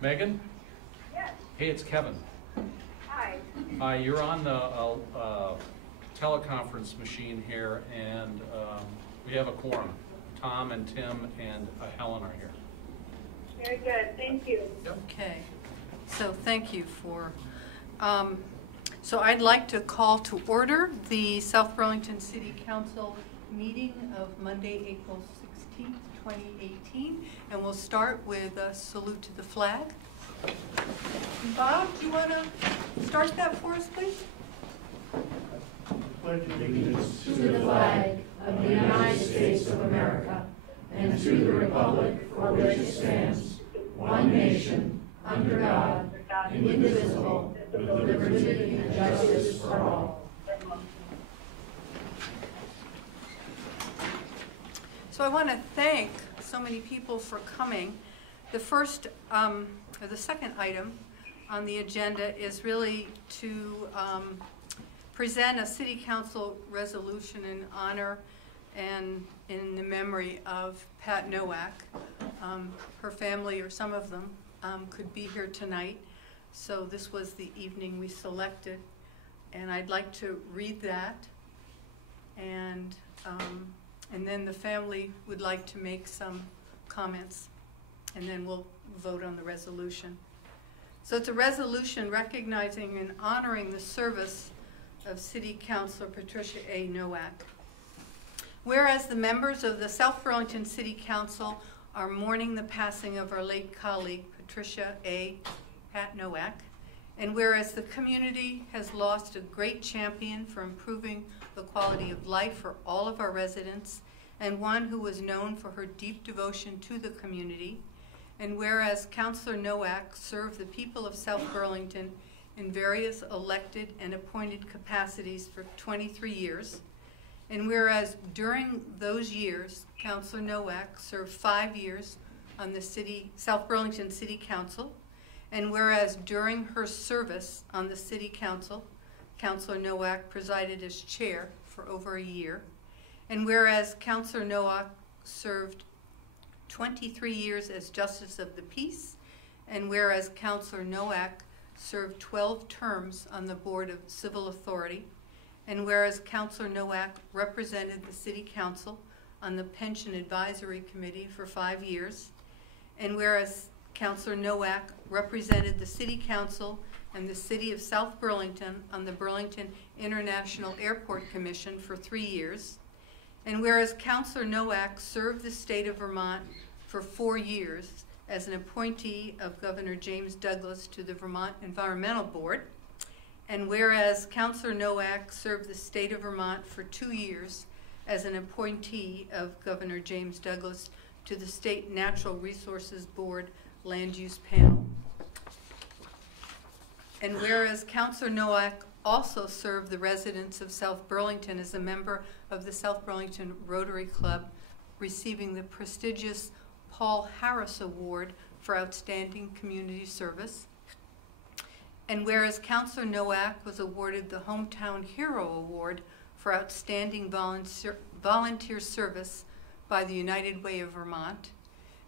Megan? Yes. Hey, it's Kevin. Hi. Hi, you're on the teleconference machine here, and we have a quorum. Tom and Tim and Helen are here. Very good. Thank you. Yep. Okay. So thank you for... so I'd like to call to order the South Burlington City Council meeting of Monday, April 16th, 2018. And we'll start with a salute to the flag. Bob, do you want to start that for us, please? Pledge allegiance to the flag of the United States of America and to the republic for which it stands, one nation, under God, indivisible, with liberty and justice for all. So I want to thank so many people for coming. The first, or the second item on the agenda is really to present a City Council resolution in honor and in the memory of Pat Nowak. Her family, or some of them, could be here tonight, so this was the evening we selected. And I'd like to read that, and then the family would like to make some comments, and then we'll vote on the resolution. So it's a resolution recognizing and honoring the service of City Councilor Patricia A. Nowak. Whereas the members of the South Burlington City Council are mourning the passing of our late colleague, Patricia A. Pat Nowak, and whereas the community has lost a great champion for improving the quality of life for all of our residents, and one who was known for her deep devotion to the community, and whereas Councilor Nowak served the people of South Burlington in various elected and appointed capacities for 23 years, and whereas during those years, Councilor Nowak served 5 years on the South Burlington City Council, and whereas during her service on the City Council, Councilor Nowak presided as chair for over a year, and whereas Councilor Nowak served 23 years as Justice of the Peace, and whereas Councilor Nowak served 12 terms on the Board of Civil Authority, and whereas Councilor Nowak represented the City Council on the Pension Advisory Committee for 5 years, and whereas Councilor Nowak represented the City Council and the City of South Burlington on the Burlington International Airport Commission for 3 years, and whereas Councilor Nowak served the state of Vermont for 4 years as an appointee of Governor James Douglas to the Vermont Environmental Board, and whereas Councilor Nowak served the state of Vermont for 2 years as an appointee of Governor James Douglas to the State Natural Resources Board Land Use Panel, and whereas Councilor Nowak also served the residents of South Burlington as a member of the South Burlington Rotary Club, receiving the prestigious Paul Harris Award for Outstanding Community Service. And whereas Councilor Nowak was awarded the Hometown Hero Award for Outstanding Volunteer Service by the United Way of Vermont.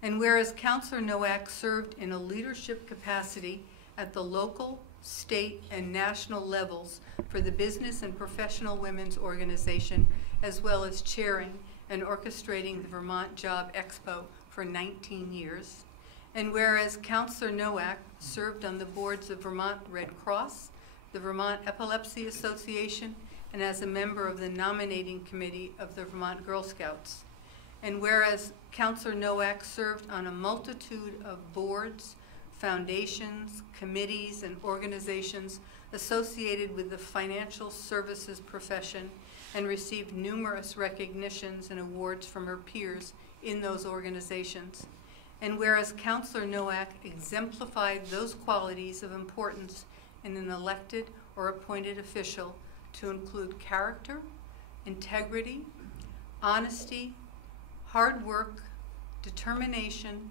And whereas Councilor Nowak served in a leadership capacity at the local, state, and national levels for the Business and Professional Women's Organization, as well as chairing and orchestrating the Vermont Job Expo for 19 years. And whereas Councilor Nowak served on the boards of Vermont Red Cross, the Vermont Epilepsy Association, and as a member of the nominating committee of the Vermont Girl Scouts. And whereas Councilor Nowak served on a multitude of boards, foundations, committees, and organizations associated with the financial services profession, and received numerous recognitions and awards from her peers in those organizations. And whereas Councilor Nowak exemplified those qualities of importance in an elected or appointed official to include character, integrity, honesty, hard work, determination,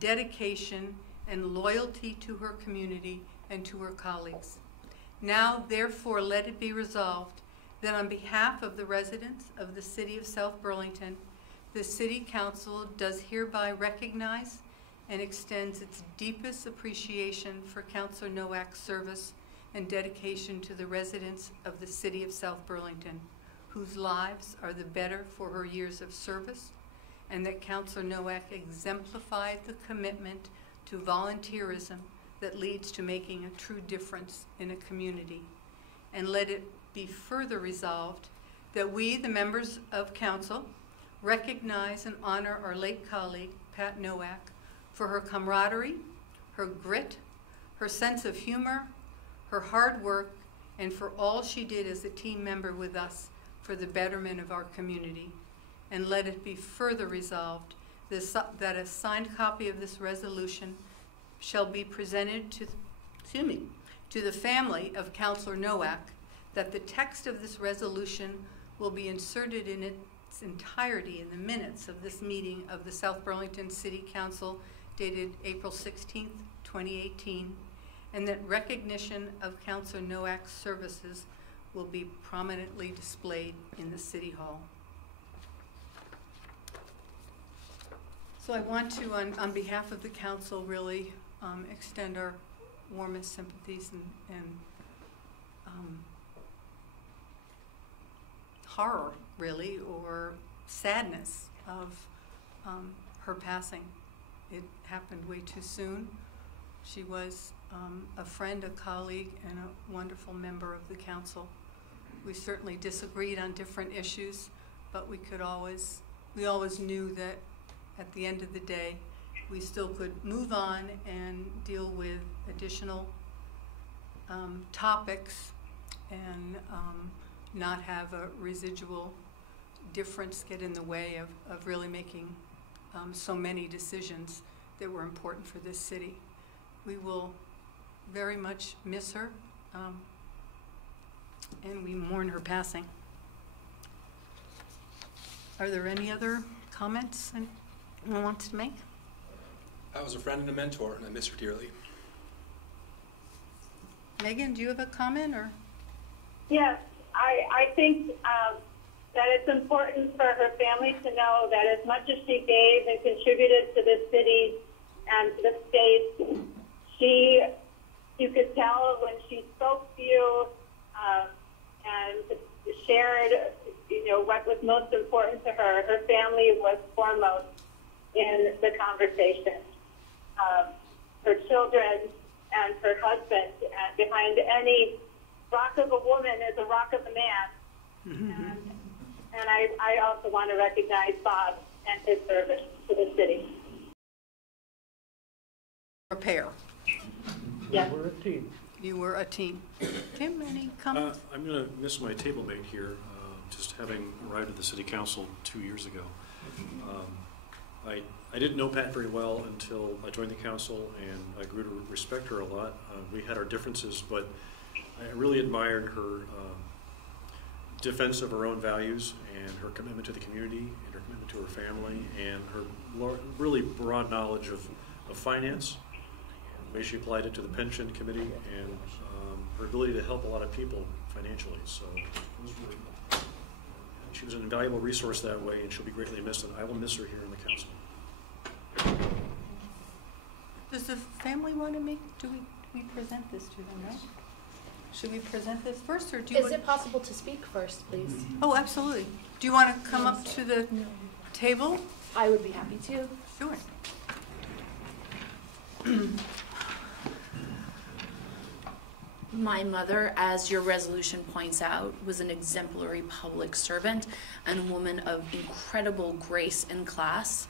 dedication, and loyalty to her community and to her colleagues. Now, therefore, let it be resolved that on behalf of the residents of the City of South Burlington, the City Council does hereby recognize and extends its deepest appreciation for Councilor Nowak's service and dedication to the residents of the City of South Burlington, whose lives are the better for her years of service, and that Councilor Nowak exemplified the commitment to volunteerism that leads to making a true difference in a community. And let it be further resolved that we, the members of council, recognize and honor our late colleague, Pat Nowak, for her camaraderie, her grit, her sense of humor, her hard work, and for all she did as a team member with us for the betterment of our community. And let it be further resolved that a signed copy of this resolution shall be presented to the family of Councilor Nowak, that the text of this resolution will be inserted in its entirety in the minutes of this meeting of the South Burlington City Council dated April 16th, 2018, and that recognition of Councilor Nowak's services will be prominently displayed in the City Hall. So I want to, on behalf of the council, really extend our warmest sympathies and horror, really, or sadness of her passing. It happened way too soon. She was a friend, a colleague, and a wonderful member of the council. We certainly disagreed on different issues, but we always knew that at the end of the day, we still could move on and deal with additional topics and not have a residual difference get in the way of really making so many decisions that were important for this city. We will very much miss her, and we mourn her passing. Are there any other comments anyone wants to make? I was a friend and a mentor, and I miss her dearly. Megan, do you have a comment, or? Yes, I think that it's important for her family to know that as much as she gave and contributed to the city and to the state, you could tell when she spoke to you and shared, what was most important to her. Her family was foremost in the conversation. Her children and her husband, and behind any rock of a woman is a rock of a man. And I also want to recognize Bob and his service to the city. A pair. Yes. We're a team. You were a team. Tim, any comments? I'm going to miss my table mate here, just having arrived at the City Council 2 years ago. I didn't know Pat very well until I joined the council, and I grew to respect her a lot. We had our differences, but I really admired her defense of her own values and her commitment to the community and her commitment to her family and her really broad knowledge of finance, the way she applied it to the pension committee, and her ability to help a lot of people financially. So she was an invaluable resource that way, and she'll be greatly missed, and I will miss her here in the council. Does the family want to do we present this to them, no? Should we present this first, or do you Is it possible to speak first, please? Oh, absolutely. Do you want to come up to the table? I would be happy to. Sure. My mother, as your resolution points out, was an exemplary public servant and a woman of incredible grace and class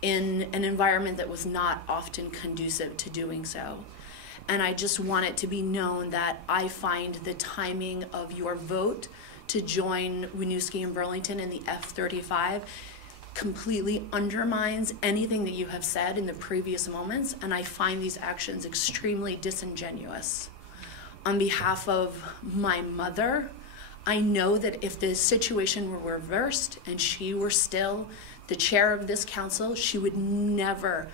in an environment that was not often conducive to doing so. And I just want it to be known that I find the timing of your vote to join Winooski and Burlington in the F-35 completely undermines anything that you have said in the previous moments, and I find these actions extremely disingenuous. On behalf of my mother, I know that if the situation were reversed and she were still the chair of this council, she would never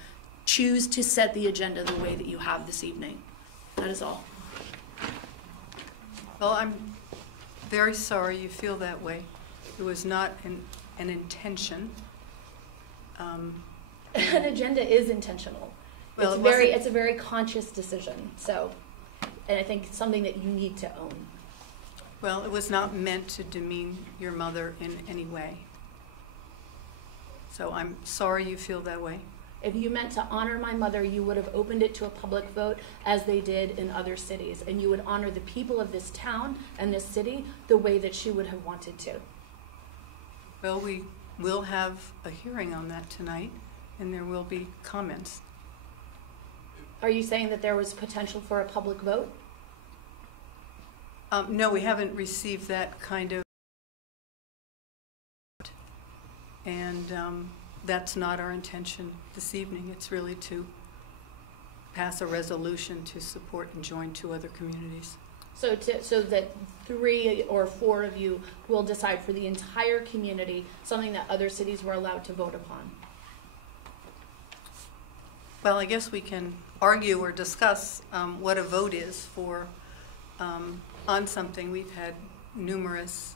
choose to set the agenda the way that you have this evening. That is all. Well, I'm very sorry you feel that way. It was not an intention. An agenda is intentional. Well, It's a very conscious decision. So, and I think it's something that you need to own. Well, it was not meant to demean your mother in any way. So I'm sorry you feel that way. If you meant to honor my mother, you would have opened it to a public vote as they did in other cities, and you would honor the people of this town and this city the way that she would have wanted to. Well, we will have a hearing on that tonight, and there will be comments. Are you saying that there was potential for a public vote? No, we haven't received that kind of, and that's not our intention this evening. It's really to pass a resolution to support and join 2 other communities. So that 3 or 4 of you will decide for the entire community something that other cities were allowed to vote upon. Well, I guess we can argue or discuss what a vote is for on something. We've had numerous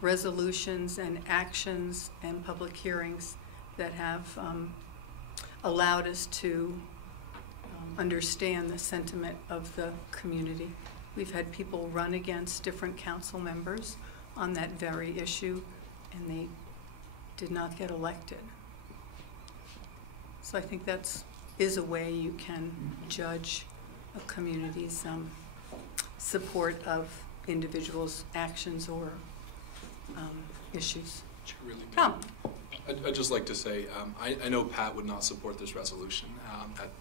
resolutions and actions and public hearings that have allowed us to understand the sentiment of the community. We've had people run against different council members on that very issue, and they did not get elected. So I think that is a way you can judge a community's support of individuals' actions or issues. Really Tom. I'd just like to say, I know Pat would not support this resolution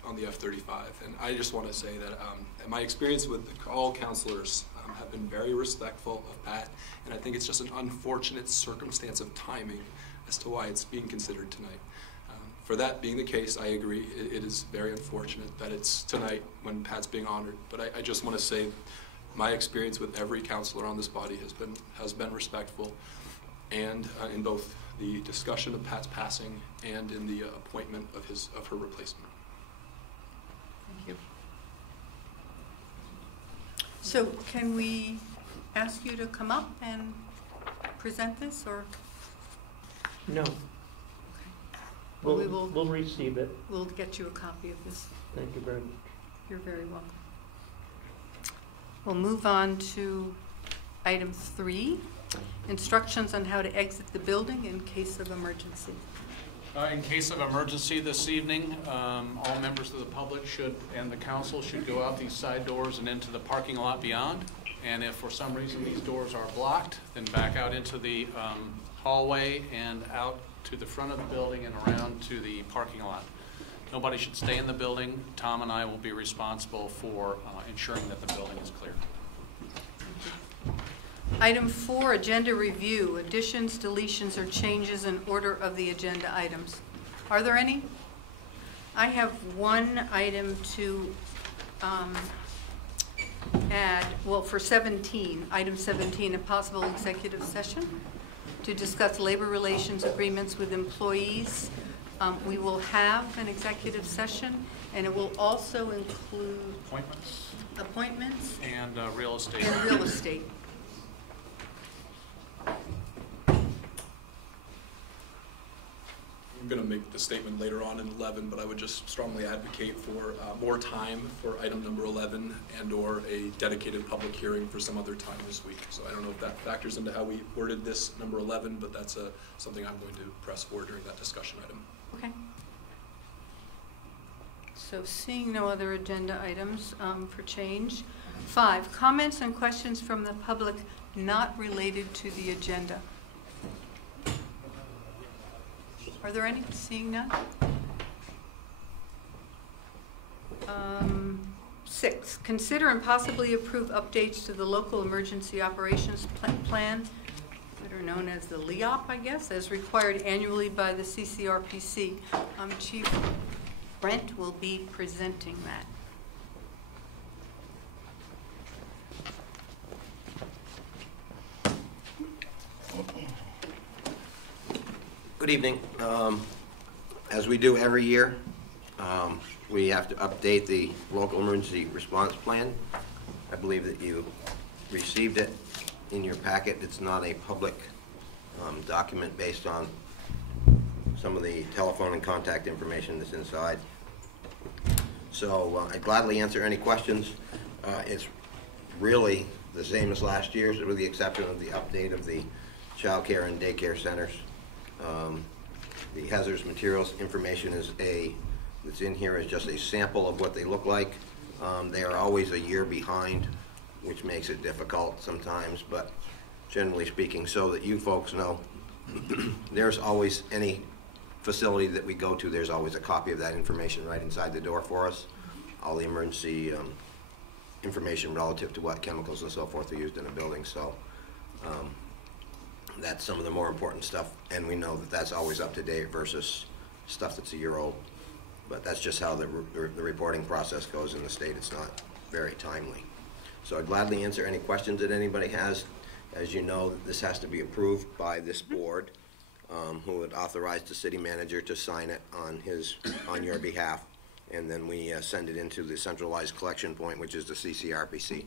on the F-35, and I just want to say that my experience with all counselors have been very respectful of Pat, and I think it's just an unfortunate circumstance of timing as to why it's being considered tonight. For that being the case, I agree. It is very unfortunate that it's tonight when Pat's being honored, but I just want to say my experience with every counselor on this body has been respectful, and in both the discussion of Pat's passing and in the appointment of her replacement. Thank you. So can we ask you to come up and present this, or? No. Well, we will. We'll receive it. We'll get you a copy of this. Thank you very much. You're very welcome. We'll move on to item 3, instructions on how to exit the building in case of emergency. In case of emergency this evening, all members of the public and the council should go out these side doors and into the parking lot beyond. And if for some reason these doors are blocked, then back out into the hallway and out to the front of the building and around to the parking lot. Nobody should stay in the building. Tom and I will be responsible for ensuring that the building is clear. Item 4, agenda review, additions, deletions, or changes in order of the agenda items. Are there any? I have one item to add, well, for 17, item 17, a possible executive session to discuss labor relations agreements with employees. We will have an executive session, and it will also include appointments And real estate. and real estate. I'm going to make the statement later on in 11, but I would just strongly advocate for more time for item number 11 and/or a dedicated public hearing for some other time this week. So I don't know if that factors into how we worded this number 11, but that's something I'm going to press for during that discussion item. Okay. So seeing no other agenda items for change. 5, comments and questions from the public not related to the agenda. Are there any? Seeing none? 6, consider and possibly approve updates to the local emergency operations plan, that are known as the LEOP, I guess, as required annually by the CCRPC. Chief Brent will be presenting that. Good evening. As we do every year, we have to update the local emergency response plan. I believe that you received it in your packet. It's not a public document based on some of the telephone and contact information that's inside. So I'd gladly answer any questions. It's really the same as last year's, with the exception of the update of the child care and daycare centers. The hazardous materials information that's in here is just a sample of what they look like. They are always a year behind, which makes it difficult sometimes, but generally speaking, so that you folks know, there's always any facility that we go to, there's always a copy of that information right inside the door for us. All the emergency information relative to what chemicals and so forth are used in a building. So that's some of the more important stuff, and we know that that's always up to date versus stuff that's a year old. But that's just how the reporting process goes in the state. It's not very timely. So I'd gladly answer any questions that anybody has. As you know, this has to be approved by this board, who would authorize the city manager to sign it on your behalf, and then we send it into the centralized collection point, which is the CCRPC.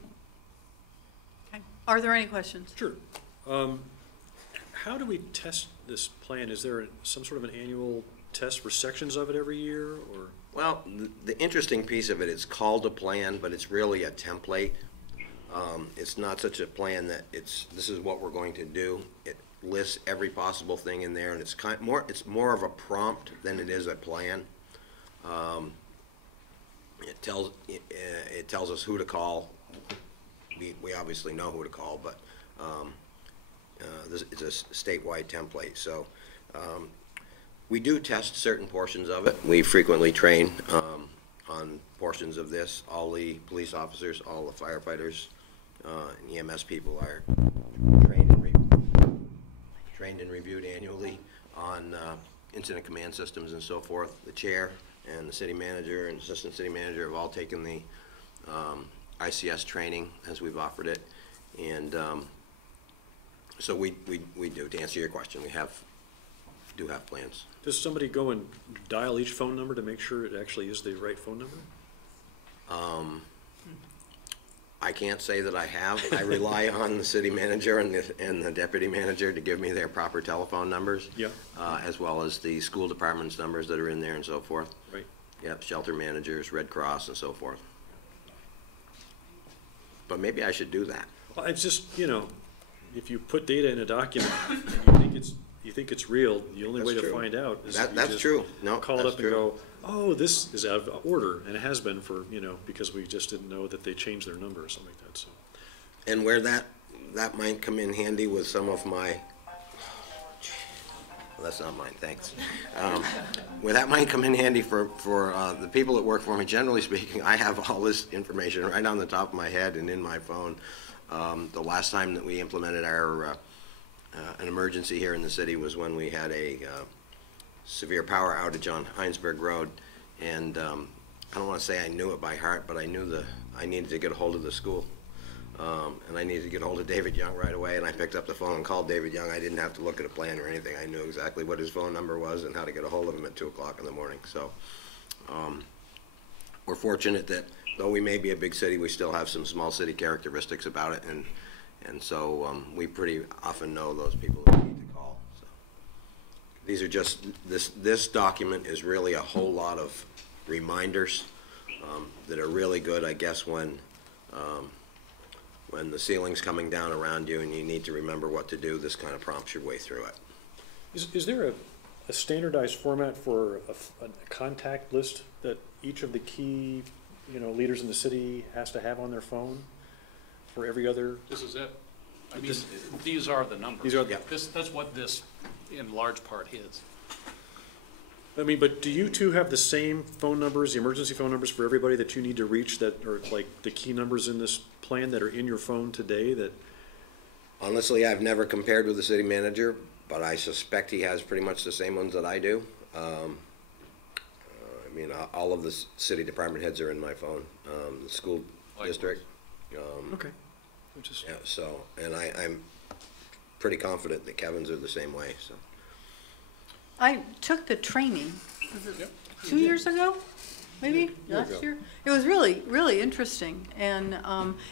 Okay. Are there any questions? Sure. How do we test this plan? Is there some sort of an annual test for sections of it every year, or? Well, the interesting piece of it, it's called a plan, but it's really a template. It's not such a plan that this is what we're going to do. It lists every possible thing in there, and it's more of a prompt than it is a plan. It tells us who to call. We obviously know who to call, but it's a statewide template. So we do test certain portions of it. We frequently train on portions of this. All the police officers, all the firefighters, and EMS people are trained and reviewed annually on incident command systems and so forth. The chair and the city manager and assistant city manager have all taken the ICS training as we've offered it, and so we do. To answer your question, we do have plans. Does somebody go and dial each phone number to make sure it actually is the right phone number? I can't say that I have. I rely on the city manager and the deputy manager to give me their proper telephone numbers, Yeah. As well as the school department's numbers that are in there and so forth. Right. Yep, shelter managers, Red Cross, and so forth. But maybe I should do that. Well, it's just, if you put data in a document and you think it's real, the only way to find out is that's true. No, call it up and go, oh, this is out of order, and it has been for, because we just didn't know that they changed their number or something like that. So. And where that might come in handy with some of my, well, that's not mine, thanks. Where that might come in handy for the people that work for me, generally speaking, I have all this information right on the top of my head and in my phone. The last time that we implemented an emergency here in the city was when we had a severe power outage on Heinsberg Road, and I don't want to say I knew it by heart, but I knew I needed to get a hold of the school, and I needed to get a hold of David Young right away, and I picked up the phone and called David Young. I didn't have to look at a plan or anything. I knew exactly what his phone number was and how to get a hold of him at 2 o'clock in the morning. So we're fortunate that though we may be a big city, we still have some small city characteristics about it, and so we pretty often know those people that we need to call. So these are just, this document is really a whole lot of reminders that are really good, I guess, when the ceiling's coming down around you and you need to remember what to do. This kind of prompts your way through it. Is there a standardized format for a contact list that each of the key leaders in the city has to have on their phone for every other? This is it. I mean, these are the numbers. These are That's what this, in large part, is. I mean, but do you two have the same phone numbers, the emergency phone numbers for everybody that you need to reach, that are like the key numbers in this plan that are in your phone today? That honestly, I've never compared with the city manager, but I suspect he has pretty much the same ones that I do. I mean, all of the city department heads are in my phone. The school district. okay. Yeah. So, and I'm pretty confident that Kevin's are the same way. So. I took the training, was it Yep. 2 years ago? Maybe Year last ago. year? It was really, really interesting. And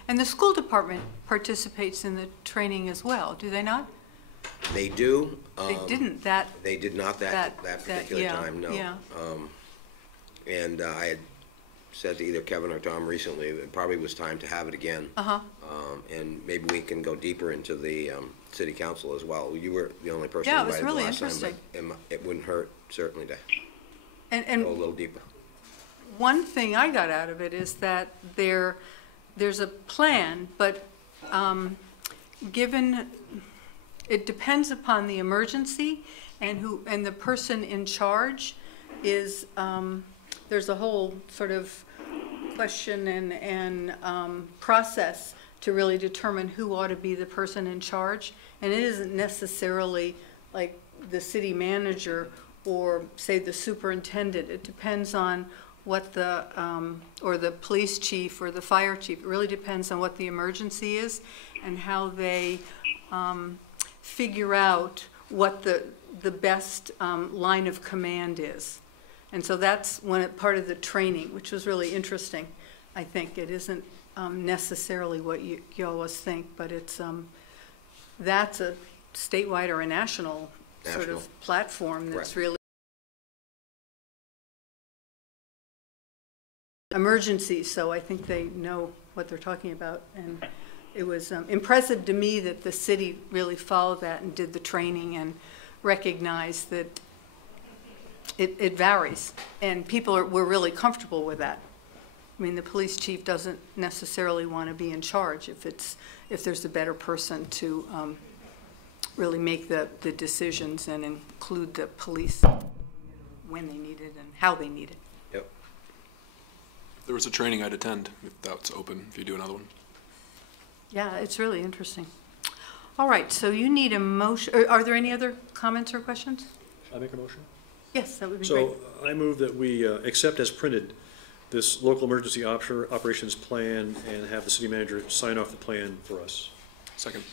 the school department participates in the training as well, do they not? They do. They didn't that, They did not that particular yeah, time, no. yeah. And I had said to either Kevin or Tom recently, it probably was time to have it again. Uh-huh. And maybe we can go deeper into the city council as well. You were the only person Yeah, it was invited the really last time, but it wouldn't hurt certainly to And go a little deeper. one thing I got out of it is that there's a plan, but given, it depends upon the emergency and the person in charge is, there's a whole sort of question and process to really determine who ought to be the person in charge. And it isn't necessarily like the city manager or say the superintendent. It depends on what the, or the police chief or the fire chief. It really depends on what the emergency is and how they figure out what the best line of command is. And so that's part of the training, which was really interesting. I think it isn't necessarily what you always think, but it's that's a statewide or a national sort of platform that's really emergencies. So I think they know what they're talking about, and it was impressive to me that the city really followed that and did the training and recognized that it varies, and people were really comfortable with that. I mean, the police chief doesn't necessarily want to be in charge if there's a better person to really make the decisions and include the police when they need it and how they need it. Yep. There was a training I'd attend, if that's open, if you do another one. Yeah, it's really interesting. All right, so you need a motion. Are there any other comments or questions? Should I make a motion? Yes, that would be great. So I move that we accept as printed this local emergency operations plan and have the city manager sign off the plan for us. Second.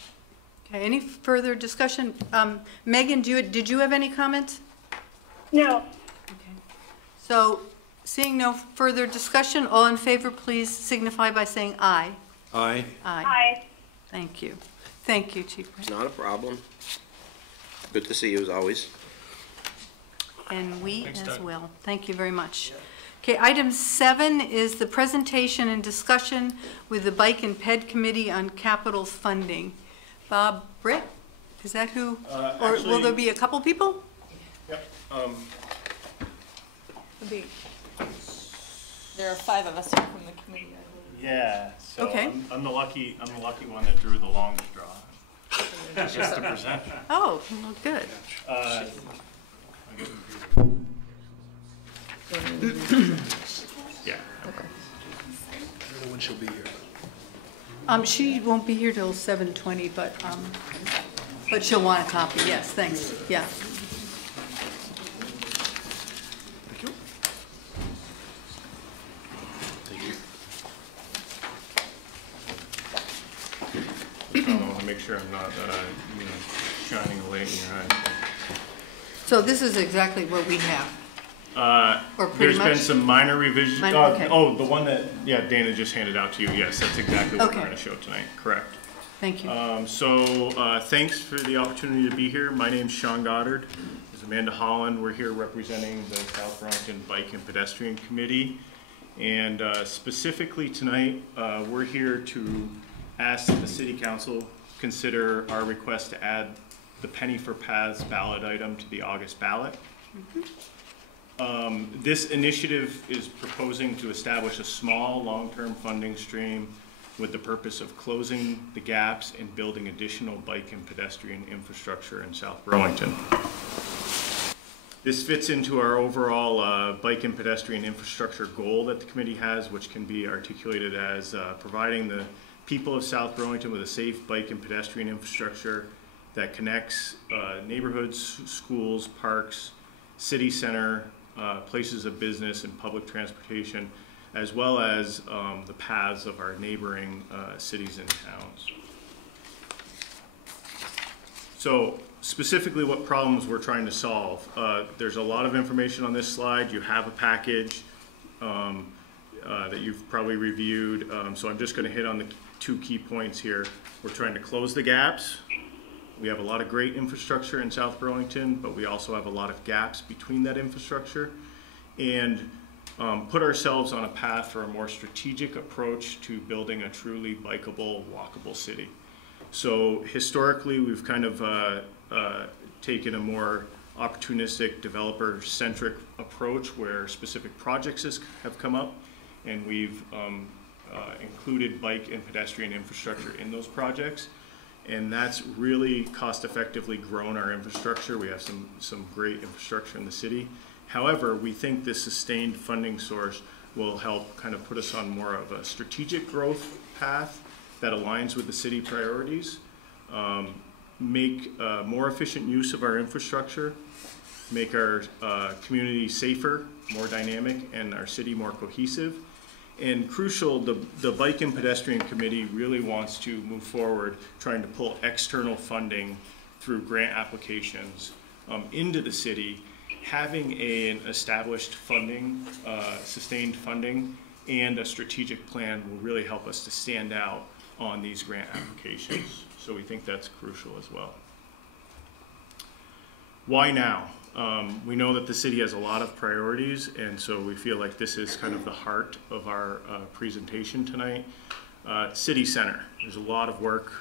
Okay, any further discussion? Megan, did you have any comments? No. Okay. So, seeing no further discussion, all in favor, please signify by saying aye. Aye. Aye. Hi. Thank you. Thank you, Chief. It's not a problem. Good to see you as always. And we Thanks, as Doug. well. Thank you very much. Okay, item 7 is the presentation and discussion with the Bike and Ped Committee on capital funding. Bob Britt, is that who? Or will Actually- there be a couple people? Yep. There are 5 of us here from the committee, I Yeah. So Okay. I'm the lucky one that drew the long straw. Just to present. Oh, well, good. Yeah. I don't know when she'll be here. She won't be here till 7:20, but she'll want a copy. Yes, thanks. Yeah. Thank you. Thank you. I want to make sure I'm not, shining a light in your eyes. So this is exactly what we have. Or pretty There's been much? some minor revisions. Minor, okay. Oh, the one that, Dana just handed out to you. Yes, that's exactly what Okay. we're going to show tonight. Correct. Thank you. Thanks for the opportunity to be here. My name's Sean Goddard. This is Amanda Holland. We're here representing the South Burlington Bike and Pedestrian Committee. And specifically tonight, we're here to ask the City Council consider our request to add the Penny for Paths ballot item to the August ballot. This initiative is proposing to establish a small, long-term funding stream with the purpose of closing the gaps and building additional bike and pedestrian infrastructure in South Burlington. This fits into our overall bike and pedestrian infrastructure goal that the committee has, which can be articulated as providing the people of South Burlington with a safe bike and pedestrian infrastructure that connects neighborhoods, schools, parks, city center, places of business and public transportation, as well as the paths of our neighboring cities and towns. So specifically what problems we're trying to solve. There's a lot of information on this slide. You have a package that you've probably reviewed. So I'm just going to hit on the 2 key points here. We're trying to close the gaps. We have a lot of great infrastructure in South Burlington, but we also have a lot of gaps between that infrastructure, and put ourselves on a path for a more strategic approach to building a truly bikeable, walkable city. So historically, we've kind of taken a more opportunistic, developer-centric approach where specific projects have come up, and we've included bike and pedestrian infrastructure in those projects. And that's really cost-effectively grown our infrastructure. We have some great infrastructure in the city. However, we think this sustained funding source will help kind of put us on more of a strategic growth path that aligns with the city priorities, make more efficient use of our infrastructure, make our community safer, more dynamic, and our city more cohesive. And crucial, the Bike and Pedestrian Committee really wants to move forward trying to pull external funding through grant applications into the city. Having an established funding, sustained funding, and a strategic plan will really help us to stand out on these grant applications. So we think that's crucial as well. Why now? We know that the city has a lot of priorities, and so we feel like this is kind of the heart of our presentation tonight. City Center. There's a lot of work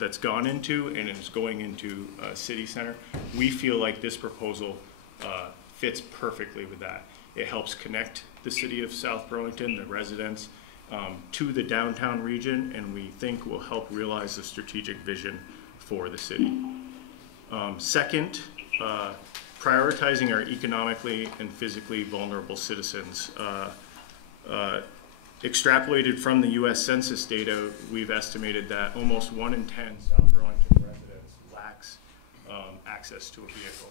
that's gone into and is going into City Center. We feel like this proposal fits perfectly with that. It helps connect the city of South Burlington, the residents, to the downtown region, and we think will help realize the strategic vision for the city. Second, prioritizing our economically and physically vulnerable citizens. Extrapolated from the U.S. Census data, we've estimated that almost 1 in 10 South Burlington residents lacks access to a vehicle.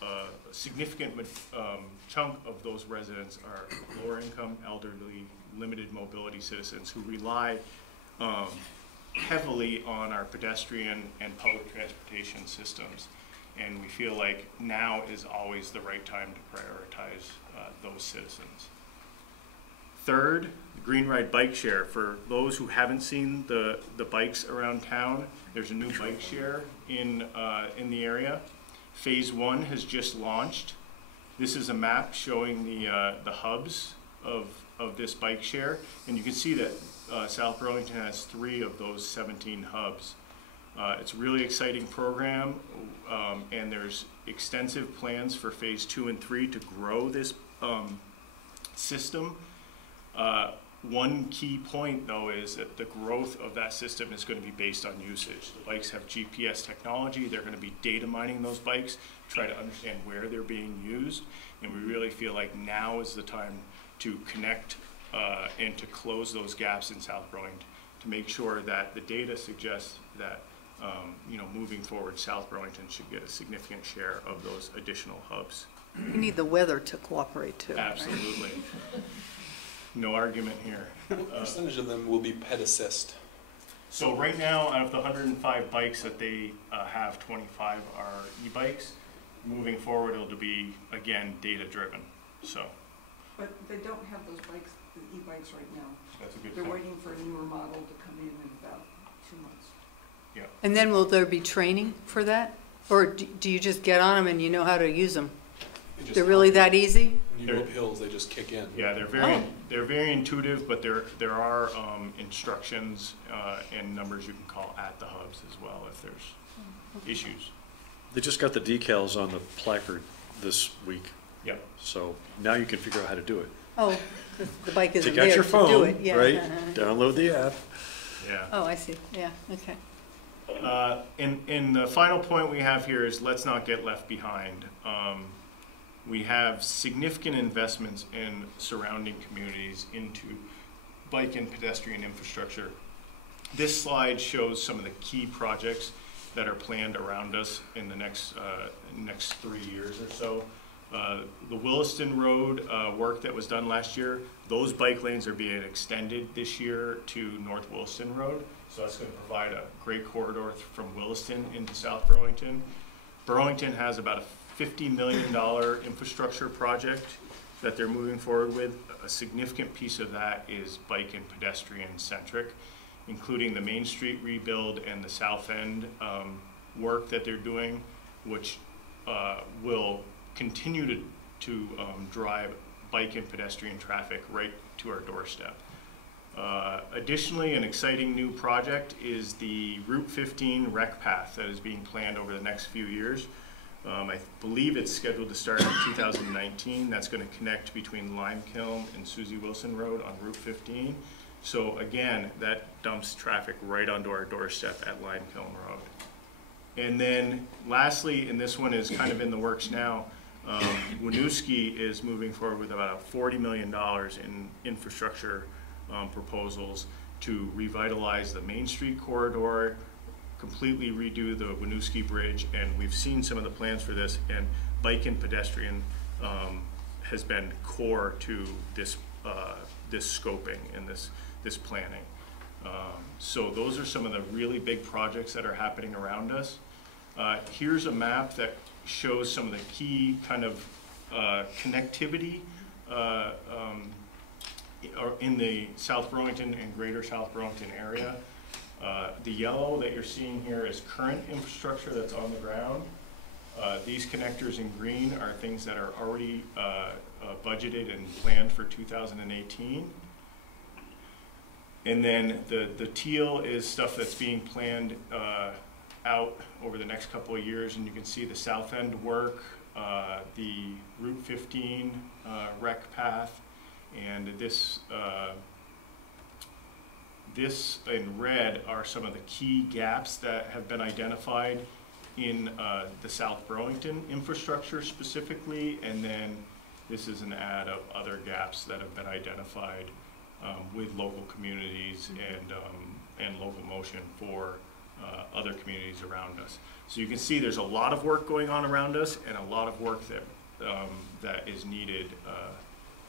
A significant chunk of those residents are lower income, elderly, limited mobility citizens who rely heavily on our pedestrian and public transportation systems. And we feel like now is always the right time to prioritize those citizens. Third, the Green Ride Bike Share. For those who haven't seen the bikes around town, there's a new bike share in the area. Phase 1 has just launched. This is a map showing the hubs of this bike share, and you can see that South Burlington has 3 of those 17 hubs. It's a really exciting program, and there's extensive plans for phase 2 and 3 to grow this system. One key point, though, is that the growth of that system is going to be based on usage. The bikes have GPS technology. They're going to be data mining those bikes to try to understand where they're being used, and we really feel like now is the time to connect and to close those gaps in South Burlington to make sure that the data suggests that moving forward, South Burlington should get a significant share of those additional hubs. We need the weather to cooperate too. Absolutely. Right? No argument here. What percentage of them will be ped assist? So right now, out of the 105 bikes that they have, 25 are e-bikes. Moving forward, it'll be, again, data-driven. So. But they don't have those bikes, the e-bikes right now. That's a good They're point. waiting for a newer model to come in about 2 months. Yeah. And then will there be training for that? Or do you just get on them and you know how to use them? They're really that easy? When you go up hills, they just kick in. Yeah, they're very intuitive, but there are instructions and numbers you can call at the hubs as well if there's issues. They just got the decals on the placard this week. Yep. So now you can figure out how to do it. Oh, the bike isn't Take out there your to phone, do it. Yeah. right? Download the app. Yeah. Oh, I see. Yeah, okay. And the final point we have here is let's not get left behind. We have significant investments in surrounding communities into bike and pedestrian infrastructure. This slide shows some of the key projects that are planned around us in the next 3 years or so. The Williston Road work that was done last year, those bike lanes are being extended this year to North Williston Road. So that's going to provide a great corridor from Williston into South Burlington. Burlington has about a $50 million infrastructure project that they're moving forward with. A significant piece of that is bike and pedestrian centric, including the Main Street rebuild and the South End work that they're doing, which will continue to drive bike and pedestrian traffic right to our doorstep. Additionally, an exciting new project is the Route 15 rec path that is being planned over the next few years. I believe it's scheduled to start in 2019. That's going to connect between Limekiln and Susie Wilson Road on Route 15. So again, that dumps traffic right onto our doorstep at Limekiln Road. And then lastly, and this one is kind of in the works now, Winooski is moving forward with about $40 million in infrastructure proposals to revitalize the Main Street corridor, completely redo the Winooski Bridge, and we've seen some of the plans for this, and bike and pedestrian has been core to this this scoping and this planning. So those are some of the really big projects that are happening around us. Here's a map that shows some of the key kind of connectivity in the South Burlington and greater South Burlington area. The yellow that you're seeing here is current infrastructure that's on the ground. These connectors in green are things that are already budgeted and planned for 2018. And then the teal is stuff that's being planned out over the next couple of years, and you can see the South End work, the Route 15 rec path, and this in red are some of the key gaps that have been identified in the South Burlington infrastructure specifically, and then this is an ad of other gaps that have been identified with local communities and local motion for other communities around us. So you can see there's a lot of work going on around us and a lot of work that that is needed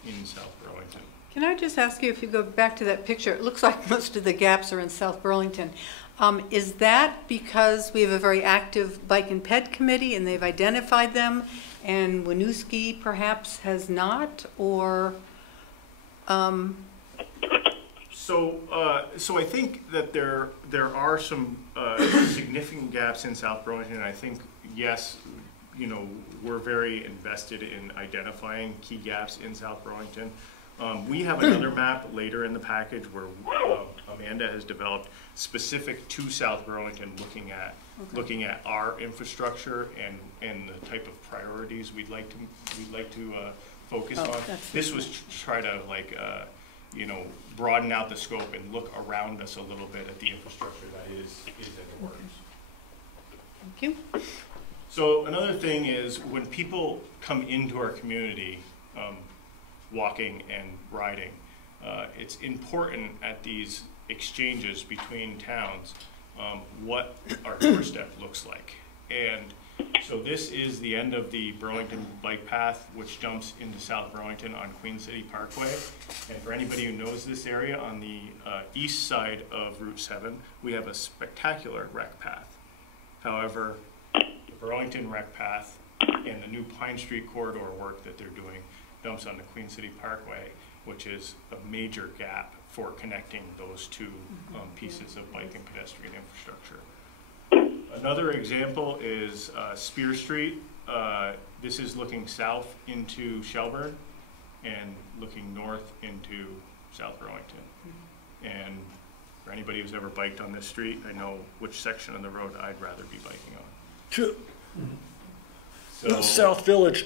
in South Burlington. Can I just ask you, if you go back to that picture, it looks like most of the gaps are in South Burlington. Is that because we have a very active bike and ped committee and they've identified them, and Winooski perhaps has not, or? So I think that there are some significant gaps in South Burlington, and I think, yes, you know, we're very invested in identifying key gaps in South Burlington. We have another map later in the package where Amanda has developed specific to South Burlington, looking at our infrastructure and the type of priorities we'd like to focus on. This was to try to you know, broaden out the scope and look around us a little bit at the infrastructure that is in the works. Thank you. So another thing is, when people come into our community, walking and riding, it's important at these exchanges between towns what our doorstep looks like. And so this is the end of the Burlington bike path, which jumps into South Burlington on Queen City Parkway. And for anybody who knows this area, on the east side of Route 7, we have a spectacular rec path. However, the Burlington rec path and the new Pine Street corridor work that they're doing dumps on the Queen City Parkway, which is a major gap for connecting those two pieces of bike and pedestrian infrastructure. Another example is Spear Street. This is looking south into Shelburne and looking north into South Burlington. And for anybody who's ever biked on this street, I know which section of the road I'd rather be biking on. So, South Village.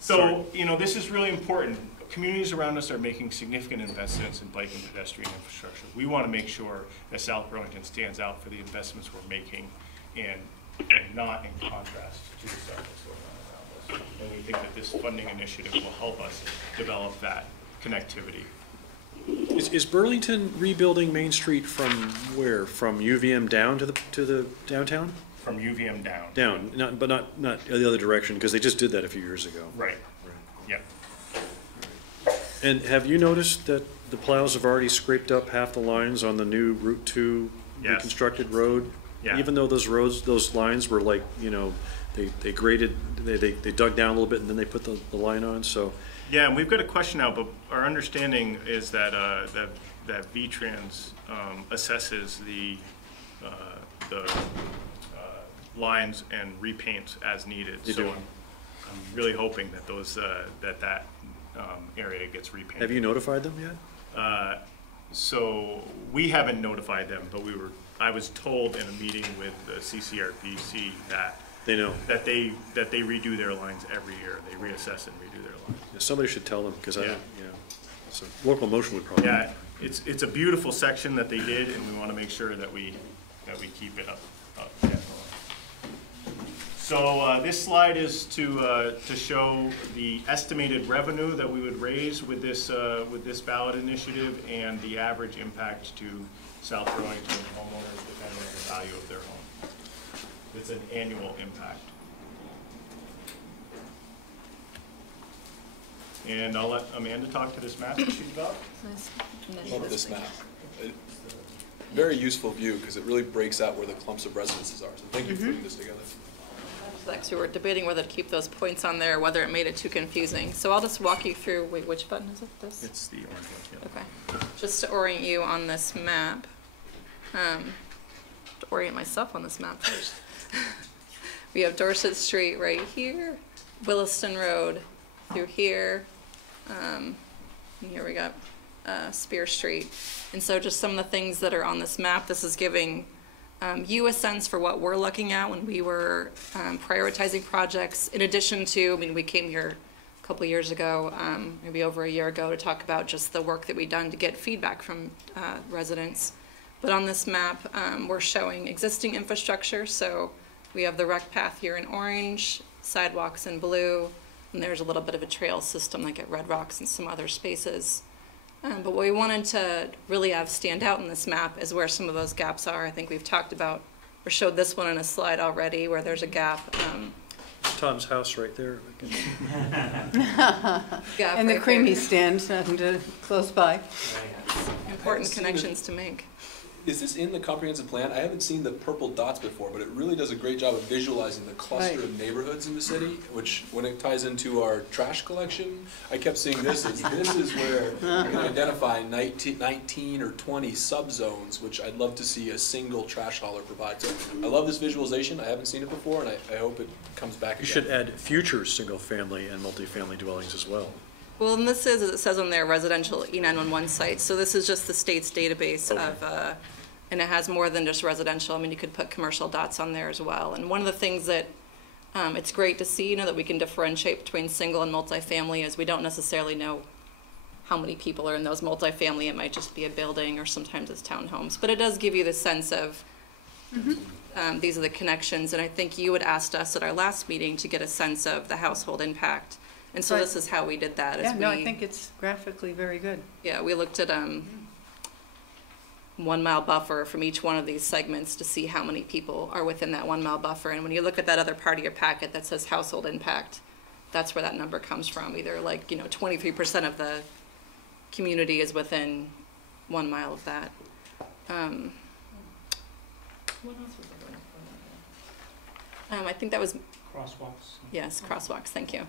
So, you know, this is really important. Communities around us are making significant investments in bike and pedestrian infrastructure. We want to make sure that South Burlington stands out for the investments we're making and not in contrast to the stuff that's going on around us. And we think that this funding initiative will help us develop that connectivity. Is Burlington rebuilding Main Street from where? From UVM down to the downtown? from UVM down. Down, but not the other direction, because they just did that a few years ago. Right, yep. And have you noticed that the plows have already scraped up half the lines on the new Route 2 Yes. reconstructed road? Yeah. Even though those lines were like, you know, they graded, they dug down a little bit and then they put the line on, so. Yeah, and we've got a question now, but our understanding is that that VTrans assesses the lines and repaints as needed. They so do. I'm really hoping that those that area gets repainted. Have you notified them yet? So we haven't notified them, but I was told in a meeting with the CCRPC that They know. that they redo their lines every year. They reassess and redo their lines. Yeah, somebody should tell them, because I Yeah. don't, you know, so local motion would probably. Yeah, it's a beautiful section that they did, and we want to make sure that we keep it up. Definitely. So this slide is to show the estimated revenue that we would raise with this ballot initiative and the average impact to South Burlington homeowners depending on the value of their home. It's an annual impact. And I'll let Amanda talk to this map that she developed. Love this map. Very useful view because it really breaks out where the clumps of residences are. So thank you for putting this together. Actually, we're debating whether to keep those points on there, whether it made it too confusing. So I'll just walk you through, wait, which button is it, this? It's the orange one, yeah. Okay, just to orient you on this map, to orient myself on this map first. We have Dorset Street right here, Williston Road through here, and here we got Spear Street. And so just some of the things that are on this map, this is giving you a sense for what we're looking at when we were prioritizing projects. In addition to, I mean, we came here a couple years ago, maybe over a year ago, to talk about just the work that we've done to get feedback from residents. But on this map, we're showing existing infrastructure. So we have the rec path here in orange, sidewalks in blue, and there's a little bit of a trail system like at Red Rocks and some other spaces. But what we wanted to really have stand out in this map is where some of those gaps are. I think we've talked about, or showed this one in a slide already, where there's a gap. Tom's house right there. Gap And the right creamy there. stand close by. Important connections to make. Is this in the comprehensive plan? I haven't seen the purple dots before, but it really does a great job of visualizing the cluster Right. of neighborhoods in the city, which when it ties into our trash collection, I kept seeing this as this is where you can identify 19 or 20 subzones, which I'd love to see a single trash hauler provide. So I love this visualization. I haven't seen it before, and I hope it comes back You again. should add future single-family and multifamily dwellings as well. Well, and this is, as it says on their residential E911 sites, so this is just the state's database of, and it has more than just residential. I mean, you could put commercial dots on there as well. And one of the things that it's great to see, you know, that we can differentiate between single and multifamily is we don't necessarily know how many people are in those multifamily. It might just be a building, or sometimes it's townhomes. But it does give you the sense of these are the connections. And I think you had asked us at our last meeting to get a sense of the household impact. And so Right. this is how we did that. Yeah, no, I think it's graphically very good. Yeah, we looked at 1 mile buffer from each one of these segments to see how many people are within that 1 mile buffer. And when you look at that other part of your packet that says household impact, that's where that number comes from. Either 23% of the community is within 1 mile of that. What else was I going? I think that was Crosswalks. Yes, crosswalks, thank you.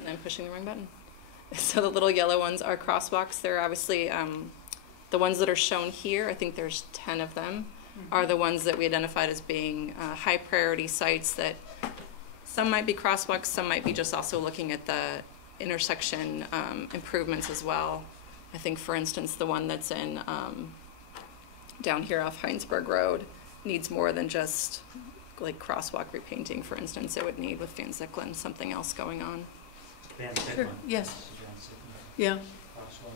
And I'm pushing the wrong button. So the little yellow ones are crosswalks. They're obviously, the ones that are shown here, I think there's 10 of them, are the ones that we identified as being high priority sites that some might be crosswalks, some might be just also looking at the intersection improvements as well. I think, for instance, the one that's in down here off Heinsberg Road needs more than just like crosswalk repainting, for instance. It would need with Van Zicklin something else going on. Sure, yes. Yeah.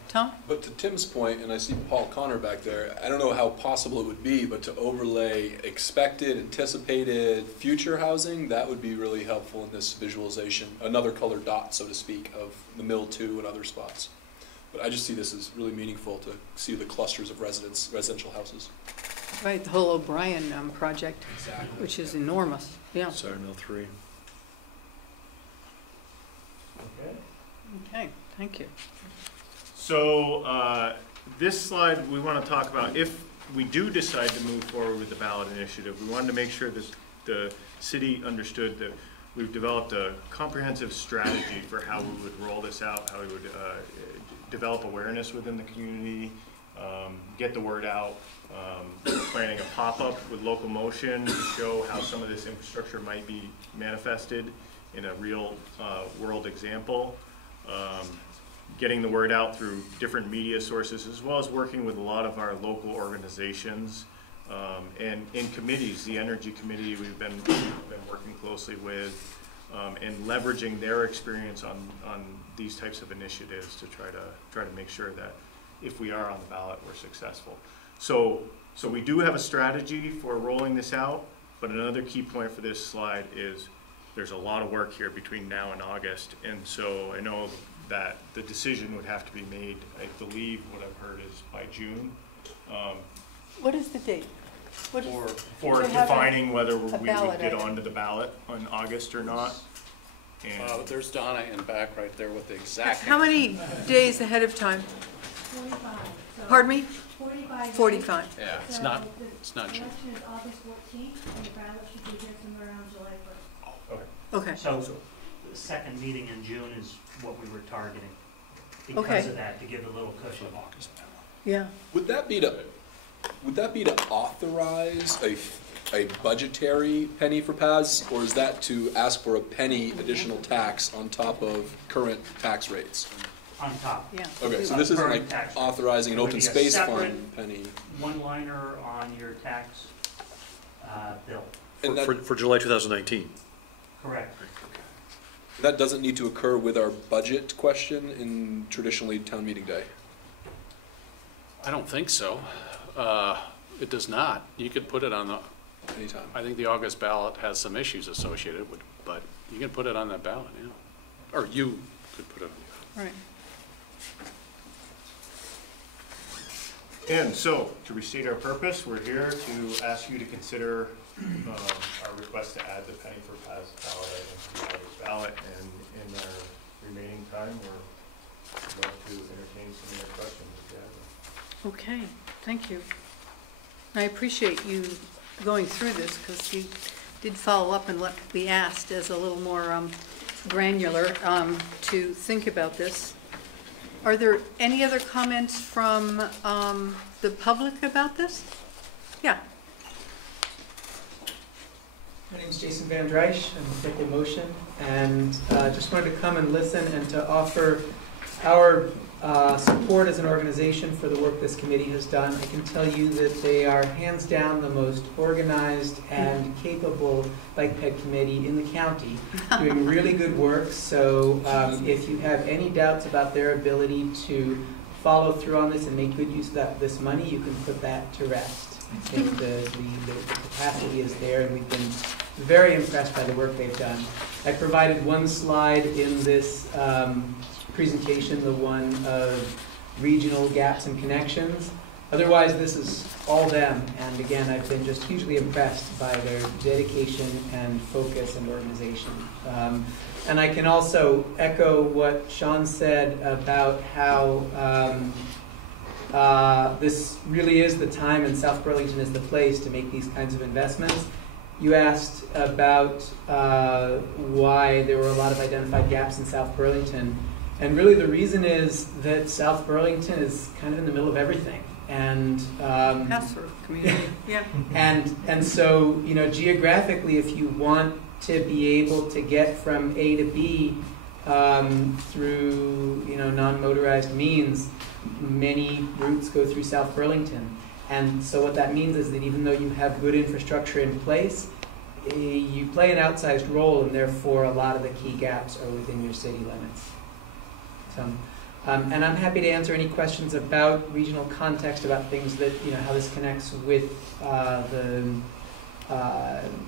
Tom? But to Tim's point, and I see Paul Connor back there, I don't know how possible it would be, but to overlay expected, anticipated, future housing, that would be really helpful in this visualization. Another colored dot, so to speak, of the Mill 2 and other spots. But I just see this as really meaningful to see the clusters of residential houses. Right, the whole O'Brien project, which is enormous, yeah. Sorry, Mill 3. Okay. Okay, thank you. So this slide, we want to talk about if we do decide to move forward with the ballot initiative. We wanted to make sure the city understood that we've developed a comprehensive strategy for how we would roll this out, how we would develop awareness within the community, get the word out. We're planning a pop-up with Local Motion to show how some of this infrastructure might be manifested in a real world example. Getting the word out through different media sources, as well as working with a lot of our local organizations and in committees. The Energy Committee we've been working closely with, and leveraging their experience on these types of initiatives to try to make sure that if we are on the ballot, we're successful. So we do have a strategy for rolling this out, but another key point for this slide is there's a lot of work here between now and August, and so I know that the decision would have to be made, I believe what I've heard is by June. What is the date? What is, for defining whether we would ballot get item. onto the ballot in August or not. And There's Donna in back right there with the exact. how many days ahead of time? 45. So Pardon me? 45. days. 45. Yeah, it's So not the June. election is August 14th, and the ballot should be here somewhere around July 1st. Okay. So the second meeting in June is what we were targeting. Okay. Because of that, to give a little cushion. Yeah. Would that be to authorize a budgetary penny for PAS, or is that to ask for a penny additional tax on top of current tax rates? On top. Yeah. Okay, so this isn't like Current tax rate. authorizing an It would open be a space separate fund penny. one-liner on your tax bill. And that, For July 2019. Correct. that doesn't need to occur with our budget question in traditionally town meeting day. I don't think so. It does not. You could put it on the, Anytime. I think the August ballot has some issues associated with, but you can put it on that ballot, yeah. Or you could put it on the ballot. Right. And so, to restate our purpose, we're here to ask you to consider our request to add the penny for PAS ballot item to the August ballot, and in our remaining time, we're going to entertain some of your questions if you have them. Okay, thank you. I appreciate you going through this because you did follow up on what we asked as a little more granular to think about this. Are there any other comments from the public about this? Yeah. My name is Jason Van Drysch. I'm with Local Motion, and just wanted to come and listen and to offer our support as an organization for the work this committee has done. I can tell you that they are hands down the most organized and capable bike ped committee in the county, doing really good work. So if you have any doubts about their ability to follow through on this and make good use of this money, you can put that to rest. I think the capacity is there, and we've been very impressed by the work they've done. I provided one slide in this presentation, the one of regional gaps and connections. Otherwise, this is all them, and again, I've been just hugely impressed by their dedication and focus and organization. And I can also echo what Sean said about how this really is the time, and South Burlington is the place to make these kinds of investments. You asked about why there were a lot of identified gaps in South Burlington. And really the reason is that South Burlington is kind of in the middle of everything. And Password community, yeah. and so, you know, geographically, if you want to be able to get from A to B through, you know, non-motorized means, many routes go through South Burlington. And so what that means is that even though you have good infrastructure in place, you play an outsized role, and therefore a lot of the key gaps are within your city limits. So, and I'm happy to answer any questions about regional context, about things that, you know, how this connects with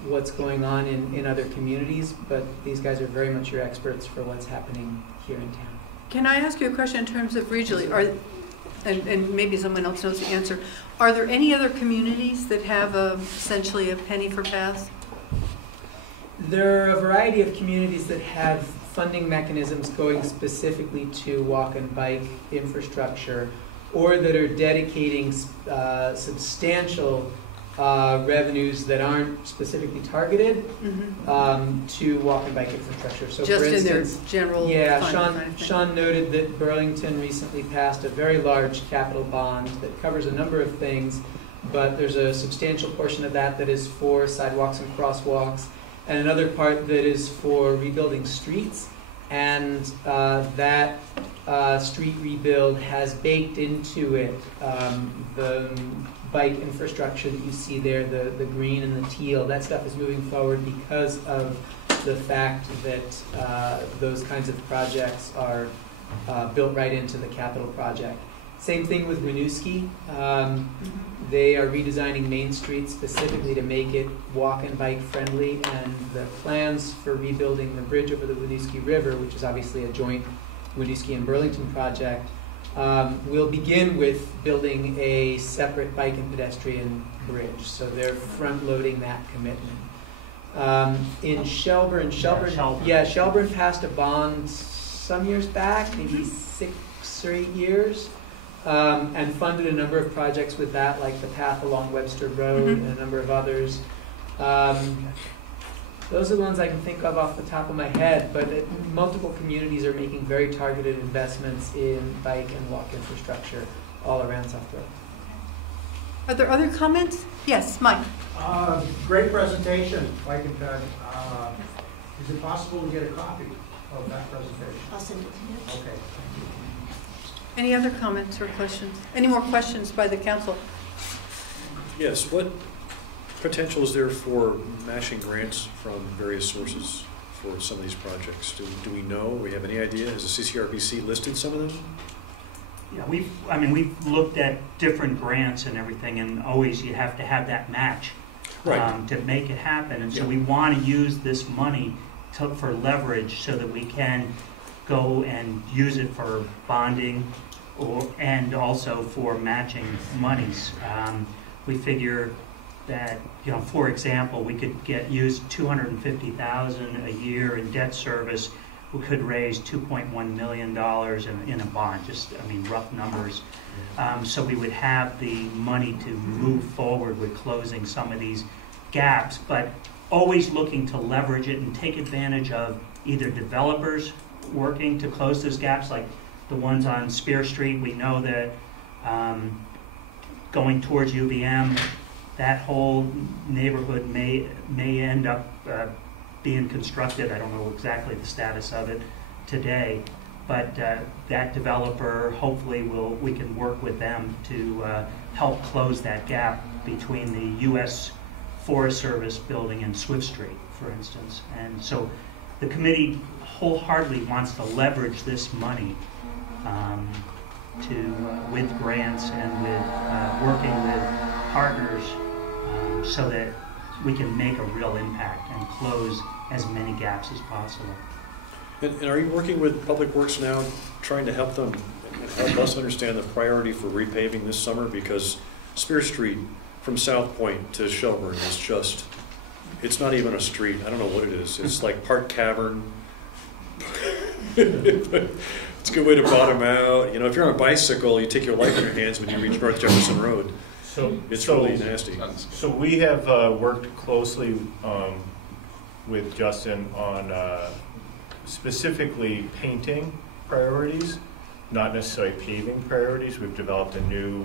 what's going on in other communities, but these guys are very much your experts for what's happening here in town. Can I ask you a question in terms of regionally? and maybe someone else knows the answer, are there any other communities that have essentially a penny for paths? There are a variety of communities that have funding mechanisms going specifically to walk and bike infrastructure, or that are dedicating substantial revenues that aren't specifically targeted to walk and bike infrastructure. So just for instance, in their general fund kind of thing. Sean noted that Burlington recently passed a very large capital bond that covers a number of things, but there's a substantial portion of that that is for sidewalks and crosswalks, and another part that is for rebuilding streets. And that street rebuild has baked into it the bike infrastructure that you see there, the green and the teal. That stuff is moving forward because of the fact that those kinds of projects are built right into the capital project. Same thing with Winooski. They are redesigning Main Street specifically to make it walk and bike friendly, and the plans for rebuilding the bridge over the Winooski River, which is obviously a joint Winooski and Burlington project, will begin with building a separate bike and pedestrian bridge. So they're front loading that commitment. In Shelburne, Shelburne passed a bond some years back, maybe 6 or 8 years. And funded a number of projects with that, like the path along Webster Road and a number of others. Those are the ones I can think of off the top of my head, but multiple communities are making very targeted investments in bike and walk infrastructure all around South Burlington. Are there other comments? Yes, Mike. Great presentation, Mike and Ted. Is it possible to get a copy of that presentation? I'll send it to you. Okay. Any other comments or questions? Any more questions by the council? Yes, what potential is there for matching grants from various sources for some of these projects? Do we know? We have any idea? Has the CCRBC listed some of them? Yeah, we've looked at different grants and everything, and always you have to have that match to make it happen. And so we want to use this money for leverage so that we can go and use it for bonding and also for matching monies. We figure that, for example, we could use $250,000 a year in debt service. We could raise $2.1 million in a bond, rough numbers. So we would have the money to move forward with closing some of these gaps, but always looking to leverage it and take advantage of either developers working to close those gaps, like the ones on Spear Street. We know that going towards UVM, that whole neighborhood may end up being constructed. I don't know exactly the status of it today, but that developer, hopefully we can work with them to help close that gap between the U.S. Forest Service building and Swift Street, for instance. And so the committee wholeheartedly wants to leverage this money with grants and with working with partners so that we can make a real impact and close as many gaps as possible. And are you working with Public Works now, trying to help them and help us understand the priority for repaving this summer? Because Spear Street from South Point to Shelburne is just, it's not even a street. I don't know what it is. It's like part cavern. It's a good way to bottom out. If you're on a bicycle, you take your life in your hands when you reach North Jefferson Road. It's really nasty. So we have worked closely with Justin on specifically painting priorities, not necessarily paving priorities. We've developed a new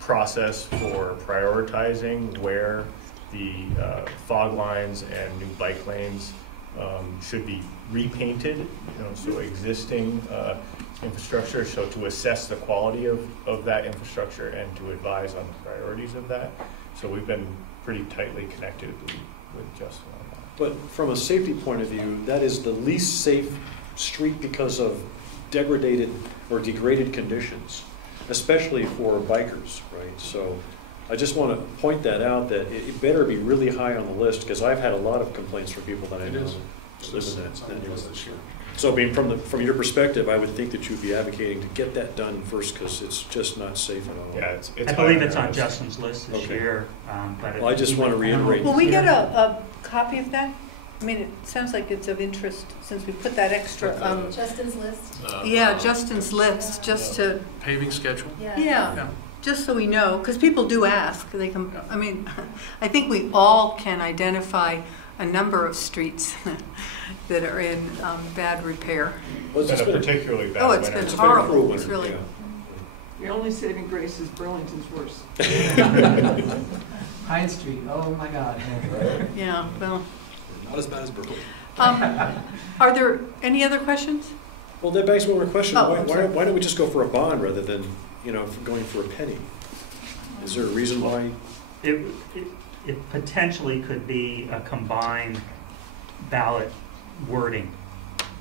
process for prioritizing where the fog lines and new bike lanes should be repainted, so existing infrastructure, so to assess the quality of that infrastructure and to advise on the priorities of that. So we've been pretty tightly connected with Justin on that. But from a safety point of view, that is the least safe street because of degraded or degraded conditions, especially for bikers, right? So I just want to point that out, that it better be really high on the list, because I've had a lot of complaints from people that I know live in that neighborhood. So, I mean, from your perspective, I would think that you'd be advocating to get that done first, because it's just not safe at all. Yeah, it's I believe it's on Justin's list this Okay. year. But Well, I just want to reiterate. Will we get a copy of that? I mean, it sounds like it's of interest since we put that extra, Justin's list? yeah, Justin's list, just to, Paving schedule? yeah, just so we know, because people do ask, they can, I mean, I think we all can identify a number of streets that are in bad repair. It's been a particularly bad Oh, it's winter. been horrible, it's winter, really, The only saving grace is Burlington's worse. Pine Street, oh my God. yeah, well. Not as bad as Berkeley. Are there any other questions? Well, that begs one more question. Oh, Why don't we just go for a bond rather than, going for a penny? Is there a reason why? It potentially could be a combined ballot wording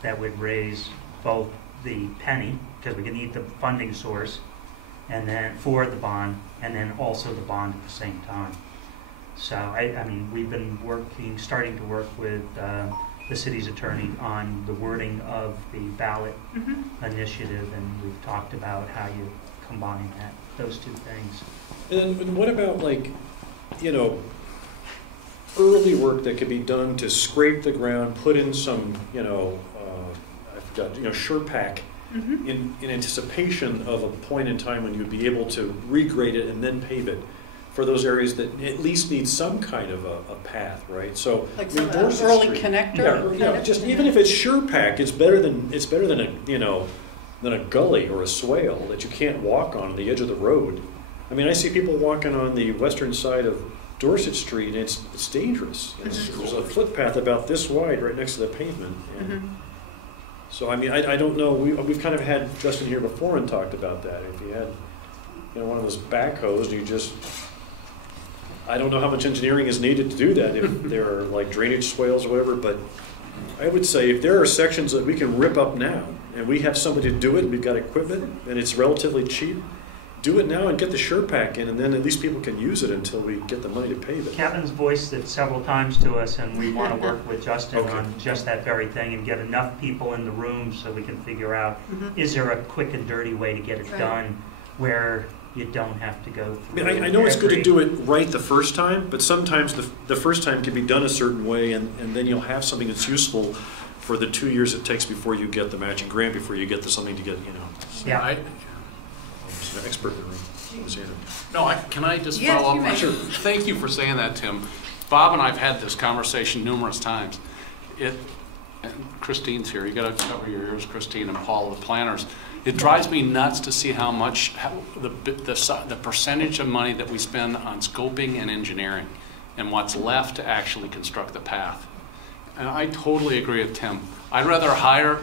that would raise both the penny, because we can need the funding source, and then for the bond, and then also the bond at the same time. So, I mean, we've been starting to work with the city's attorney on the wording of the ballot initiative, and we've talked about how you combine those two things. And what about, like, early work that could be done to scrape the ground, put in some, I forgot, SurePack in anticipation of a point in time when you'd be able to regrade it and then pave it for those areas that at least need some kind of a path, right? So like some early connector. Yeah, just even if it's SurePack, it's better than than a gully or a swale that you can't walk on the edge of the road. I mean, I see people walking on the western side of Dorset Street, and it's dangerous. There's a footpath about this wide right next to the pavement. And so, I mean, I don't know. We've kind of had Justin here before and talked about that. If you had, one of those backhoes, you just, I don't know how much engineering is needed to do that, if there are like drainage swales or whatever, but I would say if there are sections that we can rip up now, and we have somebody to do it, and we've got equipment, and it's relatively cheap, do it now and get the SurePack in, and then at least people can use it until we get the money to pave it. Kevin's voiced it several times to us, and we want to work with Justin on just that very thing and get enough people in the room so we can figure out, is there a quick and dirty way to get it done where you don't have to go through. I mean, I know it's good to do it right the first time, but sometimes the first time can be done a certain way, and then you'll have something that's useful for the 2 years it takes before you get the matching grant, before you get something to get, So yeah. I'm just an expert in the room. No, can I just follow up? Sure. Thank you for saying that, Tim. Bob and I have had this conversation numerous times. And Christine's here. You got to cover your ears, Christine and Paul, the planners. It drives me nuts to see how much the percentage of money that we spend on scoping and engineering, and what's left to actually construct the path. And I totally agree with Tim. I'd rather hire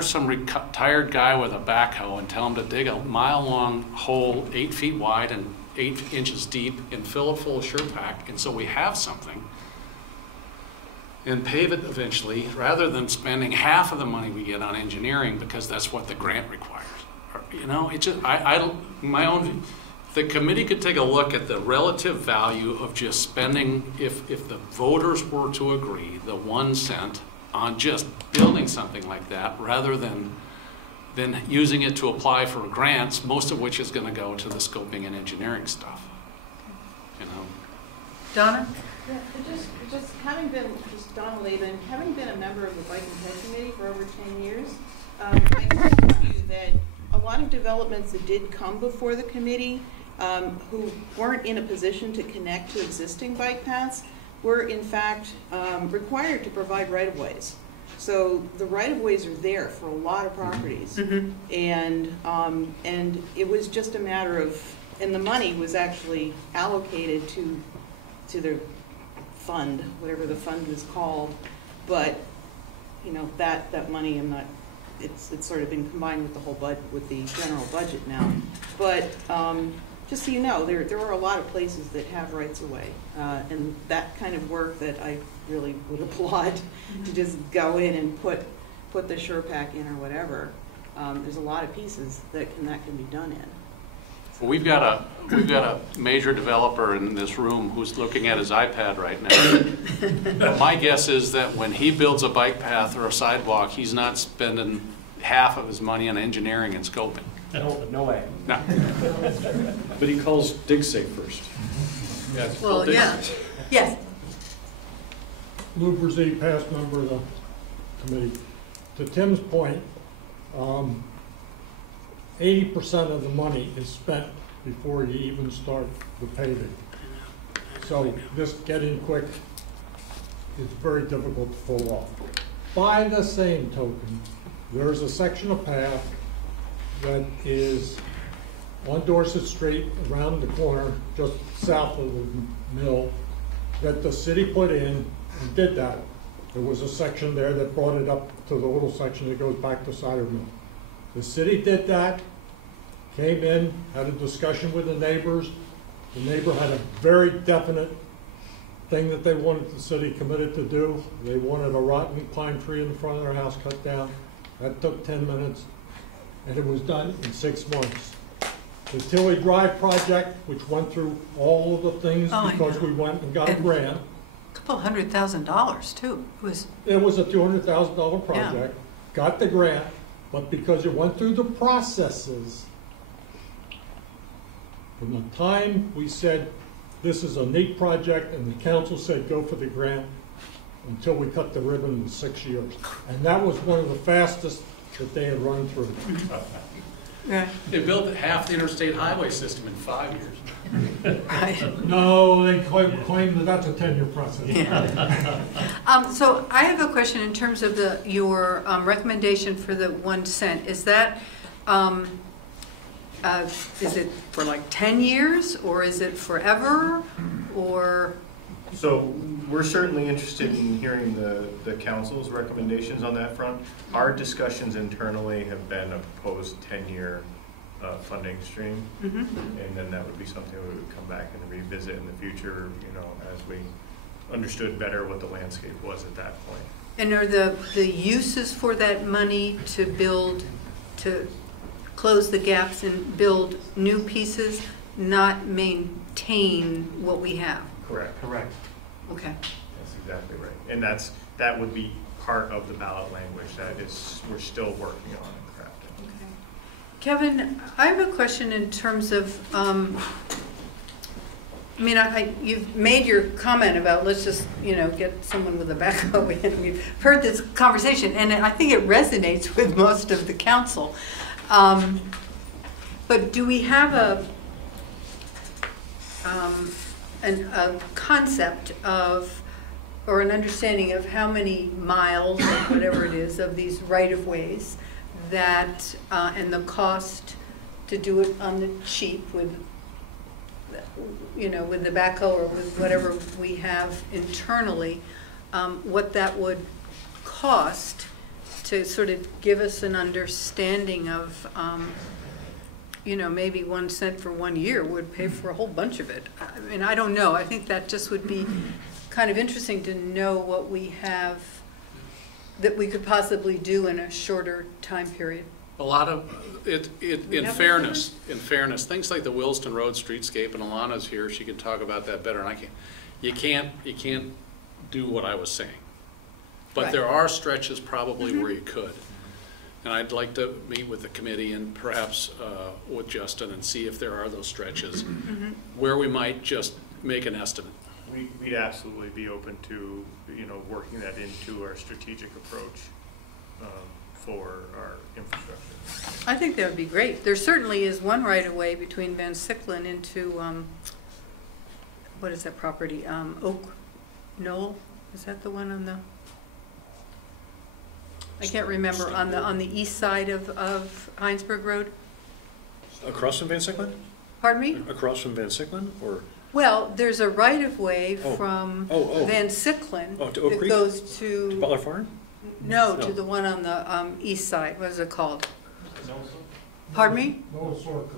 some retired guy with a backhoe and tell him to dig a mile-long hole 8 feet wide and 8 inches deep and fill it full of SurePack, and so we have something, and pave it eventually, rather than spending half of the money we get on engineering because that's what the grant requires. It just, my own view. The committee could take a look at the relative value of just spending, if the voters were to agree, the 1 cent on just building something like that, rather than using it to apply for grants, most of which is going to go to the scoping and engineering stuff. Donna? Yeah, just having been, Donna Laban, having been a member of the Bike and Ped Committee for over 10 years, I can tell you that a lot of developments that did come before the committee who weren't in a position to connect to existing bike paths were in fact required to provide right-of-ways. So the right-of-ways are there for a lot of properties, and it was just a matter of, and the money was actually allocated to the fund, whatever the fund was called, but that money, it's sort of been combined with the whole with the general budget now, but just so you know, there are a lot of places that have rights of way, and that kind of work that I really would applaud, to just go in and put the SurePack in or whatever. There's a lot of pieces that can be done in. Well, we've got a major developer in this room who's looking at his iPad right now. But my guess is that when he builds a bike path or a sidewalk, he's not spending half of his money on engineering and scoping. No way. No. But he calls DigSafe first. Yes. Well, yeah. Yes. Lou Brzee, past member of the committee. To Tim's point, 80% of the money is spent before you even start the paving. So this getting quick is very difficult to pull off. By the same token, there's a section of path that is on Dorset Street around the corner, just south of the mill, that the city put in and did that. There was a section there that brought it up to the little section that goes back to Cider Mill. The city did that, came in, had a discussion with the neighbors. The neighbor had a very definite thing that they wanted the city committed to do. They wanted a rotten pine tree in the front of their house cut down. That took 10 minutes, and it was done in 6 months. The Tilly Drive project, which went through all of the things because we went and got a grant. Couple $100,000 too. It was a $200,000 project. Yeah. Got the grant, but because it went through the processes, from the time we said this is a neat project and the council said go for the grant, until we cut the ribbon in 6 years, and that was one of the fastest that they had run through. Yeah. They built half the interstate highway system in 5 years. Right. No, they claim that that's a 10-year process. Yeah. So I have a question in terms of your recommendation for the 1 cent. Is that is it for like 10 years or is it forever or? So we're certainly interested in hearing the council's recommendations on that front. Our discussions internally have been a proposed 10-year funding stream, and then that would be something we would come back and revisit in the future, you know, as we understood better what the landscape was at that point. And are the uses for that money to build, to close the gaps and build new pieces, not maintain what we have? Correct. Correct. Okay. That's exactly right. And that would be part of the ballot language that we're still working on and crafting. Okay. Kevin, I have a question in terms of, I mean, you've made your comment about let's just, you know, get someone with a backhoe in. We've heard this conversation, and I think it resonates with most of the council. But do we have a concept of, or an understanding of how many miles, or whatever it is, of these right-of-ways that, and the cost to do it on the cheap with, you know, with the backhoe or with whatever we have internally, what that would cost to sort of give us an understanding of, you know, maybe 1 cent for 1 year would pay for a whole bunch of it. I mean, I don't know. I think that just would be kind of interesting to know what we have that we could possibly do in a shorter time period. A lot of it in fairness, things like the Williston Road streetscape, and Alana's here, she can talk about that better than I can. You can't do what I was saying. But right. There are stretches probably where you could. And I'd like to meet with the committee and perhaps with Justin and see if there are those stretches where we might just make an estimate. We'd absolutely be open to, you know, working that into our strategic approach for our infrastructure. I think that would be great. There certainly is one right-of-way between Van Sicklen into, what is that property? Oak Knoll? Is that the one on the? I can't remember, on the east side of Heinsberg Road? Across from Van Sicklen? Pardon me? Across from Van Sicklen, or? Well, there's a right-of-way from Van Sicklen to Oak that Creek? goes to Butler Farm? No, to the one on the east side. What is it called? Pardon me? Knoll Circle.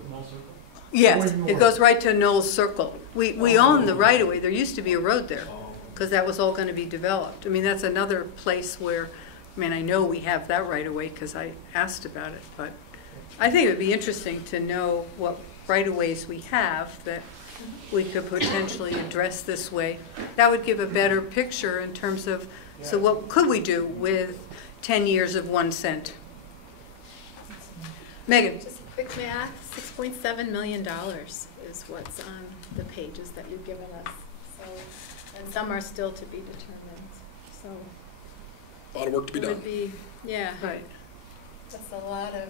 Yes, it goes right to Knoll's Circle. We own the right-of-way. There used to be a road there because that was all going to be developed. I mean, that's another place where, I mean, I know we have that right-of-way because I asked about it, but I think it would be interesting to know what right-of-ways we have that we could potentially address this way. That would give a better picture in terms of, so what could we do with 10 years of 1 cent? Megan? Just quick math, $6.7 million is what's on the pages that you've given us. So, and some are still to be determined. So A lot of work to be done. Would be, yeah. Right. That's a lot of.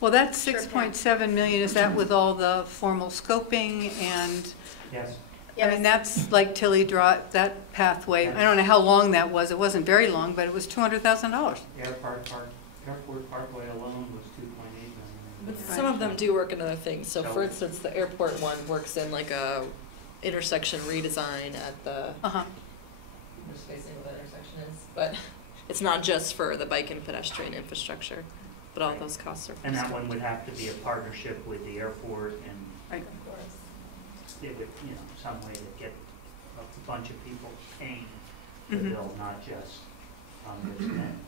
Well, that's 6.7 million. Is that with all the formal scoping and? Yes. I mean, that's like Tilly Drive, that pathway. I don't know how long that was. It wasn't very long, but it was $200,000. Airport Parkway alone was 2.8 million. But some of them do work in other things. So for instance, the airport one works in like a intersection redesign at the, I'm just spacing what that intersection is, but it's not just for the bike and pedestrian infrastructure, but all those costs are. And that one would have to be a partnership with the airport and it would, some way to get a bunch of people paying the bill, not just this thing.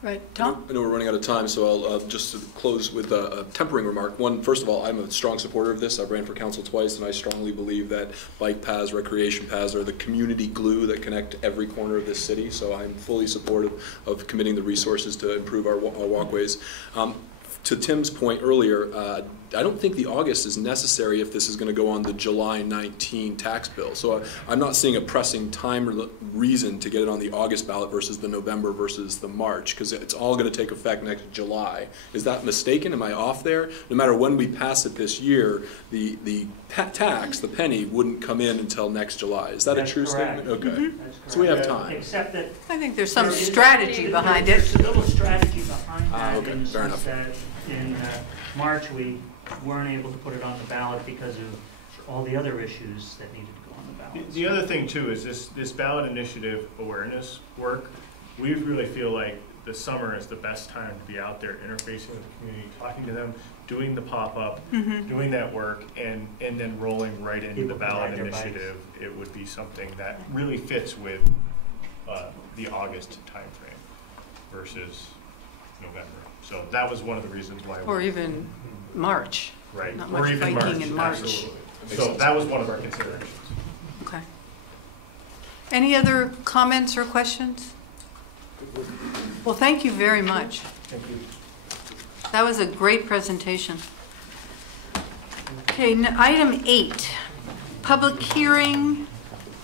Right, Tom? I know we're running out of time, so I'll just to close with a tempering remark. One, first of all, I'm a strong supporter of this. I've ran for council twice, and I strongly believe that bike paths, recreation paths are the community glue that connect every corner of this city, so I'm fully supportive of committing the resources to improve our walkways. To Tim's point earlier, I don't think the August is necessary if this is going to go on the July 19 tax bill. So I'm not seeing a pressing time or reason to get it on the August ballot versus the November versus the March, because it's all going to take effect next July. Is that mistaken? Am I off there? No matter when we pass it this year, the tax, the penny, wouldn't come in until next July. Is that That's a true correct. statement? Okay. That's So we have correct. time. Except that I think there's some strategy behind it. There's a little strategy behind that okay, in the fair sense enough. that in March we weren't able to put it on the ballot because of all the other issues that needed to go on the ballot. The other thing too is this ballot initiative awareness work. We really feel like the summer is the best time to be out there interfacing with the community, talking to them, doing the pop-up, doing that work, and then rolling right into People the ballot can ride their initiative. It would be something that really fits with the August timeframe versus November. So that was one of the reasons why. Or even March. Right. Not Or much even biking in March. Absolutely. So that was one of our considerations. Okay. Any other comments or questions? Well, thank you very much. Thank you. That was a great presentation. Okay, item 8, public hearing.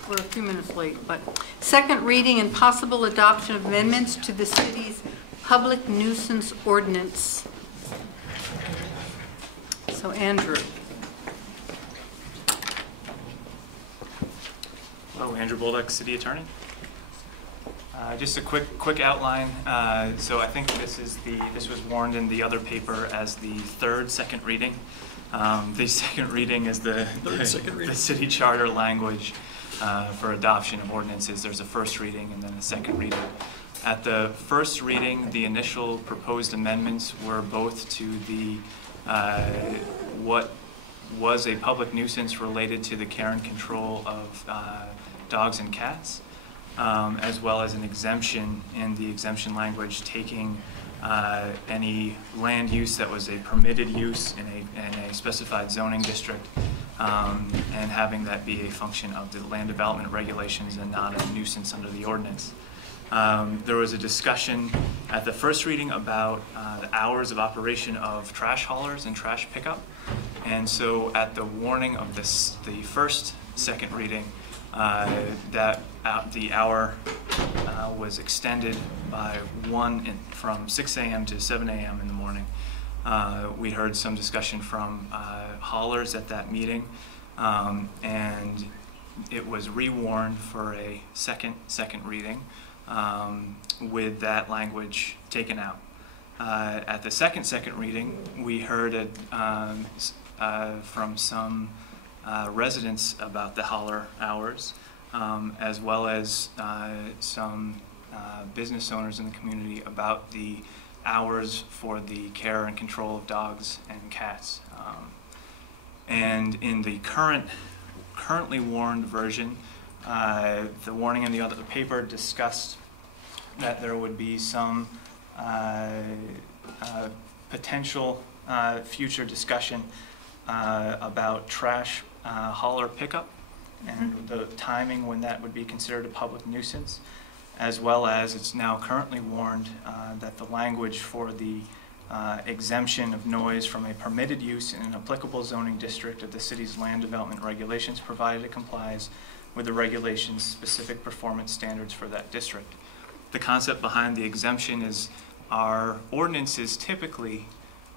We're a few minutes late, but second reading and possible adoption of amendments to the city's public nuisance ordinance. So Andrew. Hello, Andrew Bolduc, City Attorney. Just a quick outline. So I think this was warned in the other paper as the second reading. The second reading is the city charter language for adoption of ordinances. There's a first reading and then a second reading. At the first reading, the initial proposed amendments were both to the what was a public nuisance related to the care and control of dogs and cats, as well as an exemption in the exemption language taking any land use that was a permitted use in a specified zoning district and having that be a function of the land development regulations and not a nuisance under the ordinance. There was a discussion at the first reading about the hours of operation of trash haulers and trash pickup. And so at the warning of the second reading, the hour was extended by from 6 a.m. to 7 a.m. in the morning. We heard some discussion from haulers at that meeting, and it was rewarned for a second reading with that language taken out. At the second reading, we heard from some residents about the hauler hours, as well as some business owners in the community about the hours for the care and control of dogs and cats. And in the currently warned version, the warning in the other paper discussed that there would be some potential future discussion about trash hauler pickup and the timing when that would be considered a public nuisance, as well as it's now currently warned that the language for the exemption of noise from a permitted use in an applicable zoning district of the city's land development regulations, provided it complies with the regulations' specific performance standards for that district. The concept behind the exemption is our ordinances typically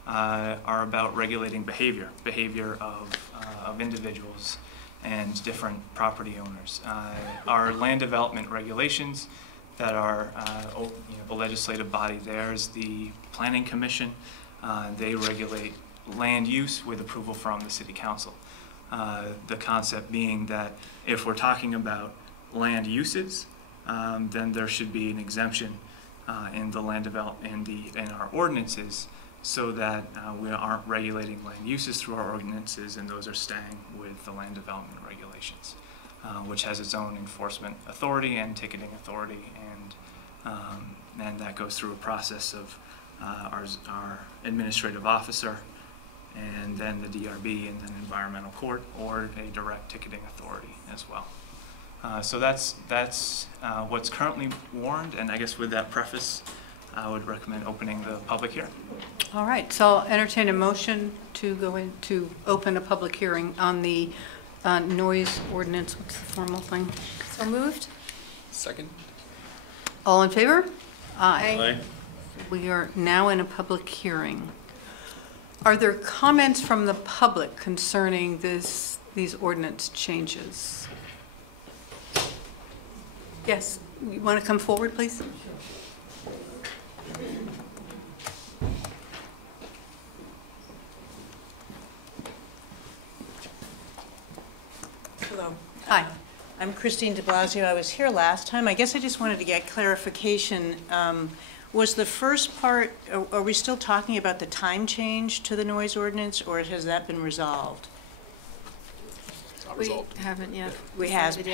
are about regulating behavior of individuals and different property owners. Our land development regulations that are the legislative body there is the Planning Commission. They regulate land use with approval from the City Council. The concept being that if we're talking about land uses, then there should be an exemption in the land development in our ordinances, so that we aren't regulating land uses through our ordinances, and those are staying with the land development regulations, which has its own enforcement authority and ticketing authority, and that goes through a process of our administrative officer, and then the DRB, and then environmental court, or a direct ticketing authority as well. So that's what's currently warned, and I guess with that preface, I would recommend opening the public hearing. All right, so I'll entertain a motion to go into open a public hearing on the noise ordinance. What's the formal thing? So moved. Second. All in favor? Aye. Aye. We are now in a public hearing. Are there comments from the public concerning these ordinance changes? Yes, you want to come forward, please? Hello. Hi. I'm Christine de Blasio. I was here last time. I guess I just wanted to get clarification. Was the first part, are we still talking about the time change to the noise ordinance, or has that been resolved? It's not resolved. We haven't yet. We haven't.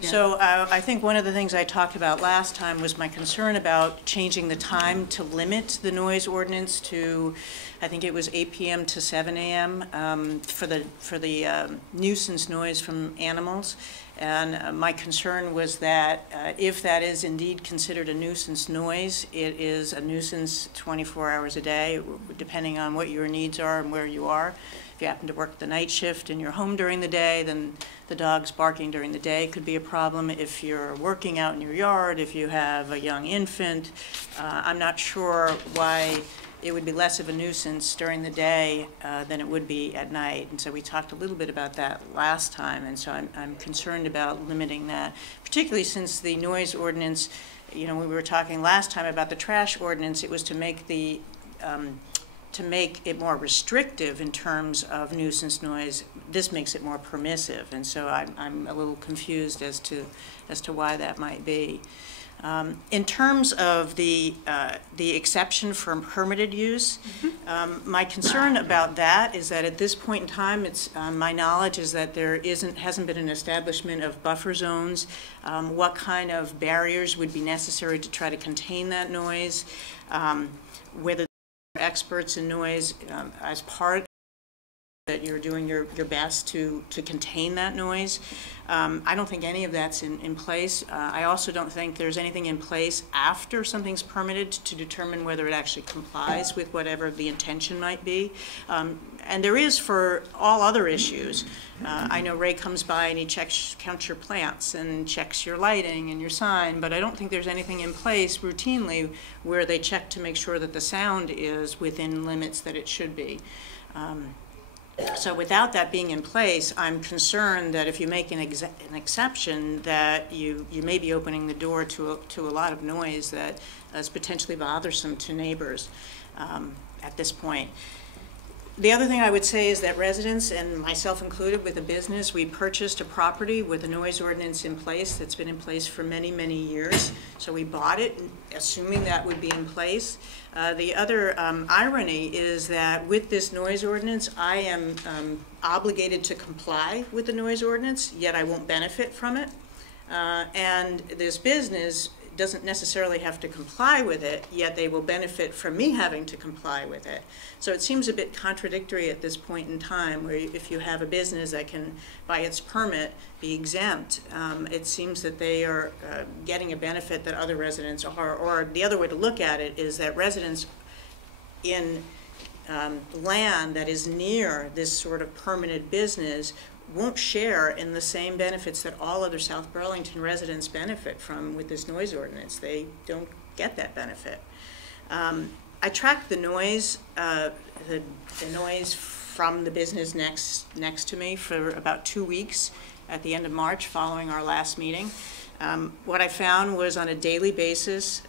Yeah. So I think one of the things I talked about last time was my concern about changing the time to limit the noise ordinance to, I think it was 8 p.m. to 7 a.m. For the nuisance noise from animals. And my concern was that if that is indeed considered a nuisance noise, it is a nuisance 24 hours a day, depending on what your needs are and where you are. If you happen to work the night shift and you're home during the day, then the dogs barking during the day could be a problem. If you're working out in your yard, if you have a young infant, I'm not sure why it would be less of a nuisance during the day than it would be at night. And so we talked a little bit about that last time, and so I'm concerned about limiting that, particularly since the noise ordinance, you know, we were talking last time about the trash ordinance, it was to make the to make it more restrictive in terms of nuisance noise. This makes it more permissive, and so I'm a little confused as to why that might be. In terms of the exception from permitted use, my concern about that is that at this point in time, it's my knowledge is that there hasn't been an establishment of buffer zones. What kind of barriers would be necessary to try to contain that noise? Whether experts in noise as part that you're doing your best to contain that noise. I don't think any of that's in place. I also don't think there's anything in place after something's permitted to determine whether it actually complies with whatever the intention might be. And there is for all other issues. I know Ray comes by and he counts your plants and checks your lighting and your sign, but I don't think there's anything in place routinely where they check to make sure that the sound is within limits that it should be. So without that being in place, I'm concerned that if you make an exception, that you may be opening the door to a lot of noise that is potentially bothersome to neighbors at this point. The other thing I would say is that residents, and myself included with a business, we purchased a property with a noise ordinance in place that's been in place for many, many years. So we bought it assuming that would be in place. The other irony is that with this noise ordinance, I am obligated to comply with the noise ordinance, yet I won't benefit from it. And this business doesn't necessarily have to comply with it, yet they will benefit from me having to comply with it. So it seems a bit contradictory at this point in time, where if you have a business that can, by its permit, be exempt, it seems that they are getting a benefit that other residents are. Or the other way to look at it is that residents in land that is near this sort of permanent business won't share in the same benefits that all other South Burlington residents benefit from with this noise ordinance. They don't get that benefit. I tracked the noise, the noise from the business next to me for about 2 weeks at the end of March following our last meeting. What I found was on a daily basis,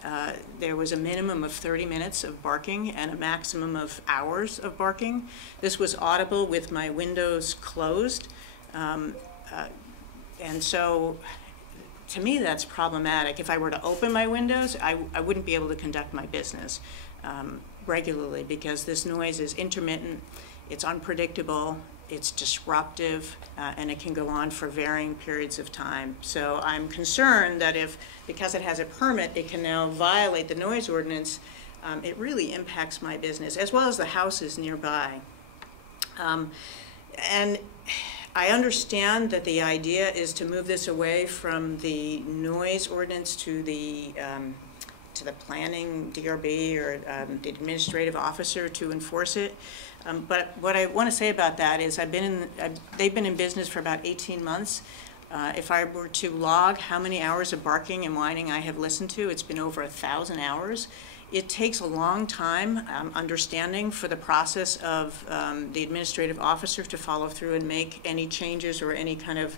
there was a minimum of 30 minutes of barking and a maximum of hours of barking. This was audible with my windows closed. And so, to me, that's problematic. If I were to open my windows, I wouldn't be able to conduct my business regularly, because this noise is intermittent, it's unpredictable, it's disruptive, and it can go on for varying periods of time. So I'm concerned that because it has a permit, it can now violate the noise ordinance. It really impacts my business, as well as the houses nearby. And I understand that the idea is to move this away from the noise ordinance to the planning DRB or the administrative officer to enforce it. But what I want to say about that is they've been in business for about 18 months. If I were to log how many hours of barking and whining I have listened to, it's been over 1,000 hours. It takes a long time, understanding, for the process of the administrative officer to follow through and make any changes or any kind of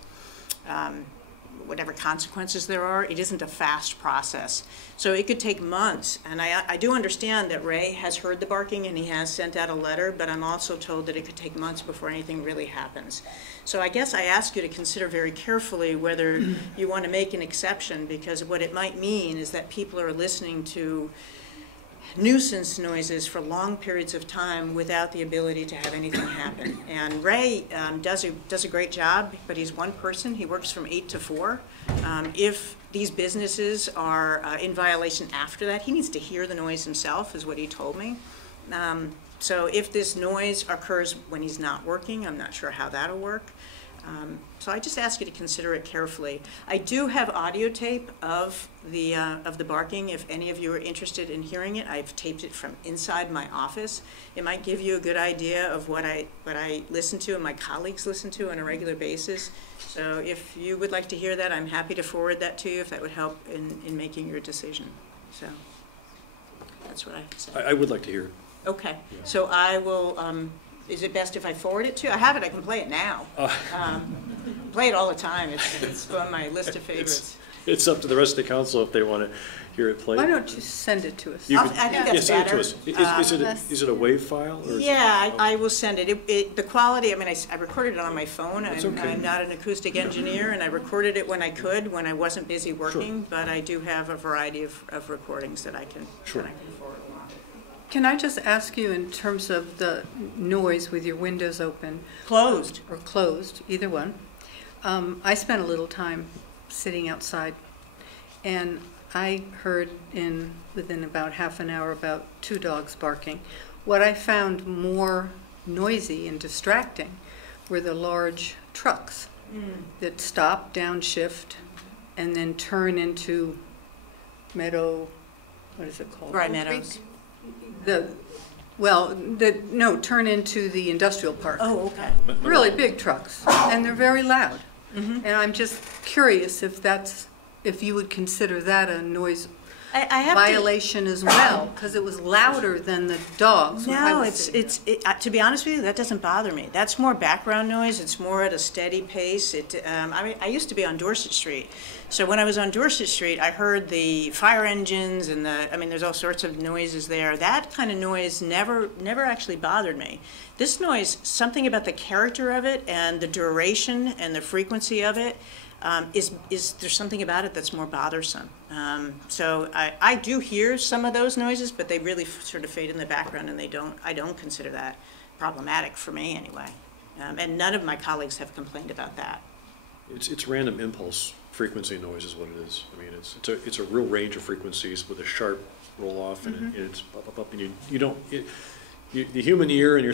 whatever consequences there are. It isn't a fast process. So it could take months. And I do understand that Ray has heard the barking and he has sent out a letter, but I'm also told that it could take months before anything really happens. So I guess I ask you to consider very carefully whether you want to make an exception, because what it might mean is that people are listening to nuisance noises for long periods of time without the ability to have anything happen. And Ray does a great job, but he's one person. He works from 8 to 4. If these businesses are in violation after that, he needs to hear the noise himself, is what he told me. So if this noise occurs when he's not working, I'm not sure how that'll work. So I just ask you to consider it carefully. I do have audio tape of the barking. If any of you are interested in hearing it, I've taped it from inside my office. It might give you a good idea of what I listen to and my colleagues listen to on a regular basis. So if you would like to hear that, I'm happy to forward that to you if that would help in making your decision. So that's what I have to say. I would like to hear it. Okay, so I will, is it best if I forward it to you? I have it, I can play it now. Play it all the time, it's on my list of favorites. It's up to the rest of the council if they want to hear it played. Why don't you send it to us? I think that's better. Send it to us. Is it a WAV file? Or yeah, I will send it. The quality, I mean, I recorded it on my phone. I'm not an acoustic engineer, and I recorded it when I could, when I wasn't busy working, sure. But I do have a variety of recordings that I can forward along. Can I just ask you, in terms of the noise with your windows open? Closed. Or closed, either one. I spent a little time sitting outside, and I heard within about half an hour about 2 dogs barking. What I found more noisy and distracting were the large trucks that stop, downshift, and then turn into what is it called? Rye Meadows. Turn into the industrial park. Oh, okay. Really big trucks, and they're very loud. Mm-hmm. And I'm just curious if you would consider that a noise violation as well, because it was louder than the dogs. No, to be honest with you, that doesn't bother me. That's more background noise. It's more at a steady pace. I used to be on Dorset Street, so when I was on Dorset Street, I heard the fire engines and there's all sorts of noises there. That kind of noise never actually bothered me. This noise, something about the character of it and the duration and the frequency of it, there's something about it that's more bothersome. So I do hear some of those noises, but they really sort of fade in the background, and I don't consider that problematic for me anyway. And none of my colleagues have complained about that. it's random impulse frequency noise is what it is. I mean, it's a real range of frequencies with a sharp roll off, and it's up, up, up, and you don't. The human ear and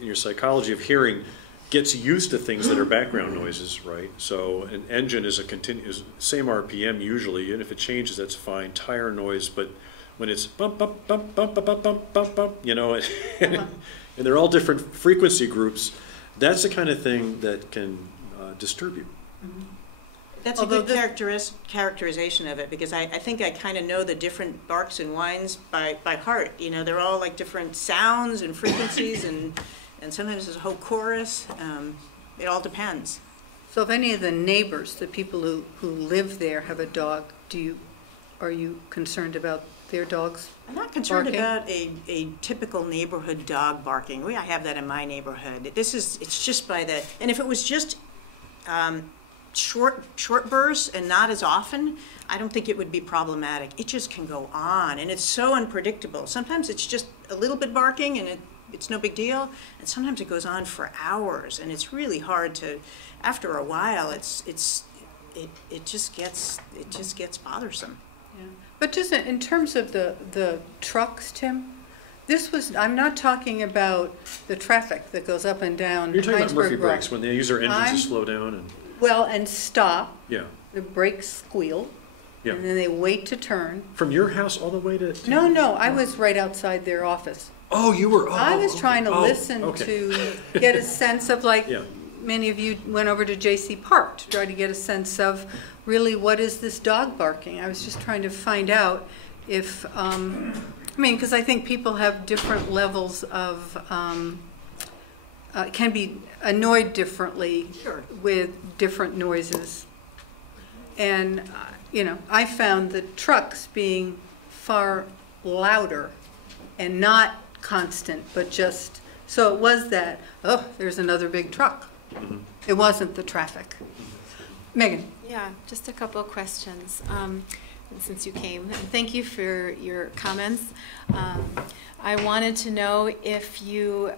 your psychology of hearing gets used to things that are background noises, right? So an engine is a continuous, same RPM usually, and if it changes, that's fine. Tire noise, but when it's bump, bump, bump, bump, bump, bump, bump, bump, bump, you know, and they're all different frequency groups, that's the kind of thing that can disturb you. That's a good characterization of it, because I think I kind of know the different barks and whines by heart. You know, they're all like different sounds and frequencies, and sometimes there's a whole chorus. It all depends. So if any of the neighbors, the people who live there, have a dog, are you concerned about their dogs I'm not concerned barking? about a typical neighborhood dog barking. I have that in my neighborhood. It's just by the, and if it was just short bursts and not as often, I don't think it would be problematic. It just can go on, and it's so unpredictable. Sometimes it's just a little bit barking and it's no big deal, and sometimes it goes on for hours, and it's really hard to, after a while, it just gets bothersome. Yeah. But just in terms of the trucks, Tim, I'm not talking about the traffic that goes up and down. You're talking about Murphy Heinsberg Road. brakes, when they use their engines to slow down and. Well, and stop. Yeah. The brakes squeal. Yeah. And then they wait to turn. From your house all the way to? No, I was right outside their office. Oh, you were. Oh, I was trying to listen to get a sense of, like, many of you went over to J.C. Park to try to get a sense of really what is this dog barking. I was just trying to find out if, because I think people have different levels of, can be annoyed differently with different noises. And, I found the trucks being far louder and not constant, but just, so it was that, oh, there's another big truck. It wasn't the traffic. Megan. Yeah, just a couple of questions since you came. And thank you for your comments. I wanted to know if you,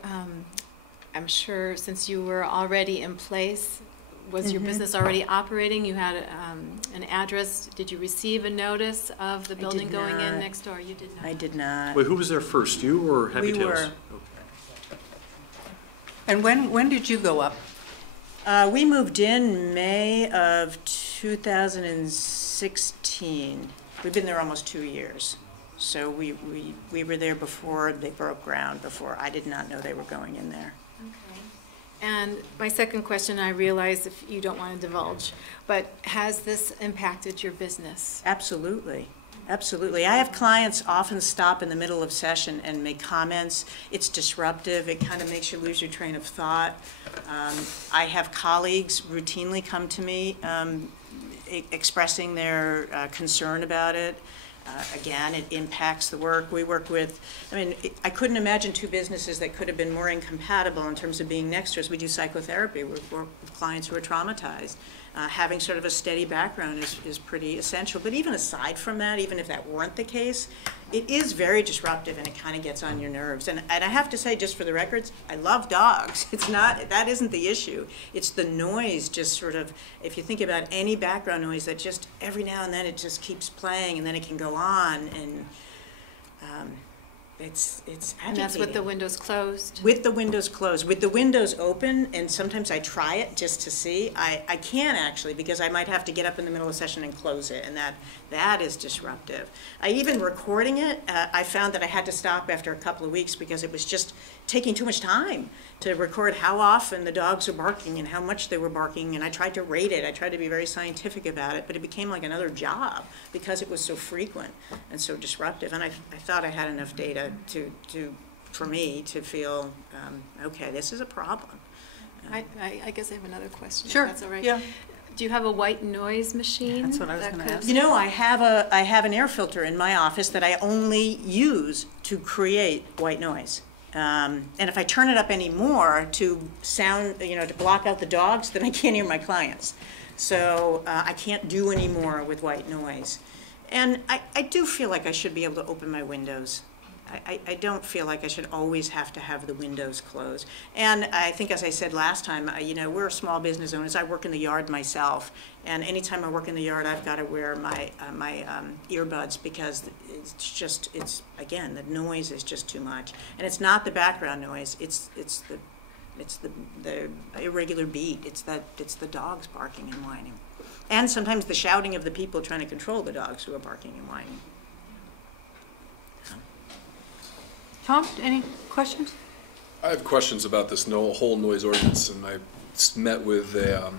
I'm sure since you were already in place, was your business already operating? You had an address. Did you receive a notice of the building going in next door? You did not. I did not. Wait, who was there first, you or Happy Tales? We were. And when did you go up? We moved in May of 2016. We've been there almost 2 years. So we were there before they broke ground, before I did not know they were going in there. Okay. And my second question, I realize if you don't want to divulge, but has this impacted your business? Absolutely. Absolutely. I have clients often stop in the middle of session and make comments. It's disruptive. It kind of makes you lose your train of thought. I have colleagues routinely come to me expressing their concern about it. Again, it impacts the work. We work with, I couldn't imagine two businesses that could have been more incompatible in terms of being next to us. We do psychotherapy. We work with clients who are traumatized. Having sort of a steady background is pretty essential. But even aside from that, even if that weren't the case, it is very disruptive and it kind of gets on your nerves. And I have to say, just for the records, I love dogs. That isn't the issue. It's the noise, just sort of, if you think about any background noise that just every now and then it just keeps playing and then it can go on, and it's agitating. And that's with the windows closed? With the windows closed. With the windows open, and sometimes I try it just to see. I can actually, because I might have to get up in the middle of a session and close it, and that is disruptive. Even recording it, I found that I had to stop after a couple of weeks because it was just taking too much time to record how often the dogs were barking and how much they were barking, and I tried to rate it. I tried to be very scientific about it, but it became like another job because it was so frequent and so disruptive. And I thought I had enough data for me to feel, okay, this is a problem. I guess I have another question. Sure. If that's all right. Yeah. Do you have a white noise machine? That's what I was going to ask. You know, I have an air filter in my office that I only use to create white noise. And if I turn it up anymore to sound, to block out the dogs, then I can't hear my clients. So I can't do any more with white noise. And I do feel like I should be able to open my windows. I don't feel like I should always have to have the windows closed. And I think, as I said last time, you know, we're small business owners. I work in the yard myself, and anytime I work in the yard, I've got to wear my earbuds, because again, the noise is just too much. And it's not the background noise. It's the irregular beat. It's the dogs barking and whining, and sometimes the shouting of the people trying to control the dogs who are barking and whining. Tom, any questions? I have questions about this whole noise ordinance, and I met with the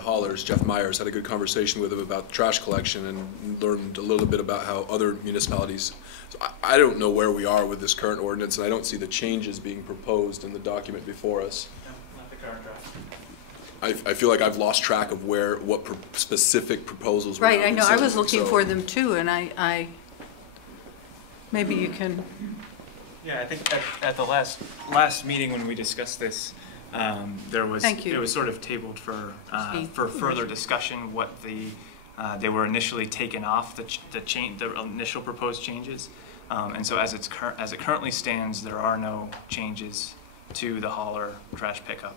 haulers. Jeff Myers, had a good conversation with him about trash collection and learned a little bit about how other municipalities. So I don't know where we are with this current ordinance, and I don't see the changes being proposed in the document before us. Not the current draft. I feel like I've lost track of what specific proposals were. Right, I know. I was looking for them too, and I maybe you can. Yeah, I think at the last meeting when we discussed this, it was sort of tabled for further discussion. What they were initially taken off the initial proposed changes, and so as it currently stands, there are no changes to the hauler trash pickup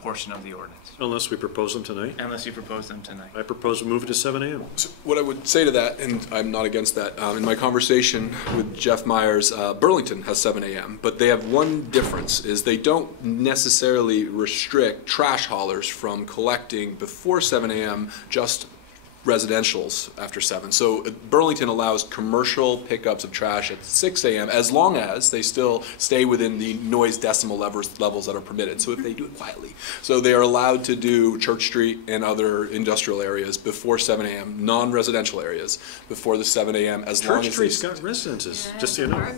portion of the ordinance. Unless we propose them tonight? Unless you propose them tonight. I propose to move it to 7 a.m. So what I would say to that, and I'm not against that, in my conversation with Jeff Myers, Burlington has 7 a.m., but they have one difference, is they don't necessarily restrict trash haulers from collecting before 7 a.m., just residentials after 7. So Burlington allows commercial pickups of trash at 6 a.m. as long as they still stay within the noise decimal levels that are permitted. So if they do it quietly. So they are allowed to do Church Street and other industrial areas before 7 a.m., non-residential areas before the 7 a.m. as long as Church Street's got residences, just so you know.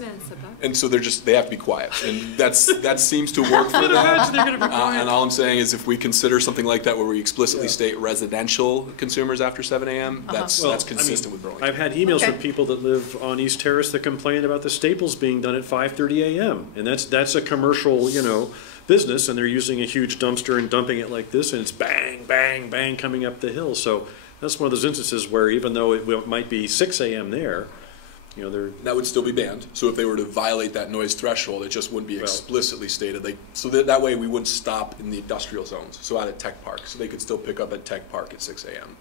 And so they have to be quiet. And that seems to work for them. And all I'm saying is if we consider something like that where we explicitly state residential consumers after 7 a.m., that's consistent with Burlington. I've had emails from people that live on East Terrace that complain about the Staples being done at 5:30 a.m. And that's a commercial, business, and they're using a huge dumpster and dumping it like this, and it's bang, bang, bang coming up the hill. So that's one of those instances where even though it might be 6 a.m. there, that would still be banned. So if they were to violate that noise threshold, it just wouldn't be explicitly stated. So that way we wouldn't stop in the industrial zones, so out at Tech Park. So they could still pick up at Tech Park at 6 a.m.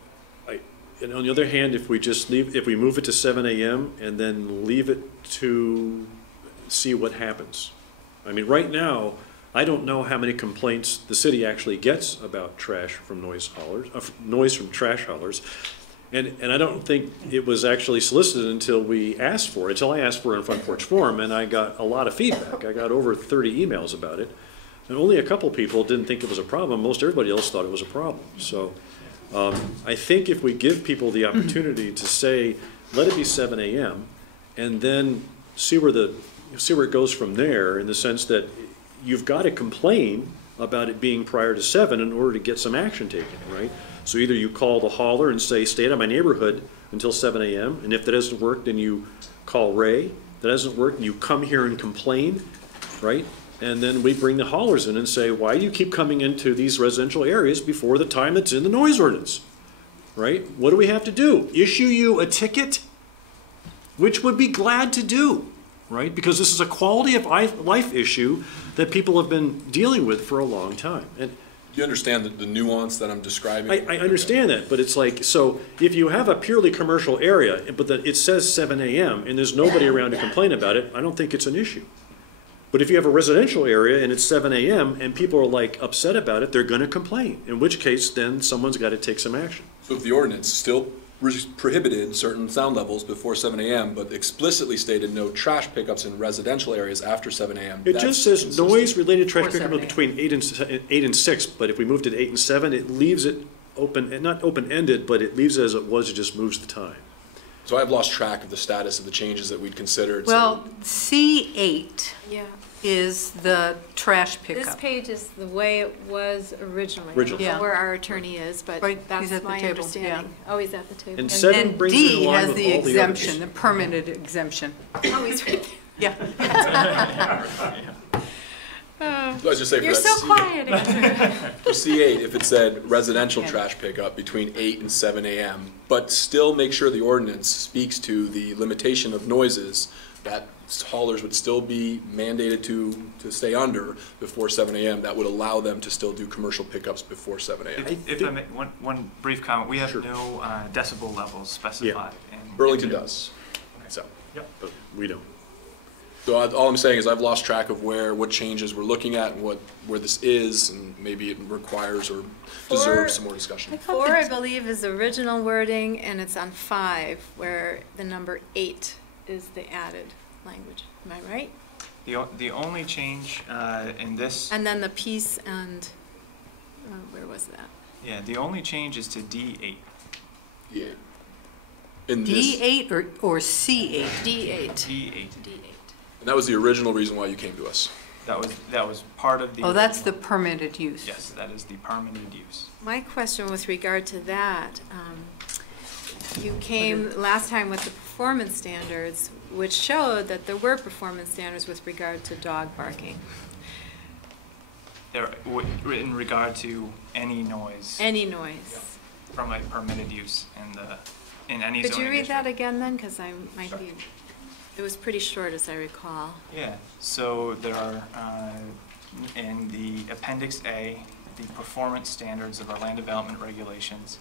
And on the other hand, if we move it to 7 a.m. and then leave it to see what happens. I mean, right now, I don't know how many complaints the city actually gets about trash from noise from trash haulers. And I don't think it was actually solicited until I asked for it in Front Porch Forum, and I got a lot of feedback. I got over 30 emails about it. And only a couple people didn't think it was a problem. Most everybody else thought it was a problem. So I think if we give people the opportunity to say, let it be 7 a.m., and then see where it goes from there, in the sense that you've got to complain about it being prior to 7 in order to get some action taken, right? So either you call the hauler and say, stay out of my neighborhood until 7 a.m., and if that doesn't work, then you call Ray. If that doesn't work, you come here and complain, right? And then we bring the haulers in and say, why do you keep coming into these residential areas before the time that's in the noise ordinance, right? What do we have to do? Issue you a ticket? Which would be glad to do, right? Because this is a quality of life issue that people have been dealing with for a long time. And you understand the nuance that I'm describing? I understand that, but it's like, so if you have a purely commercial area, but it says 7 a.m. and there's nobody around to complain about it, I don't think it's an issue. But if you have a residential area and it's 7 a.m. and people are like upset about it, they're going to complain, in which case then someone's got to take some action. So if the ordinance still prohibited certain sound levels before 7 a.m., but explicitly stated no trash pickups in residential areas after 7 a.m. It just says noise-related trash pickup between 8 and 6, but if we moved it to 8 and 7, it leaves it open, not open-ended, but it leaves it as it was, it just moves the time. So I've lost track of the status of the changes that we'd considered. Well, C8 is the trash pickup. This page is the way it was originally. Yeah. Where our attorney is, but that's my understanding. Oh, he's at the table. And then D has the exemption, the permanent exemption. Oh, he's right there. Yeah. Let's just say you're so quiet, Andrew. For C8, if it said residential trash pickup between 8 and 7 a.m., but still make sure the ordinance speaks to the limitation of noises that haulers would still be mandated to stay under before 7 a.m. That would allow them to still do commercial pickups before 7 a.m. If I may, one brief comment, we have Sure. no decibel levels specified. In Burlington does. So. Yep. But we don't. So all I'm saying is I've lost track of what changes we're looking at and where this is, and maybe it requires or deserves some more discussion. 4, I believe, is the original wording, and it's on 5, where the number 8 is the added language. Am I right? The only change in this... And then the piece and, where was that? Yeah, the only change is to D8. Yeah. D8 or C8? D8. D8. And that was the original reason why you came to us. That was part of the... Oh, that's the permitted use. Yes, that is the permitted use. My question with regard to that, you came last time with the performance standards, which showed that there were performance standards with regard to dog barking. In regard to any noise. Any noise. Yeah, from a permitted use in any Could zoning you read district. that again then? Because I might be... It was pretty short, as I recall. Yeah, so there are, in the Appendix A, the performance standards of our land development regulations.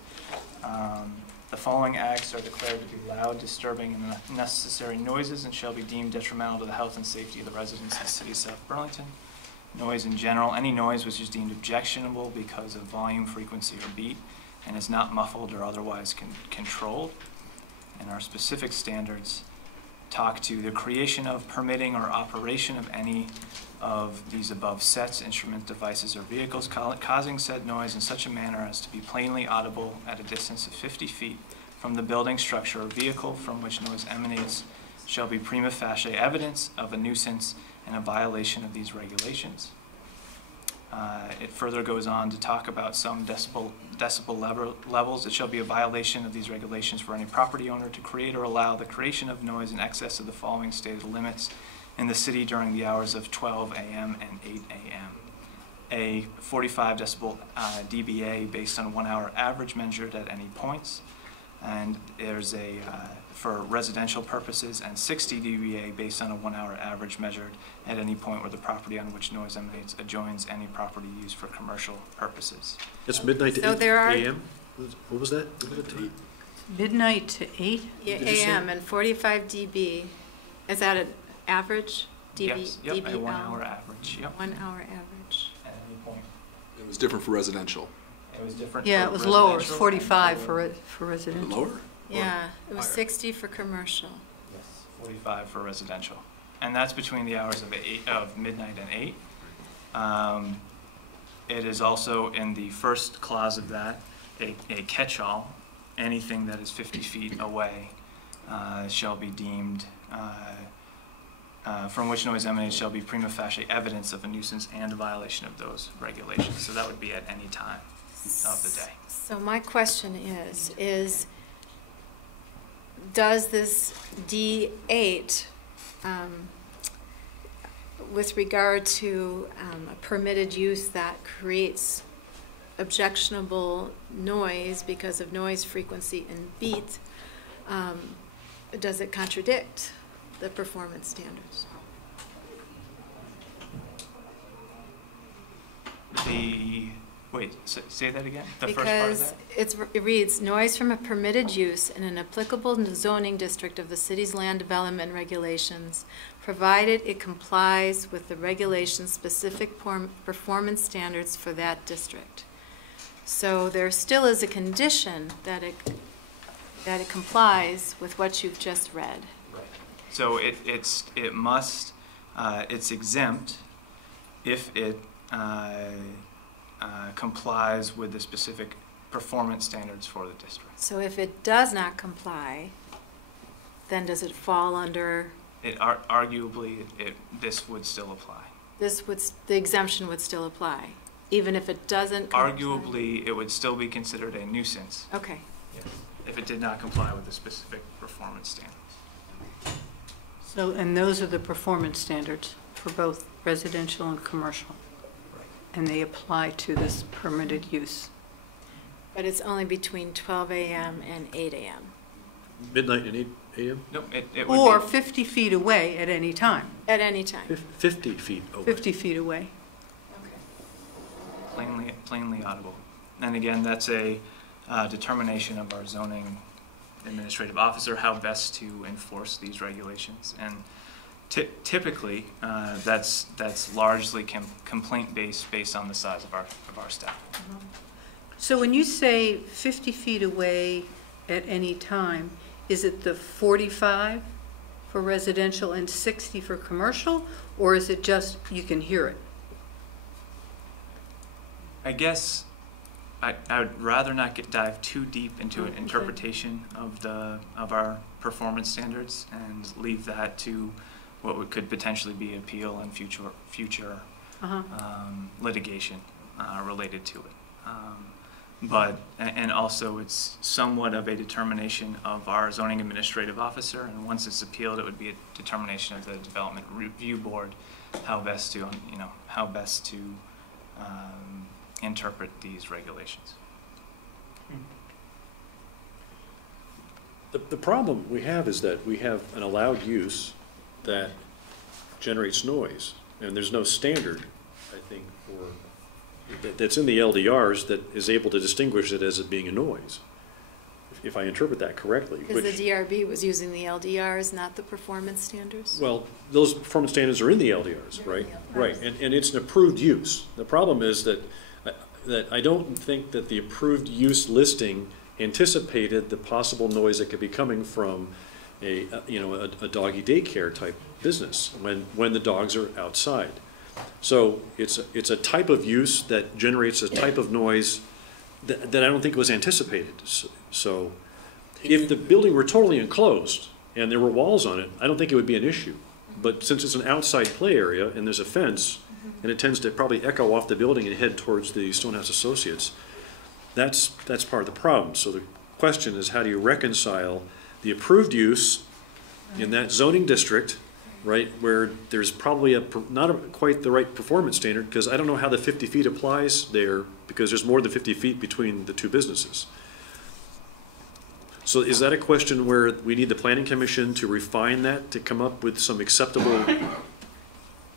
The following acts are declared to be loud, disturbing, and unnecessary noises and shall be deemed detrimental to the health and safety of the residents of the city of South Burlington. Noise in general, any noise which is deemed objectionable because of volume, frequency, or beat, and is not muffled or otherwise controlled. And our specific standards talk to the creation of, permitting, or operation of any of these above sets, instrument, devices, or vehicles causing said noise in such a manner as to be plainly audible at a distance of 50 feet from the building, structure, or vehicle from which noise emanates shall be prima facie evidence of a nuisance and a violation of these regulations. It further goes on to talk about some decibel levels. It shall be a violation of these regulations for any property owner to create or allow the creation of noise in excess of the following stated limits in the city during the hours of 12 a.m. and 8 a.m. A 45 decibel dBA based on a 1 hour average measured at any points. And there's a, for residential purposes, and 60 dBA based on a 1 hour average measured at any point where the property on which noise emanates adjoins any property used for commercial purposes. It's midnight to 8 a.m.? What was that? Midnight to 8? Yeah, a.m. and 45 dB. Is that an average? dB, Yes, yep, dB a 1 hour average, yep. 1 hour average. At any point. It was different for residential. It was different Yeah, for it was lower. It was residential 45 and for residential. Lower? Yeah, it was higher? 60 for commercial. Yes, 45 for residential. And that's between the hours of midnight and 8. It is also in the first clause of that, a catch-all. Anything that is 50 feet away shall be deemed, from which noise emanates shall be prima facie evidence of a nuisance and a violation of those regulations. So that would be at any time of the day. So my question is does this D8, with regard to a permitted use that creates objectionable noise because of noise frequency and beat, does it contradict the performance standards? Wait, say that again? The first part of that? Because it reads, noise from a permitted use in an applicable zoning district of the city's land development regulations, provided it complies with the regulation's specific performance standards for that district. So there still is a condition that it complies with what you've just read. Right. So it's exempt if it complies with the specific performance standards for the district. So if it does not comply, then does it fall under? Arguably, this would still apply. The exemption would still apply, even if it doesn't comply? Arguably, it would still be considered a nuisance. Okay. Yes, if it did not comply with the specific performance standards. So, and those are the performance standards for both residential and commercial. Right. And they apply to this permitted use. But it's only between 12 a.m. and 8 a.m. Midnight and 8 a.m.? Nope, it would Or be 50 feet away at any time. At any time. 50 feet away. 50 feet away. plainly audible. And again, that's a determination of our zoning administrative officer how best to enforce these regulations. And typically, that's largely complaint-based based on the size of our staff. So when you say 50 feet away at any time, is it the 45 for residential and 60 for commercial, or is it just you can hear it? I guess I would rather not dive too deep into an interpretation of our performance standards and leave that to what could potentially be appeal and future litigation related to it. And also it's somewhat of a determination of our zoning administrative officer, and once it's appealed, it would be a determination of the development review board how best to interpret these regulations. The problem we have is that we have an allowed use that generates noise, and there's no standard, I think, that's in the LDRs that is able to distinguish it as it being a noise, if I interpret that correctly. Because the DRB was using the LDRs, not the performance standards? Well, those performance standards are in the LDRs, right? Right, and it's an approved use. The problem is that I don't think that the approved use listing anticipated the possible noise that could be coming from a doggy daycare type business when the dogs are outside. So it's a type of use that generates a type of noise that I don't think was anticipated. So if the building were totally enclosed and there were walls on it, I don't think it would be an issue. But since it's an outside play area and there's a fence, and it tends to probably echo off the building and head towards the Stonehouse Associates, that's part of the problem. So the question is, how do you reconcile the approved use in that zoning district, right, where there's probably not quite the right performance standard, because I don't know how the 50 feet applies there, because there's more than 50 feet between the two businesses. So is that a question where we need the Planning Commission to refine that, to come up with some acceptable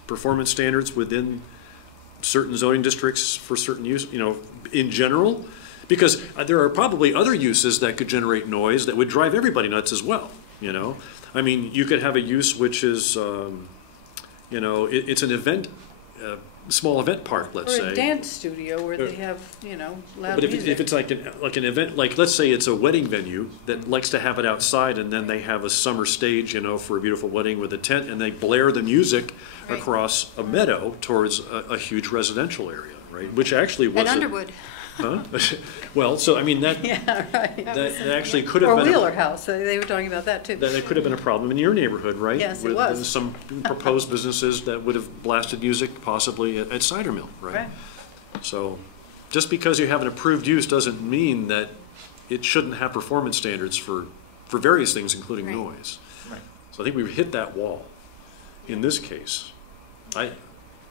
performance standards within certain zoning districts for certain use, in general? Because there are probably other uses that could generate noise that would drive everybody nuts as well, I mean, you could have a use which is, it's an event, small event park, let's say. Or a dance studio where they have, loud but music. If it's like an event, like let's say it's a wedding venue that likes to have it outside, and then they have a summer stage, for a beautiful wedding with a tent, and they blare the music across a meadow towards a huge residential area, right? Which actually was At Underwood. Huh? Well, so I mean that. Yeah, right. That actually could have or been. Wheeler House. They were talking about that too. That could have been a problem in your neighborhood, right? Yes, it was. With some proposed businesses that would have blasted music possibly at Cider Mill, right? So, just because you have an approved use doesn't mean that it shouldn't have performance standards for various things, including noise. Right. So I think we've hit that wall in this case.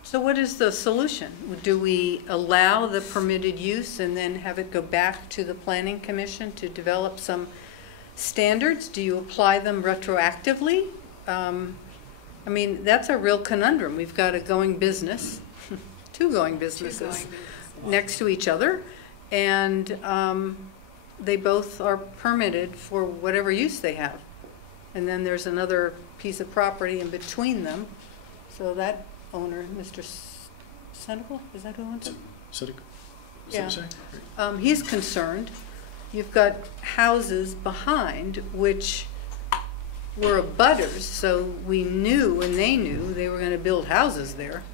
So what is the solution? Do we allow the permitted use and then have it go back to the Planning Commission to develop some standards? Do you apply them retroactively? I mean, that's a real conundrum. We've got a going business, two going businesses next to each other, and they both are permitted for whatever use they have. And then there's another piece of property in between them, so that owner, Mr. Senegal, is that who owns it? Senegal? Yeah. He's concerned. You've got houses behind which were abutters, so we knew and they knew they were going to build houses there,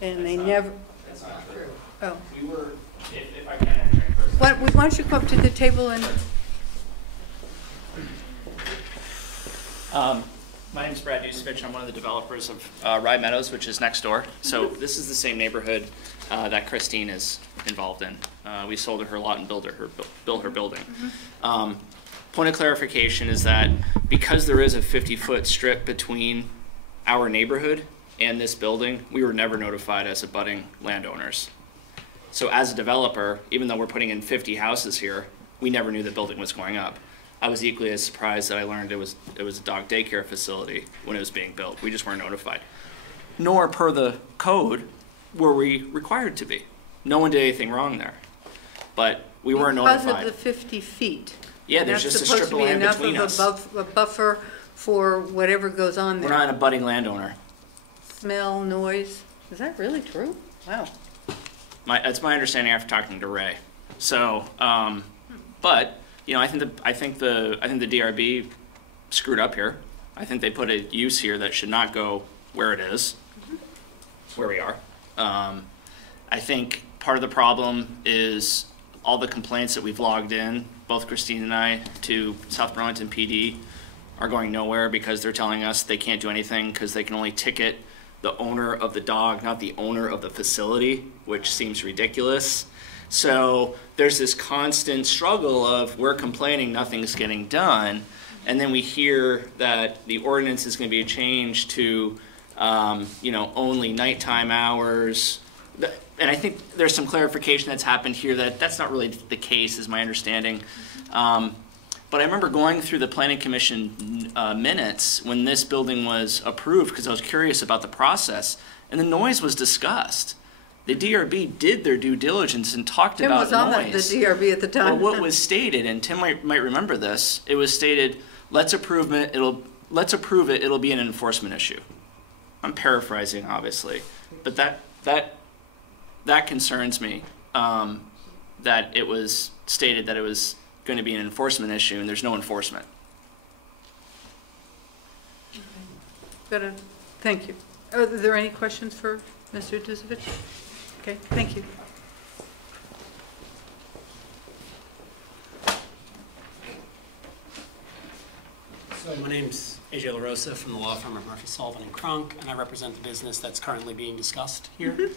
and they never. That's not true. Oh. We were, if I can interject first. Why don't you go up to the table and. My name is Brad Nusevich. I'm one of the developers of Rye Meadows, which is next door. So this is the same neighborhood that Christine is involved in. We sold her lot and built her building. Point of clarification is that because there is a 50-foot strip between our neighborhood and this building, we were never notified as abutting landowners. So as a developer, even though we're putting in 50 houses here, we never knew the building was going up. I was equally as surprised that I learned it was a dog daycare facility when it was being built. We just weren't notified. Nor per the code were we required to be. No one did anything wrong there. But we weren't notified. Because of the 50 feet. Yeah, there's just a strip of land between us. That's supposed to be enough of a buffer for whatever goes on there. We're not a budding landowner. Smell, noise. Is that really true? Wow. That's my understanding after talking to Ray. So, but you know, I think the DRB screwed up here. I think they put a use here that should not go where it is, where we are. I think part of the problem is all the complaints that we've logged in, both Christine and I, to South Burlington PD are going nowhere because they're telling us they can't do anything because they can only ticket the owner of the dog, not the owner of the facility, which seems ridiculous. So there's this constant struggle of we're complaining, nothing's getting done, and then we hear that the ordinance is going to be changed to, only nighttime hours. And I think there's some clarification that's happened here that that's not really the case, is my understanding. But I remember going through the Planning Commission minutes when this building was approved because I was curious about the process, and the noise was discussed. The DRB did their due diligence and talked about noise. Tim was on the DRB at the time. Well, what was stated, and Tim might remember this, it was stated, let's approve it, it'll be an enforcement issue. I'm paraphrasing, obviously, but that concerns me, that it was stated that it was going to be an enforcement issue, and there's no enforcement. Thank you. Are there any questions for Mr. Dusevich? Okay, thank you. So my name's AJ LaRosa from the law firm of Murphy, Sullivan & Crunk, and I represent the business that's currently being discussed here. Mm-hmm.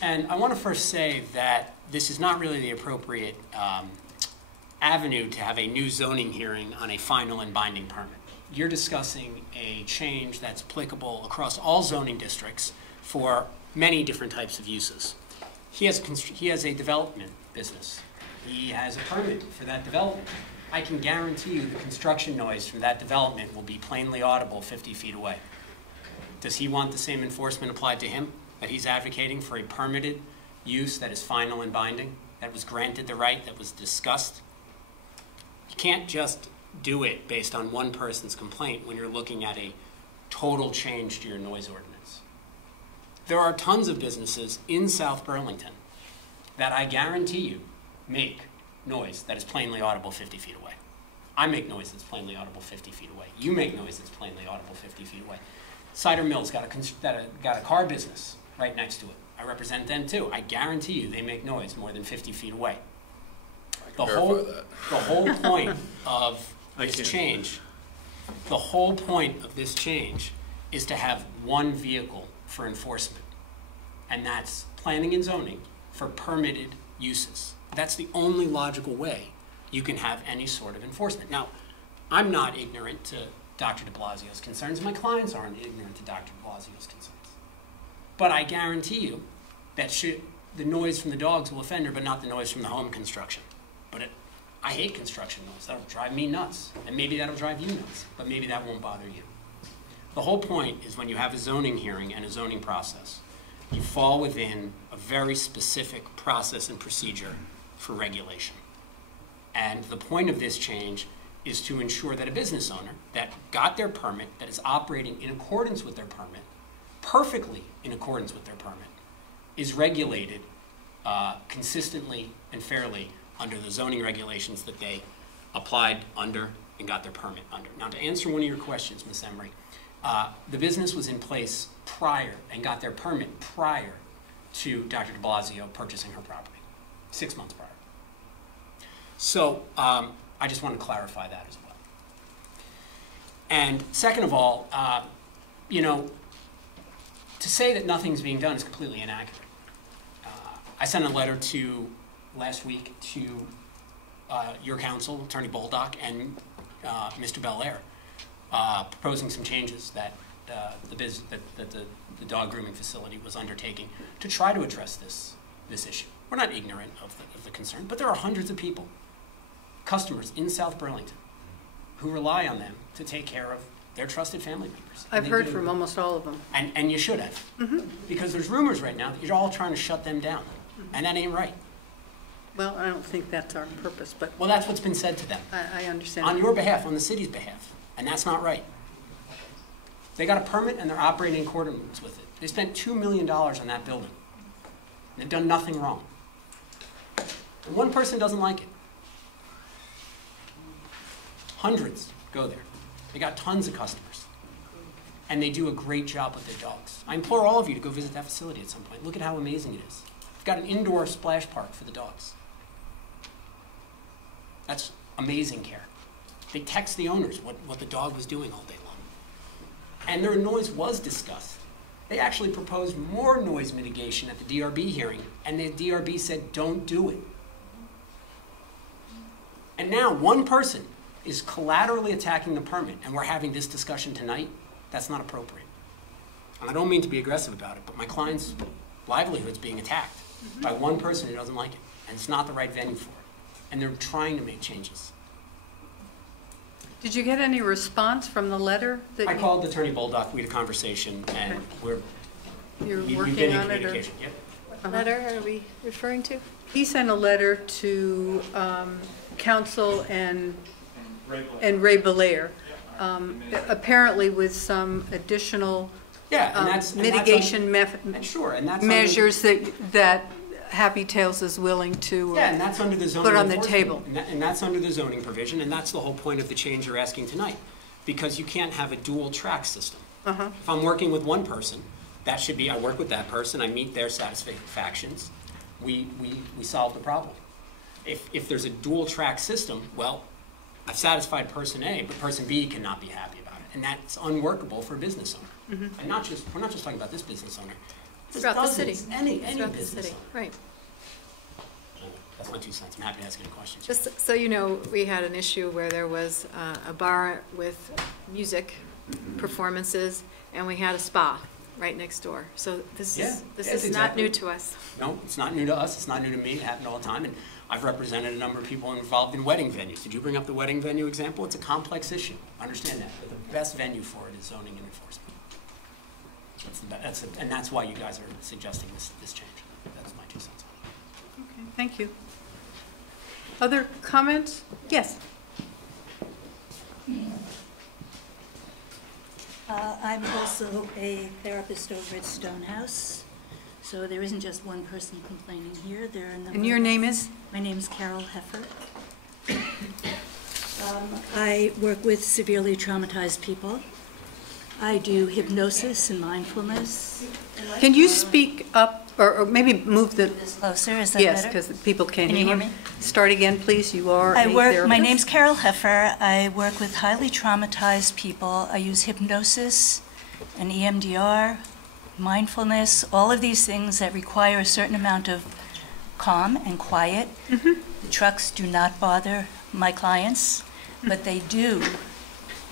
And I want to first say that this is not really the appropriate avenue to have a new zoning hearing on a final and binding permit. You're discussing a change that's applicable across all zoning districts for many different types of uses. He has a development business. He has a permit for that development. I can guarantee you the construction noise from that development will be plainly audible 50 feet away. Does he want the same enforcement applied to him, that he's advocating for a permitted use that is final and binding, that was granted the right, that was discussed? You can't just do it based on one person's complaint when you're looking at a total change to your noise ordinance. There are tons of businesses in South Burlington that I guarantee you make noise that is plainly audible 50 feet away. I make noise that's plainly audible 50 feet away. You make noise that's plainly audible 50 feet away. Cider Mill's got a car business right next to it. I represent them too. I guarantee you they make noise more than 50 feet away. The whole point of this change, is to have one vehicle for enforcement, and that's planning and zoning for permitted uses. That's the only logical way you can have any sort of enforcement. Now, I'm not ignorant to Dr. de Blasio's concerns. My clients aren't ignorant to Dr. de Blasio's concerns. But I guarantee you that the noise from the dogs will offend her, but not the noise from the home construction. But I hate construction noise. That'll drive me nuts. And maybe that'll drive you nuts, but maybe that won't bother you. The whole point is when you have a zoning hearing and a zoning process, you fall within a very specific process and procedure for regulation. And the point of this change is to ensure that a business owner that got their permit, that is operating in accordance with their permit, perfectly in accordance with their permit, is regulated consistently and fairly under the zoning regulations that they applied under and got their permit under. Now, to answer one of your questions, Ms. Emery, the business was in place prior and got their permit prior to Dr. de Blasio purchasing her property, 6 months prior. So I just want to clarify that as well. And second of all, to say that nothing's being done is completely inaccurate. I sent a letter last week to your counsel, Attorney Boldock, and Mr. Belair, proposing some changes that the dog grooming facility was undertaking to try to address this issue. We're not ignorant of the concern, but there are hundreds of people, customers in South Burlington, who rely on them to take care of their trusted family members. I've heard from almost all of them. And you should have. Because there's rumors right now that you're all trying to shut them down. And that ain't right. Well, I don't think that's our purpose, but Well, that's what's been said to them. I understand. On your behalf, on the city's behalf. And that's not right. They got a permit and they're operating in accordance with it. They spent $2 million on that building. They've done nothing wrong. And one person doesn't like it. Hundreds go there. They got tons of customers. And they do a great job with their dogs. I implore all of you to go visit that facility at some point. Look at how amazing it is. They've got an indoor splash park for the dogs. That's amazing care. They text the owners what the dog was doing all day long. And their noise was discussed. They actually proposed more noise mitigation at the DRB hearing, and the DRB said, don't do it. And now one person is collaterally attacking the permit, and we're having this discussion tonight. That's not appropriate. And I don't mean to be aggressive about it, but my client's livelihood is being attacked by one person who doesn't like it, and it's not the right venue for it. And they're trying to make changes. Did you get any response from the letter that I called Attorney Bolduc, we had a conversation, and you're we've working been in on it? communication. Yep. What letter are we referring to? He sent a letter to council and Ray Belair, apparently with some additional mitigation measures that Happy Tales is willing to and that's under the zoning put on the enforcement. table. And that's under the zoning provision, and that's the whole point of the change you're asking tonight. Because you can't have a dual track system. If I'm working with one person, that should be, I work with that person, I meet their satisfactions, we solve the problem. If there's a dual track system, well, I've satisfied person A, but person B cannot be happy about it. And that's unworkable for a business owner. And we're not just talking about this business owner. Throughout the city. Any Throughout the business city, owner. right. That's my 2 cents. I'm happy to ask any questions. Just so you know, we had an issue where there was a bar with music performances, and we had a spa right next door. So this is not new to us. No, it's not new to us. It's not new to me. It happened all the time. And I've represented a number of people involved in wedding venues. Did you bring up the wedding venue example? It's a complex issue. Understand that. But the best venue for it is zoning and enforcement. And that's why you guys are suggesting this change. That's my 2 cents. Okay, thank you. Other comments? Yes. I'm also a therapist over at Stonehouse, so there isn't just one person complaining here. There are a number. And your name is? My name is Carol Heffer. I work with severely traumatized people. I do hypnosis and mindfulness. Can you speak up, or maybe move the... Closer, is that yes, better? because people can't Can you hear me? Start again, please. You are a therapist. My name's Carol Heffer. I work with highly traumatized people. I use hypnosis and EMDR, mindfulness, all of these things that require a certain amount of calm and quiet. The trucks do not bother my clients, but they do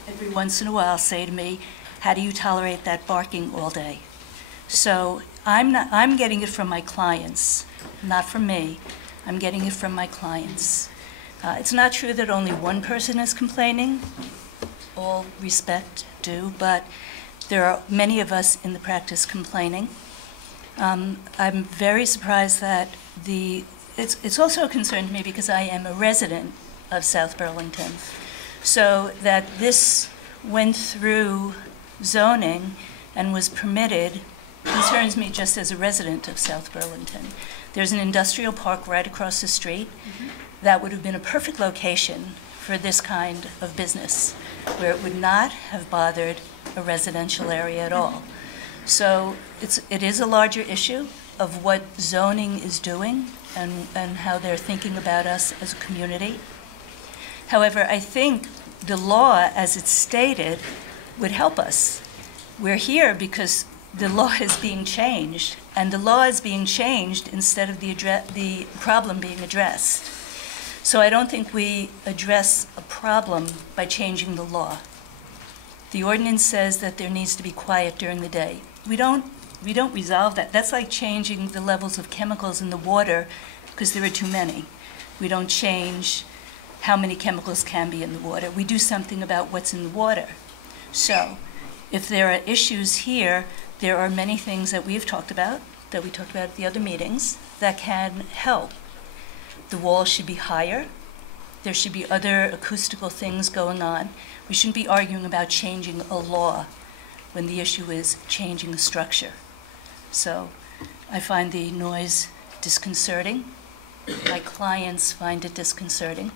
every once in a while say to me, how do you tolerate that barking all day? So I'm getting it from my clients, not from me. I'm getting it from my clients. It's not true that only one person is complaining, all respect due, but there are many of us in the practice complaining. I'm very surprised that it's also a concern to me because I am a resident of South Burlington. So that this went through zoning and was permitted concerns me just as a resident of South Burlington. There's an industrial park right across the street that would have been a perfect location for this kind of business, where it would not have bothered a residential area at all. So it is a larger issue of what zoning is doing and how they're thinking about us as a community. However, I think the law, as it's stated, would help us. We're here because the law is being changed, and the law is being changed instead of the problem being addressed. So I don't think we address a problem by changing the law. The ordinance says that there needs to be quiet during the day. We don't resolve that. That's like changing the levels of chemicals in the water because there are too many. We don't change how many chemicals can be in the water. We do something about what's in the water. So if there are issues here, there are many things that we've talked about, that we talked about at the other meetings, that can help. The wall should be higher. There should be other acoustical things going on. We shouldn't be arguing about changing a law when the issue is changing the structure. So I find the noise disconcerting. My clients find it disconcerting.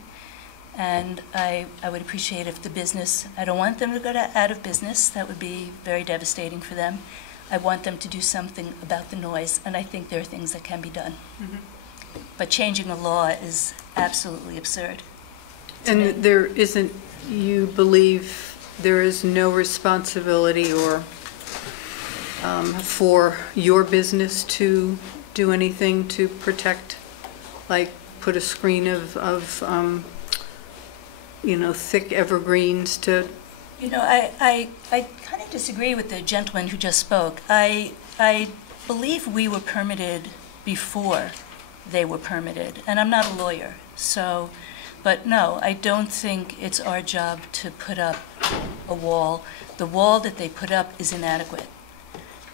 And I would appreciate if the business, I don't want them to go out of business. That would be very devastating for them. I want them to do something about the noise, and I think there are things that can be done. But changing a law is absolutely absurd. And there isn't, you believe there is no responsibility or for your business to do anything to protect, like put a screen of you know, thick evergreens to... You know, I kind of disagree with the gentleman who just spoke. I believe we were permitted before they were permitted, and I'm not a lawyer, so, but no, I don't think it's our job to put up a wall. The wall that they put up is inadequate.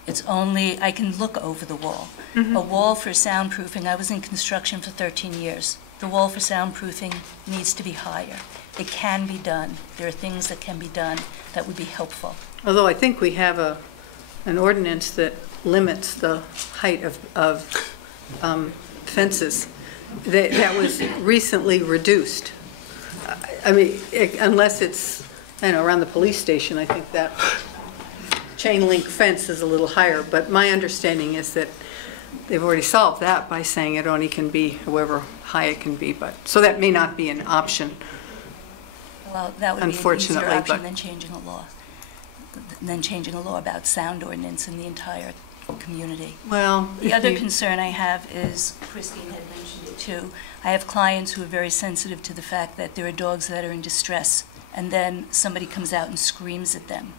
It's only, I can look over the wall. A wall for soundproofing, I was in construction for 13 years. The wall for soundproofing needs to be higher. It can be done. There are things that can be done that would be helpful. Although I think we have an ordinance that limits the height of fences. That was recently reduced. I mean, unless it's, I know, around the police station, I think that chain link fence is a little higher. But my understanding is that they've already solved that by saying it only can be however high it can be. But so that may not be an option. Well, that would be an Unfortunately, easier option but- than changing a law. Than changing a law about sound ordinance in the entire community. Well, the if other you- concern I have is, Christine had mentioned it too, I have clients who are very sensitive to the fact that there are dogs that are in distress, and then somebody comes out and screams at them.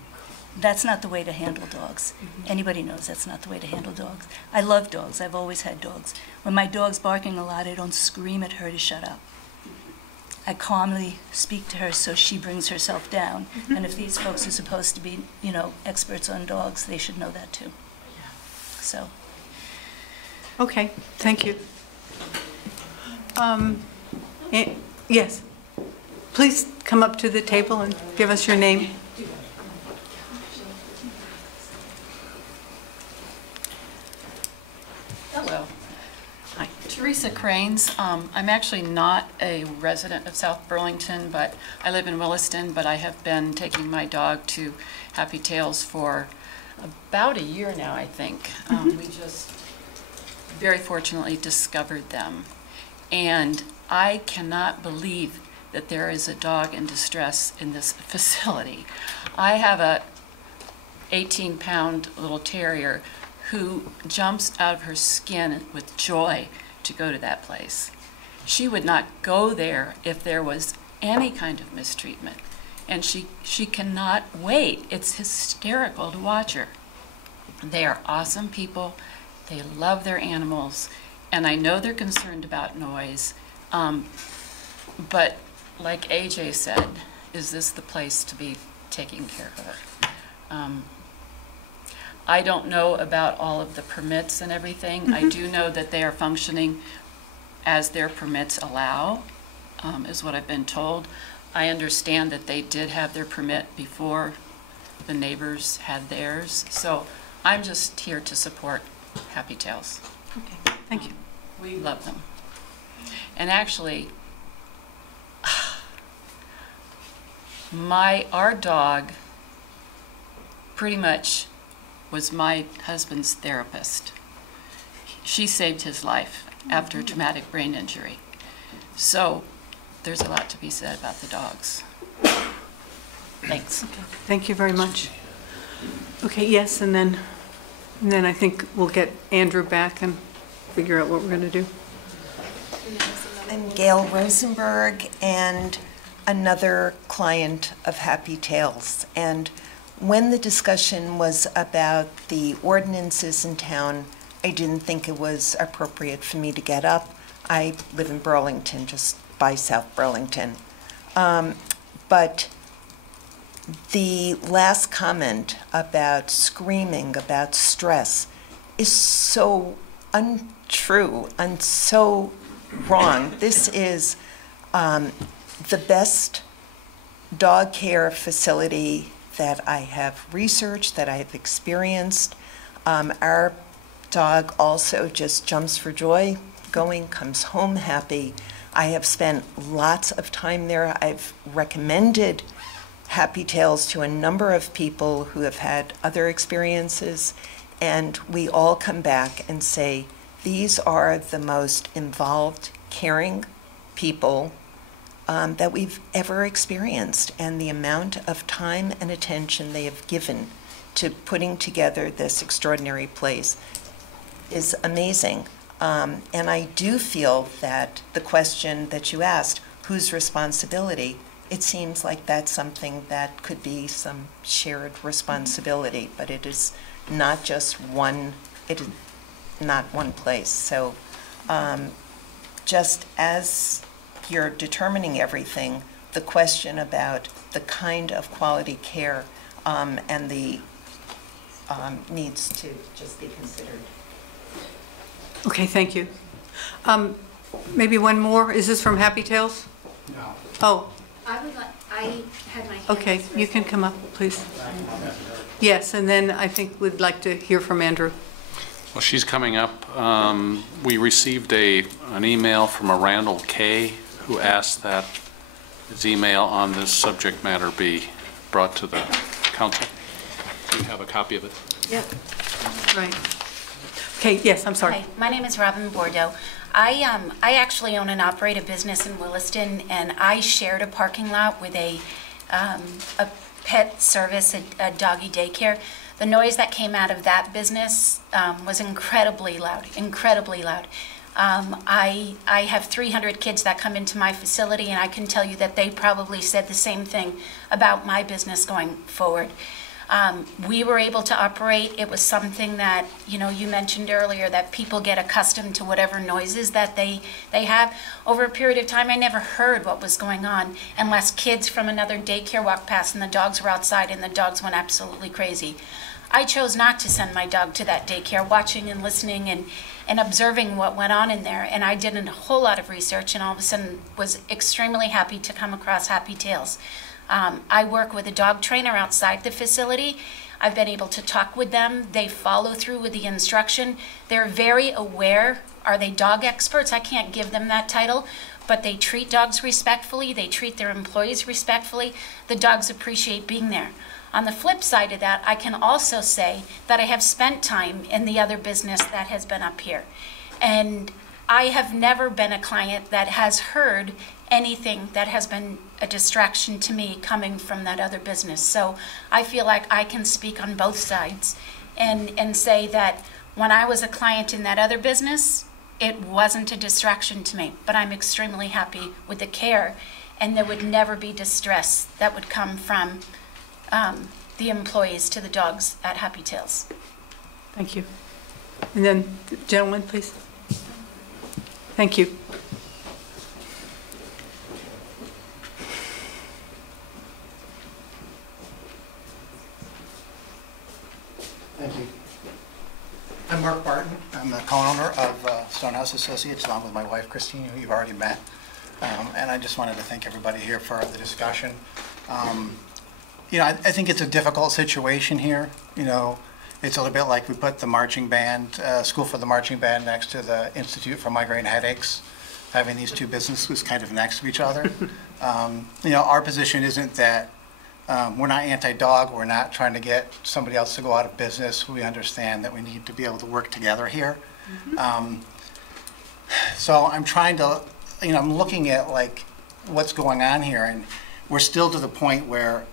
That's not the way to handle dogs. Anybody knows that's not the way to handle dogs. I love dogs. I've always had dogs. When my dog's barking a lot, I don't scream at her to shut up. I calmly speak to her so she brings herself down. And if these folks are supposed to be, you know, experts on dogs, they should know that too. So. Okay, thank you. Yes. Please come up to the table and give us your name. Hello. Hi. Teresa Cranes. I'm actually not a resident of South Burlington, but I live in Williston, but I have been taking my dog to Happy Tails for about a year now, I think. We just very fortunately discovered them. And I cannot believe that there is a dog in distress in this facility. I have a 18-pound little terrier who jumps out of her skin with joy to go to that place. She would not go there if there was any kind of mistreatment. And she cannot wait. It's hysterical to watch her. They are awesome people. They love their animals. And I know they're concerned about noise. But like AJ said, is this the place to be taking care of it? I don't know about all of the permits and everything. I do know that they are functioning as their permits allow, is what I've been told. I understand that they did have their permit before the neighbors had theirs. So I'm just here to support Happy Tails. Okay, thank you. We love them. And actually, our dog pretty much was my husband's therapist. She saved his life after a traumatic brain injury. So there's a lot to be said about the dogs. Thanks. Okay, thank you very much. Okay, yes, and then I think we'll get Andrew back and figure out what we're going to do. I'm Gail Rosenberg and another client of Happy Tails. And when the discussion was about the ordinances in town, I didn't think it was appropriate for me to get up. I live in Burlington, just by South Burlington. But the last comment about screaming, about stress, is so untrue and so wrong. This is the best dog care facility that I have researched, that I have experienced. Our dog also just jumps for joy, comes home happy. I have spent lots of time there. I've recommended Happy Tales to a number of people who have had other experiences, and we all come back and say, these are the most involved, caring people that we've ever experienced, and the amount of time and attention they have given to putting together this extraordinary place is amazing. And I do feel that the question that you asked, whose responsibility, it seems like that's something that could be some shared responsibility, but it is not just one, it is not one place. So just as you're determining everything, the question about the kind of quality care and the needs to just be considered. Okay, thank you. Maybe one more. Is this from Happy Tales? No. Oh, I had my hand okay. raised You can come up, please. Yes, and then I think we'd like to hear from Andrew. Well, she's coming up. We received an email from a Randall K. who asked that his email on this subject matter be brought to the council. Do you have a copy of it? Yep. Right. Okay, yes, I'm sorry. Hi, my name is Robin Bordeaux. I actually own and operate a business in Williston, and I shared a parking lot with a pet service, a doggy daycare. The noise that came out of that business was incredibly loud, incredibly loud. I have 300 kids that come into my facility, and I can tell you that they probably said the same thing about my business going forward. We were able to operate. It was something that, you mentioned earlier, that people get accustomed to whatever noises that they have. Over a period of time, I never heard what was going on unless kids from another daycare walked past and the dogs were outside and the dogs went absolutely crazy. I chose not to send my dog to that daycare, watching and listening and observing what went on in there. And I did a whole lot of research, and all of a sudden was extremely happy to come across Happy Tales. I work with a dog trainer outside the facility. I've been able to talk with them. They follow through with the instruction. They're very aware. Are they dog experts? I can't give them that title, but they treat dogs respectfully. They treat their employees respectfully. The dogs appreciate being there. On the flip side of that, I can also say that I have spent time in the other business that has been up here. And I have never been a client that has heard anything that has been a distraction to me coming from that other business. So I feel like I can speak on both sides and say that when I was a client in that other business, it wasn't a distraction to me, but I'm extremely happy with the care, and there would never be distress that would come from the employees to the dogs at Happy Tales. Thank you. And then, gentlemen, please. Thank you. Thank you. I'm Mark Barton. I'm the co-owner of Stonehouse Associates, along with my wife, Christine, who you've already met. And I just wanted to thank everybody here for the discussion. I think it's a difficult situation here. It's a little bit like we put the marching band, School for the Marching Band, next to the Institute for Migraine Headaches, having these two businesses kind of next to each other. Our position isn't that we're not anti-dog. We're not trying to get somebody else to go out of business. We understand that we need to be able to work together here. Mm-hmm. So I'm trying to, I'm looking at like what's going on here, and we're still to the point where,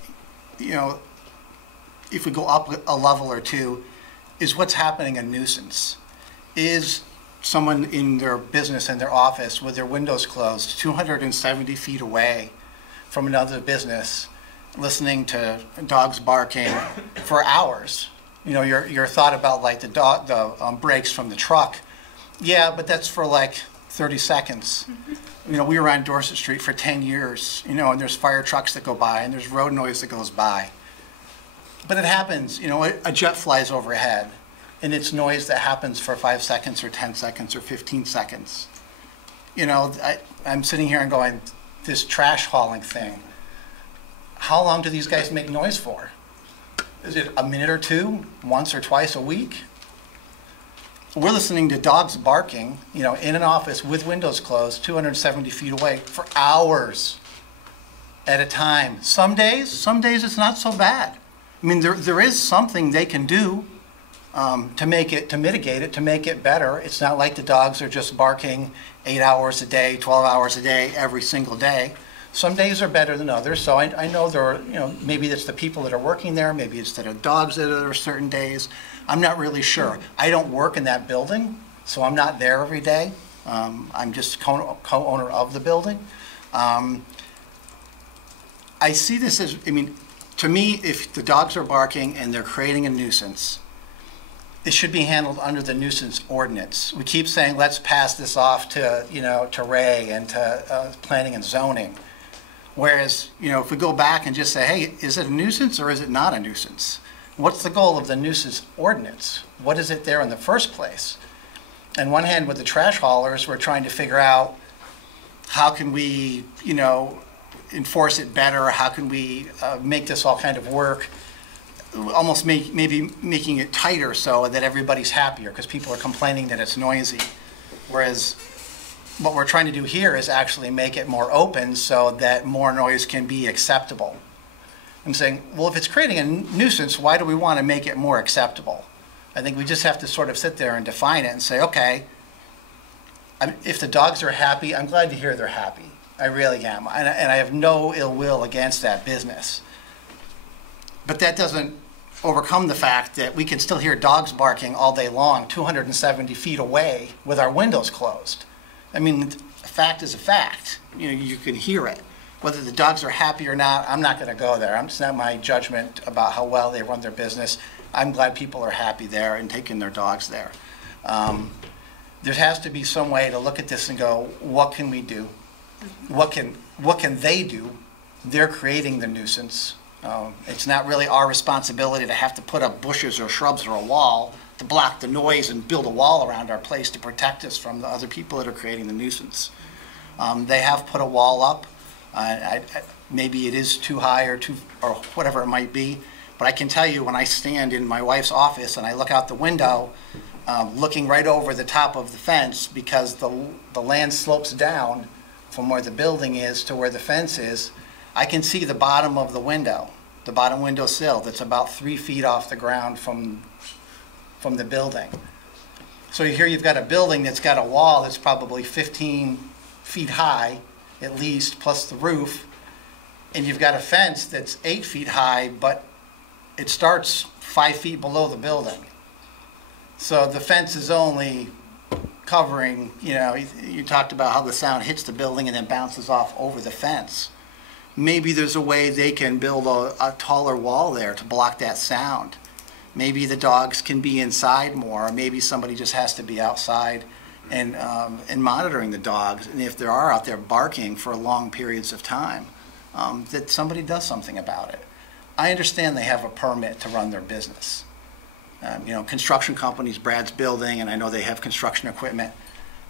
if we go up a level or two, is what's happening a nuisance? Is someone in their business, in their office, with their windows closed, 270 feet away from another business, listening to dogs barking for hours? Your thought about like the brakes from the truck. Yeah, but that's for like 30 seconds. Mm-hmm. You know, we were on Dorset Street for 10 years, you know, and there's fire trucks that go by and there's road noise that goes by. But it happens, you know, a jet flies overhead and it's noise that happens for 5 seconds or 10 seconds or 15 seconds. You know, I'm sitting here and going, this trash hauling thing, how long do these guys make noise for? Is it a minute or two, once or twice a week? We're listening to dogs barking, you know, in an office with windows closed, 270 feet away for hours at a time. Some days it's not so bad. I mean, there is something they can do to mitigate it, to make it better. It's not like the dogs are just barking 8 hours a day, 12 hours a day, every single day. Some days are better than others, so I know there are, you know, maybe it's the people that are working there, maybe it's the dogs that are certain days. I'm not really sure. I don't work in that building, so I'm not there every day. I'm just co-owner of the building. I see this as, I mean, to me, if the dogs are barking and they're creating a nuisance, it should be handled under the nuisance ordinance. We keep saying, let's pass this off to, you know, to Ray and to planning and zoning. Whereas, you know, if we go back and just say, hey, is it a nuisance or is it not a nuisance? What's the goal of the nuisance ordinance? What is it there in the first place? On one hand, with the trash haulers, we're trying to figure out how can we, you know, enforce it better? How can we make this all kind of work? Almost maybe making it tighter so that everybody's happier because people are complaining that it's noisy. Whereas what we're trying to do here is actually make it more open so that more noise can be acceptable. I'm saying, well, if it's creating a nuisance, why do we want to make it more acceptable? I think we just have to sort of sit there and define it and say, okay, if the dogs are happy, I'm glad to hear they're happy. I really am. And I have no ill will against that business. But that doesn't overcome the fact that we can still hear dogs barking all day long, 270 feet away with our windows closed. I mean, a fact is a fact. You know, you can hear it. Whether the dogs are happy or not, I'm not going to go there. It's not my judgment about how well they run their business. I'm glad people are happy there and taking their dogs there. There has to be some way to look at this and go, what can we do? What can they do? They're creating the nuisance. It's not really our responsibility to have to put up bushes or shrubs or a wall to block the noise and build a wall around our place to protect us from the other people that are creating the nuisance. They have put a wall up. Maybe it is too high or whatever it might be, but I can tell you when I stand in my wife's office and I look out the window, looking right over the top of the fence because the land slopes down from where the building is to where the fence is, I can see the bottom of the window, the bottom window sill that's about 3 feet off the ground from the building. So here you've got a building that's got a wall that's probably 15 feet high, at least, plus the roof, and you've got a fence that's 8 feet high, but it starts 5 feet below the building. So the fence is only covering, you know, you talked about how the sound hits the building and then bounces off over the fence. Maybe there's a way they can build a taller wall there to block that sound. Maybe the dogs can be inside more, or maybe somebody just has to be outside and monitoring the dogs. And if they are out there barking for long periods of time, that somebody does something about it. I understand they have a permit to run their business. You know, construction companies, Brad's building, and I know they have construction equipment.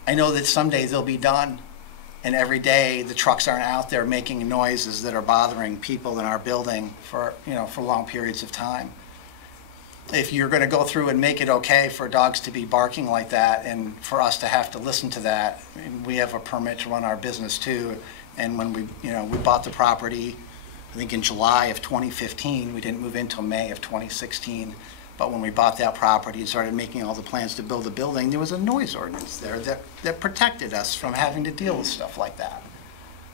I know that someday they'll be done, and every day the trucks aren't out there making noises that are bothering people in our building for, you know, for long periods of time. If you're going to go through and make it okay for dogs to be barking like that and for us to have to listen to that, I mean, we have a permit to run our business too. And when we bought the property, I think in July of 2015, we didn't move in until May of 2016. But when we bought that property and started making all the plans to build a building, there was a noise ordinance there that protected us from having to deal with stuff like that.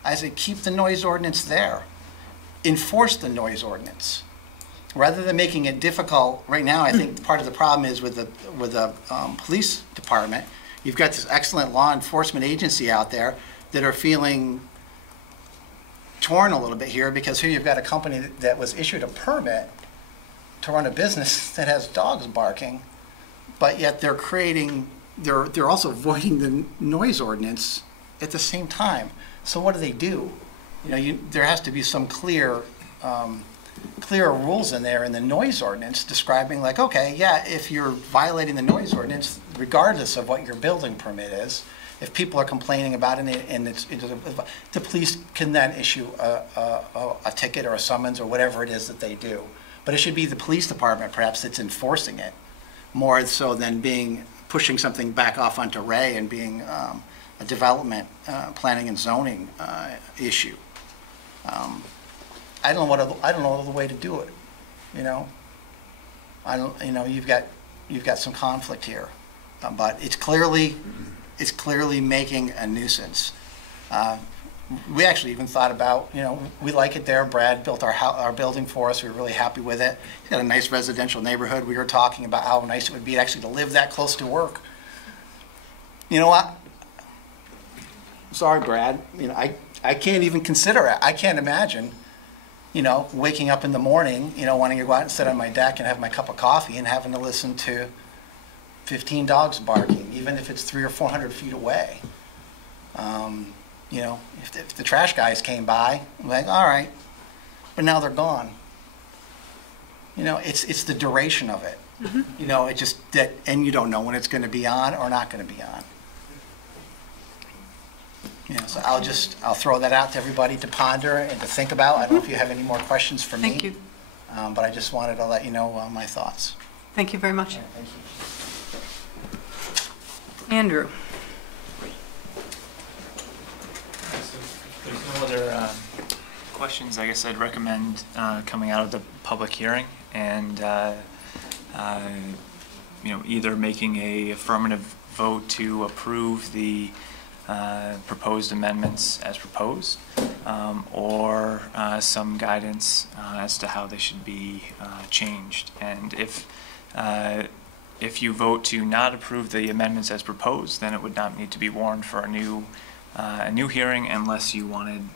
I said, keep the noise ordinance there. Enforce the noise ordinance. Rather than making it difficult, right now I think part of the problem is with the police department, you've got this excellent law enforcement agency out there that are feeling torn a little bit here because here you've got a company that was issued a permit to run a business that has dogs barking, but yet they're also voiding the noise ordinance at the same time. So what do? There has to be some clear rules in there in the noise ordinance describing like, okay, yeah, if you're violating the noise ordinance, regardless of what your building permit is, if people are complaining about it and the police can then issue a ticket or a summons or whatever it is that they do. But it should be the police department perhaps that's enforcing it, more so than pushing something back off onto Ray and being a development planning and zoning issue. I don't know other way to do it. You've got some conflict here, but it's clearly making a nuisance. We actually even thought about, we like it there. Brad built our building for us. We were really happy with it. It's got a nice residential neighborhood. We were talking about how nice it would be actually to live that close to work. You know what? Sorry, Brad. I can't even consider it. I can't imagine, waking up in the morning, wanting to go out and sit on my deck and have my cup of coffee and having to listen to 15 dogs barking, even if it's 300 or 400 feet away. If the trash guys came by, I'm like, all right, but now they're gone. It's the duration of it. Mm-hmm. It just that, and you don't know when it's going to be on or not going to be on. So I'll throw that out to everybody to ponder and to think about. I don't know if you have any more questions for me. Thank you. But I just wanted to let you know my thoughts. Thank you very much. Yeah, thank you. Andrew. If there's no other questions, I guess I'd recommend coming out of the public hearing and either making a affirmative vote to approve the proposed amendments as proposed, or some guidance as to how they should be changed. And if you vote to not approve the amendments as proposed, then it would not need to be warned for a new hearing unless you wanted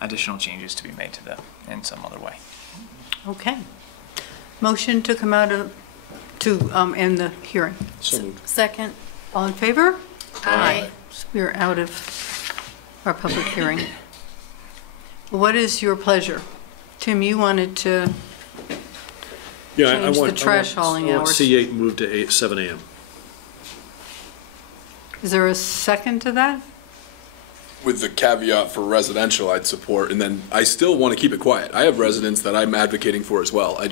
additional changes to be made to them in some other way. Okay. Motion to come out to end the hearing. So moved. Second. All in favor? Aye. So we are out of our public hearing. What is your pleasure? Tim, you wanted to change the trash hauling I want hours. C8 moved to 7 a.m. Is there a second to that? With the caveat for residential, I'd support, and then I still want to keep it quiet. I have residents that I'm advocating for as well. I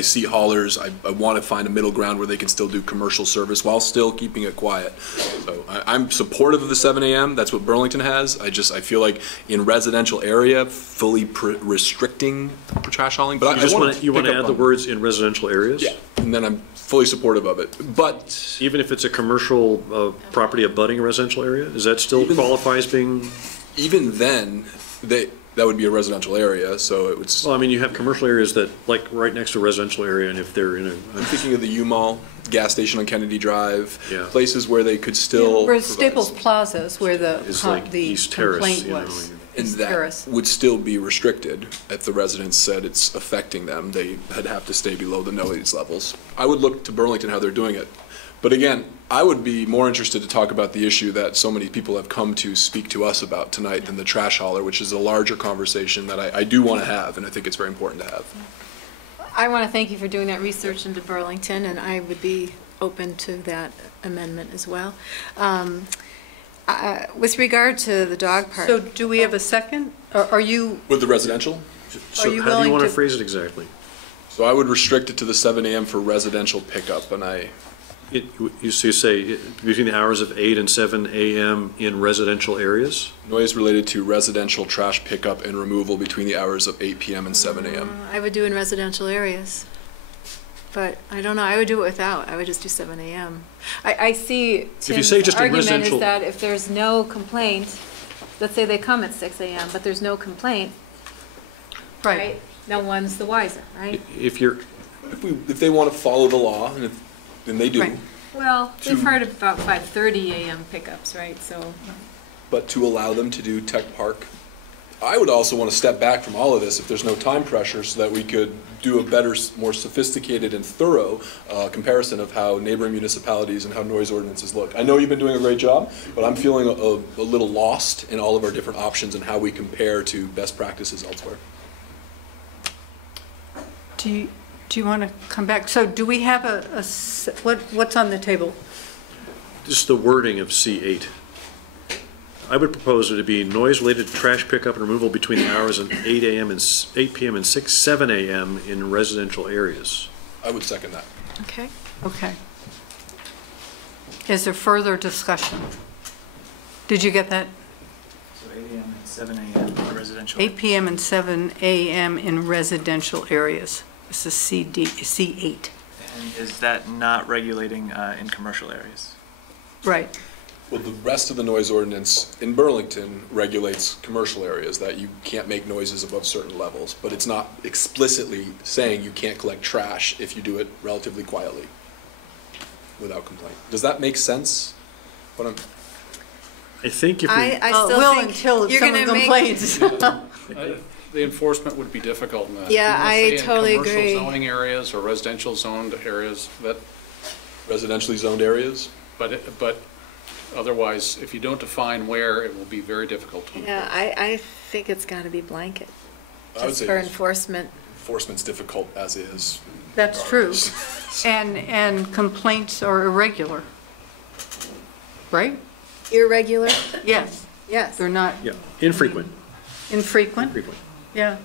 see haulers. I want to find a middle ground where they can still do commercial service while still keeping it quiet. So I'm supportive of the 7 a.m. That's what Burlington has. I feel like in residential area, fully restricting trash hauling. But you want to add the words in residential areas? Yeah, and then I'm fully supportive of it. But even if it's a commercial property abutting a residential area, does that still qualify as being? Even then, that would be a residential area, so it would. Well, I mean, you have commercial areas that, like, right next to a residential area, and if they're in a. I'm thinking of the U-Mall, gas station on Kennedy Drive, places where they could still. Where Staples Plaza is where the East Terrace, complaint was. And that would still be restricted. If the residents said it's affecting them, they'd have to stay below the noise levels. I would look to Burlington how they're doing it. But again, I would be more interested to talk about the issue that so many people have come to speak to us about tonight than the trash hauler, which is a larger conversation that I do want to have, and I think it's very important to have. I want to thank you for doing that research into Burlington, and I would be open to that amendment as well. With regard to the dog park. So do we have a second? Or are you? With the residential? So how do you want to phrase it exactly? So I would restrict it to the 7 a.m. for residential pickup, and you say between the hours of 8 and 7 a.m. in residential areas? Noise related to residential trash pickup and removal between the hours of 8 p.m. and 7 a.m. I would do in residential areas. But I don't know, I would do it without. I would just do 7 a.m. I see Tim's argument is that if there's no complaint, let's say they come at 6 a.m., but there's no complaint, right? No one's the wiser, right? If they want to follow the law, and they do. Right. Well, they've heard about 5:30 a.m. pickups, right? So. But to allow them to do tech park I would also want to step back from all of this if there's no time pressure so that we could do a better, more sophisticated and thorough comparison of how neighboring municipalities and how noise ordinances look. I know you've been doing a great job, but I'm feeling a little lost in all of our different options and how we compare to best practices elsewhere. Do you want to come back? So do we have what's on the table? Just the wording of C8. I would propose it to be noise-related trash pickup and removal between the hours of 8 a.m. and 8 p.m. and 7 a.m. in residential areas. I would second that. Okay. Okay. Is there further discussion? Did you get that? So 8 a.m. and 7 a.m. in residential. 8 p.m. and 7 a.m. in residential areas. This is C8. And is that not regulating in commercial areas? Right. Well, the rest of the noise ordinance in Burlington regulates commercial areas that you can't make noises above certain levels, but it's not explicitly saying you can't collect trash if you do it relatively quietly without complaint. Does that make sense? I think if we... I still well, think until you're someone gonna complains. The enforcement would be difficult in that. Yeah, I totally agree. In commercial zoning areas or residential zoned areas, residentially zoned areas? But otherwise, if you don't define where, it will be very difficult to Yeah, I think it's got to be blanket. I would Just say for it's- enforcement. Enforcement's difficult as is. That's true. regardless. And complaints are irregular, right? Irregular? Yes. Yes. They're not Yeah, infrequent, infrequent? Yeah,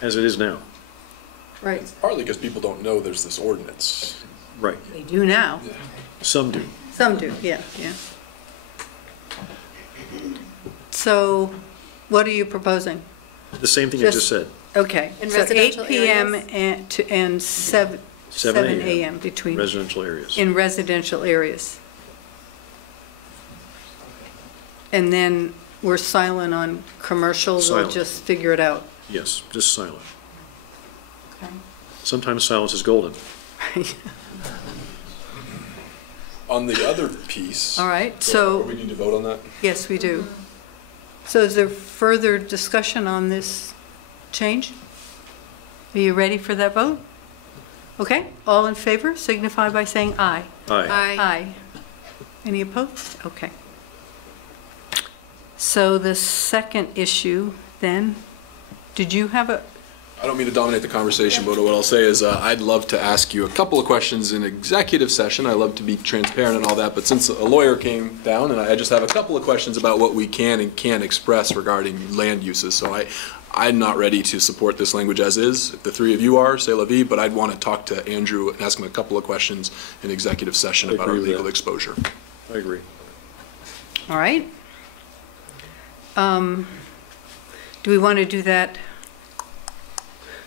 as it is now. right. Partly because people don't know there's this ordinance. Right. They do now. Some do. Some do, yeah. So what are you proposing? The same thing I just said. Okay. In So residential 8 p.m. areas? and 7 a.m. between. Residential areas. In residential areas. And then we're silent on commercials, we'll Silent. just figure it out. Yes, just silent. Okay. Sometimes silence is golden. On the other piece. All right, so- We need to vote on that? Yes, we do. So is there further discussion on this change? Are you ready for that vote? Okay, all in favor signify by saying aye. Aye. Aye. Any opposed? Okay. So the second issue then, did you have a, I don't mean to dominate the conversation, but what I'll say is I'd love to ask you a couple of questions in executive session. I love to be transparent and all that, but since a lawyer came down, and I just have a couple of questions about what we can and can't express regarding land uses. So I'm not ready to support this language as is. If the three of you are, say la vie, but I'd want to talk to Andrew and ask him a couple of questions in executive session I about our agree with legal that. exposure. I agree. all right? Do we want to do that?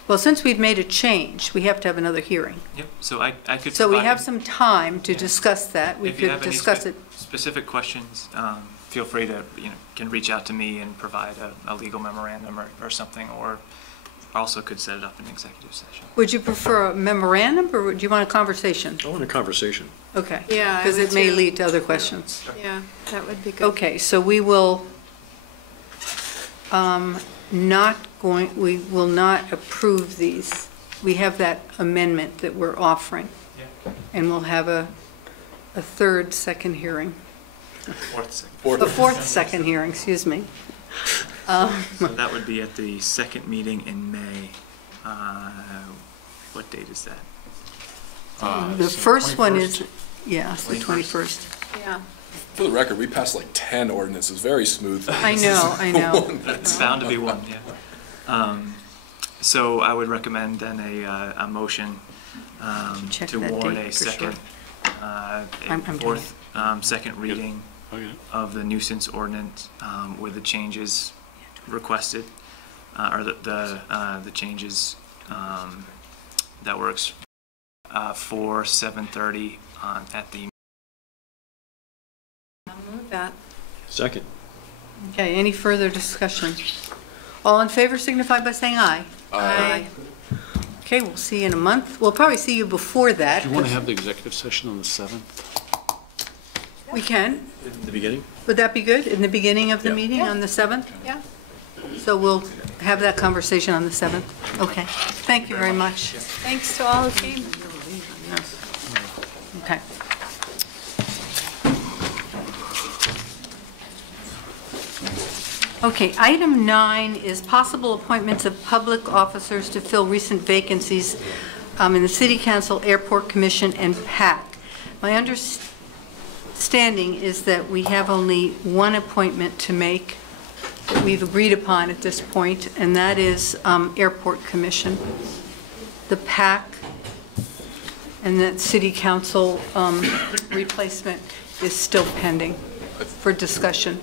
Well, since we've made a change, we have to have another hearing. Yep, so I could So we provide- have some time to discuss that. We If you could have any discuss it. specific questions, feel free to, can reach out to me and provide a legal memorandum or something, or also could set it up in executive session. Would you prefer a memorandum, or do you want a conversation? I want a conversation. Okay. Yeah, I Because would it may too. lead to other questions. Yeah, that would be good. Okay, so we will we will not approve these. We have that amendment that we're offering. Yeah. And we'll have a third, second hearing. Fourth. A fourth, second hearing, excuse me. So that would be at the second meeting in May. What date is that? The first one is, 21st. yeah, it's the 21st. Yeah. For the record, we passed like 10 ordinances very smoothly. I know, I know. It's bound to be one, yeah. So I would recommend then a motion Check to that warn date a for sure. second, I'm a doing fourth second reading of the nuisance ordinance with the changes requested, or the changes that were for 7:30 at the. I'll move that. Second. Okay, any further discussion? All in favor signify by saying aye. Aye. Okay, we'll see you in a month. We'll probably see you before that. Do you want to have the executive session on the 7th? We can. In the beginning? Would that be good? In the beginning of the Yeah. meeting on the 7th? Yeah. So we'll have that conversation on the 7th. Okay. Thank you very much. Thanks to all who came. Okay. Okay, item 9 is possible appointments of public officers to fill recent vacancies in the City Council, Airport Commission, and PAC. My understanding is that we have only one appointment to make that we've agreed upon at this point, and that is Airport Commission. The PAC and that City Council replacement is still pending for discussion.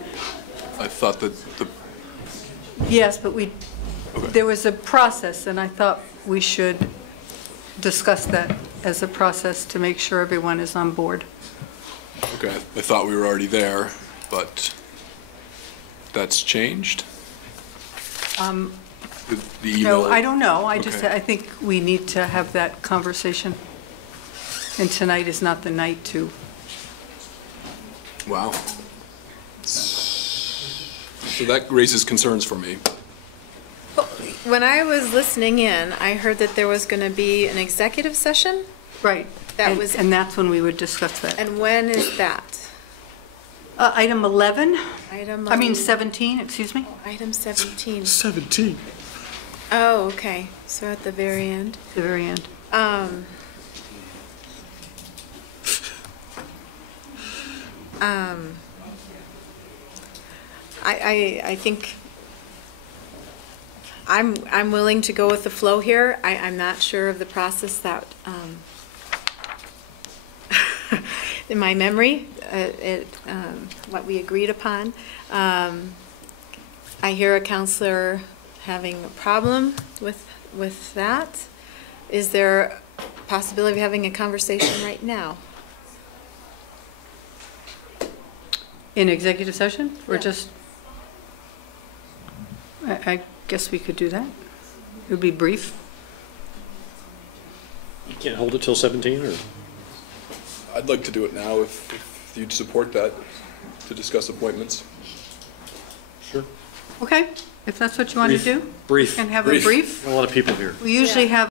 I thought that the, Yes, but there was a process, and I thought we should discuss that as a process to make sure everyone is on board. okay, I thought we were already there, but that's changed? The email? No, I don't know. I Okay. think we need to have that conversation. And tonight is not the night to. Wow. So that raises concerns for me. When I was listening in, I heard that there was going to be an executive session. Right. And that's when we would discuss that. And when is that? Item 11? Item. I mean 17, excuse me? Item 17. 17. Oh, okay. So at the very end. The very end. I think I'm willing to go with the flow here. I'm not sure of the process that, in my memory, what we agreed upon. I hear a counselor having a problem with that. Is there a possibility of having a conversation right now? In executive session? Or Yeah. just? I guess we could do that. It would be brief. You can't hold it till 17, or? I'd like to do it now if you'd support that, to discuss appointments. Sure. Okay, if that's what you want to do. Brief. And have a brief. A lot of people here. We usually have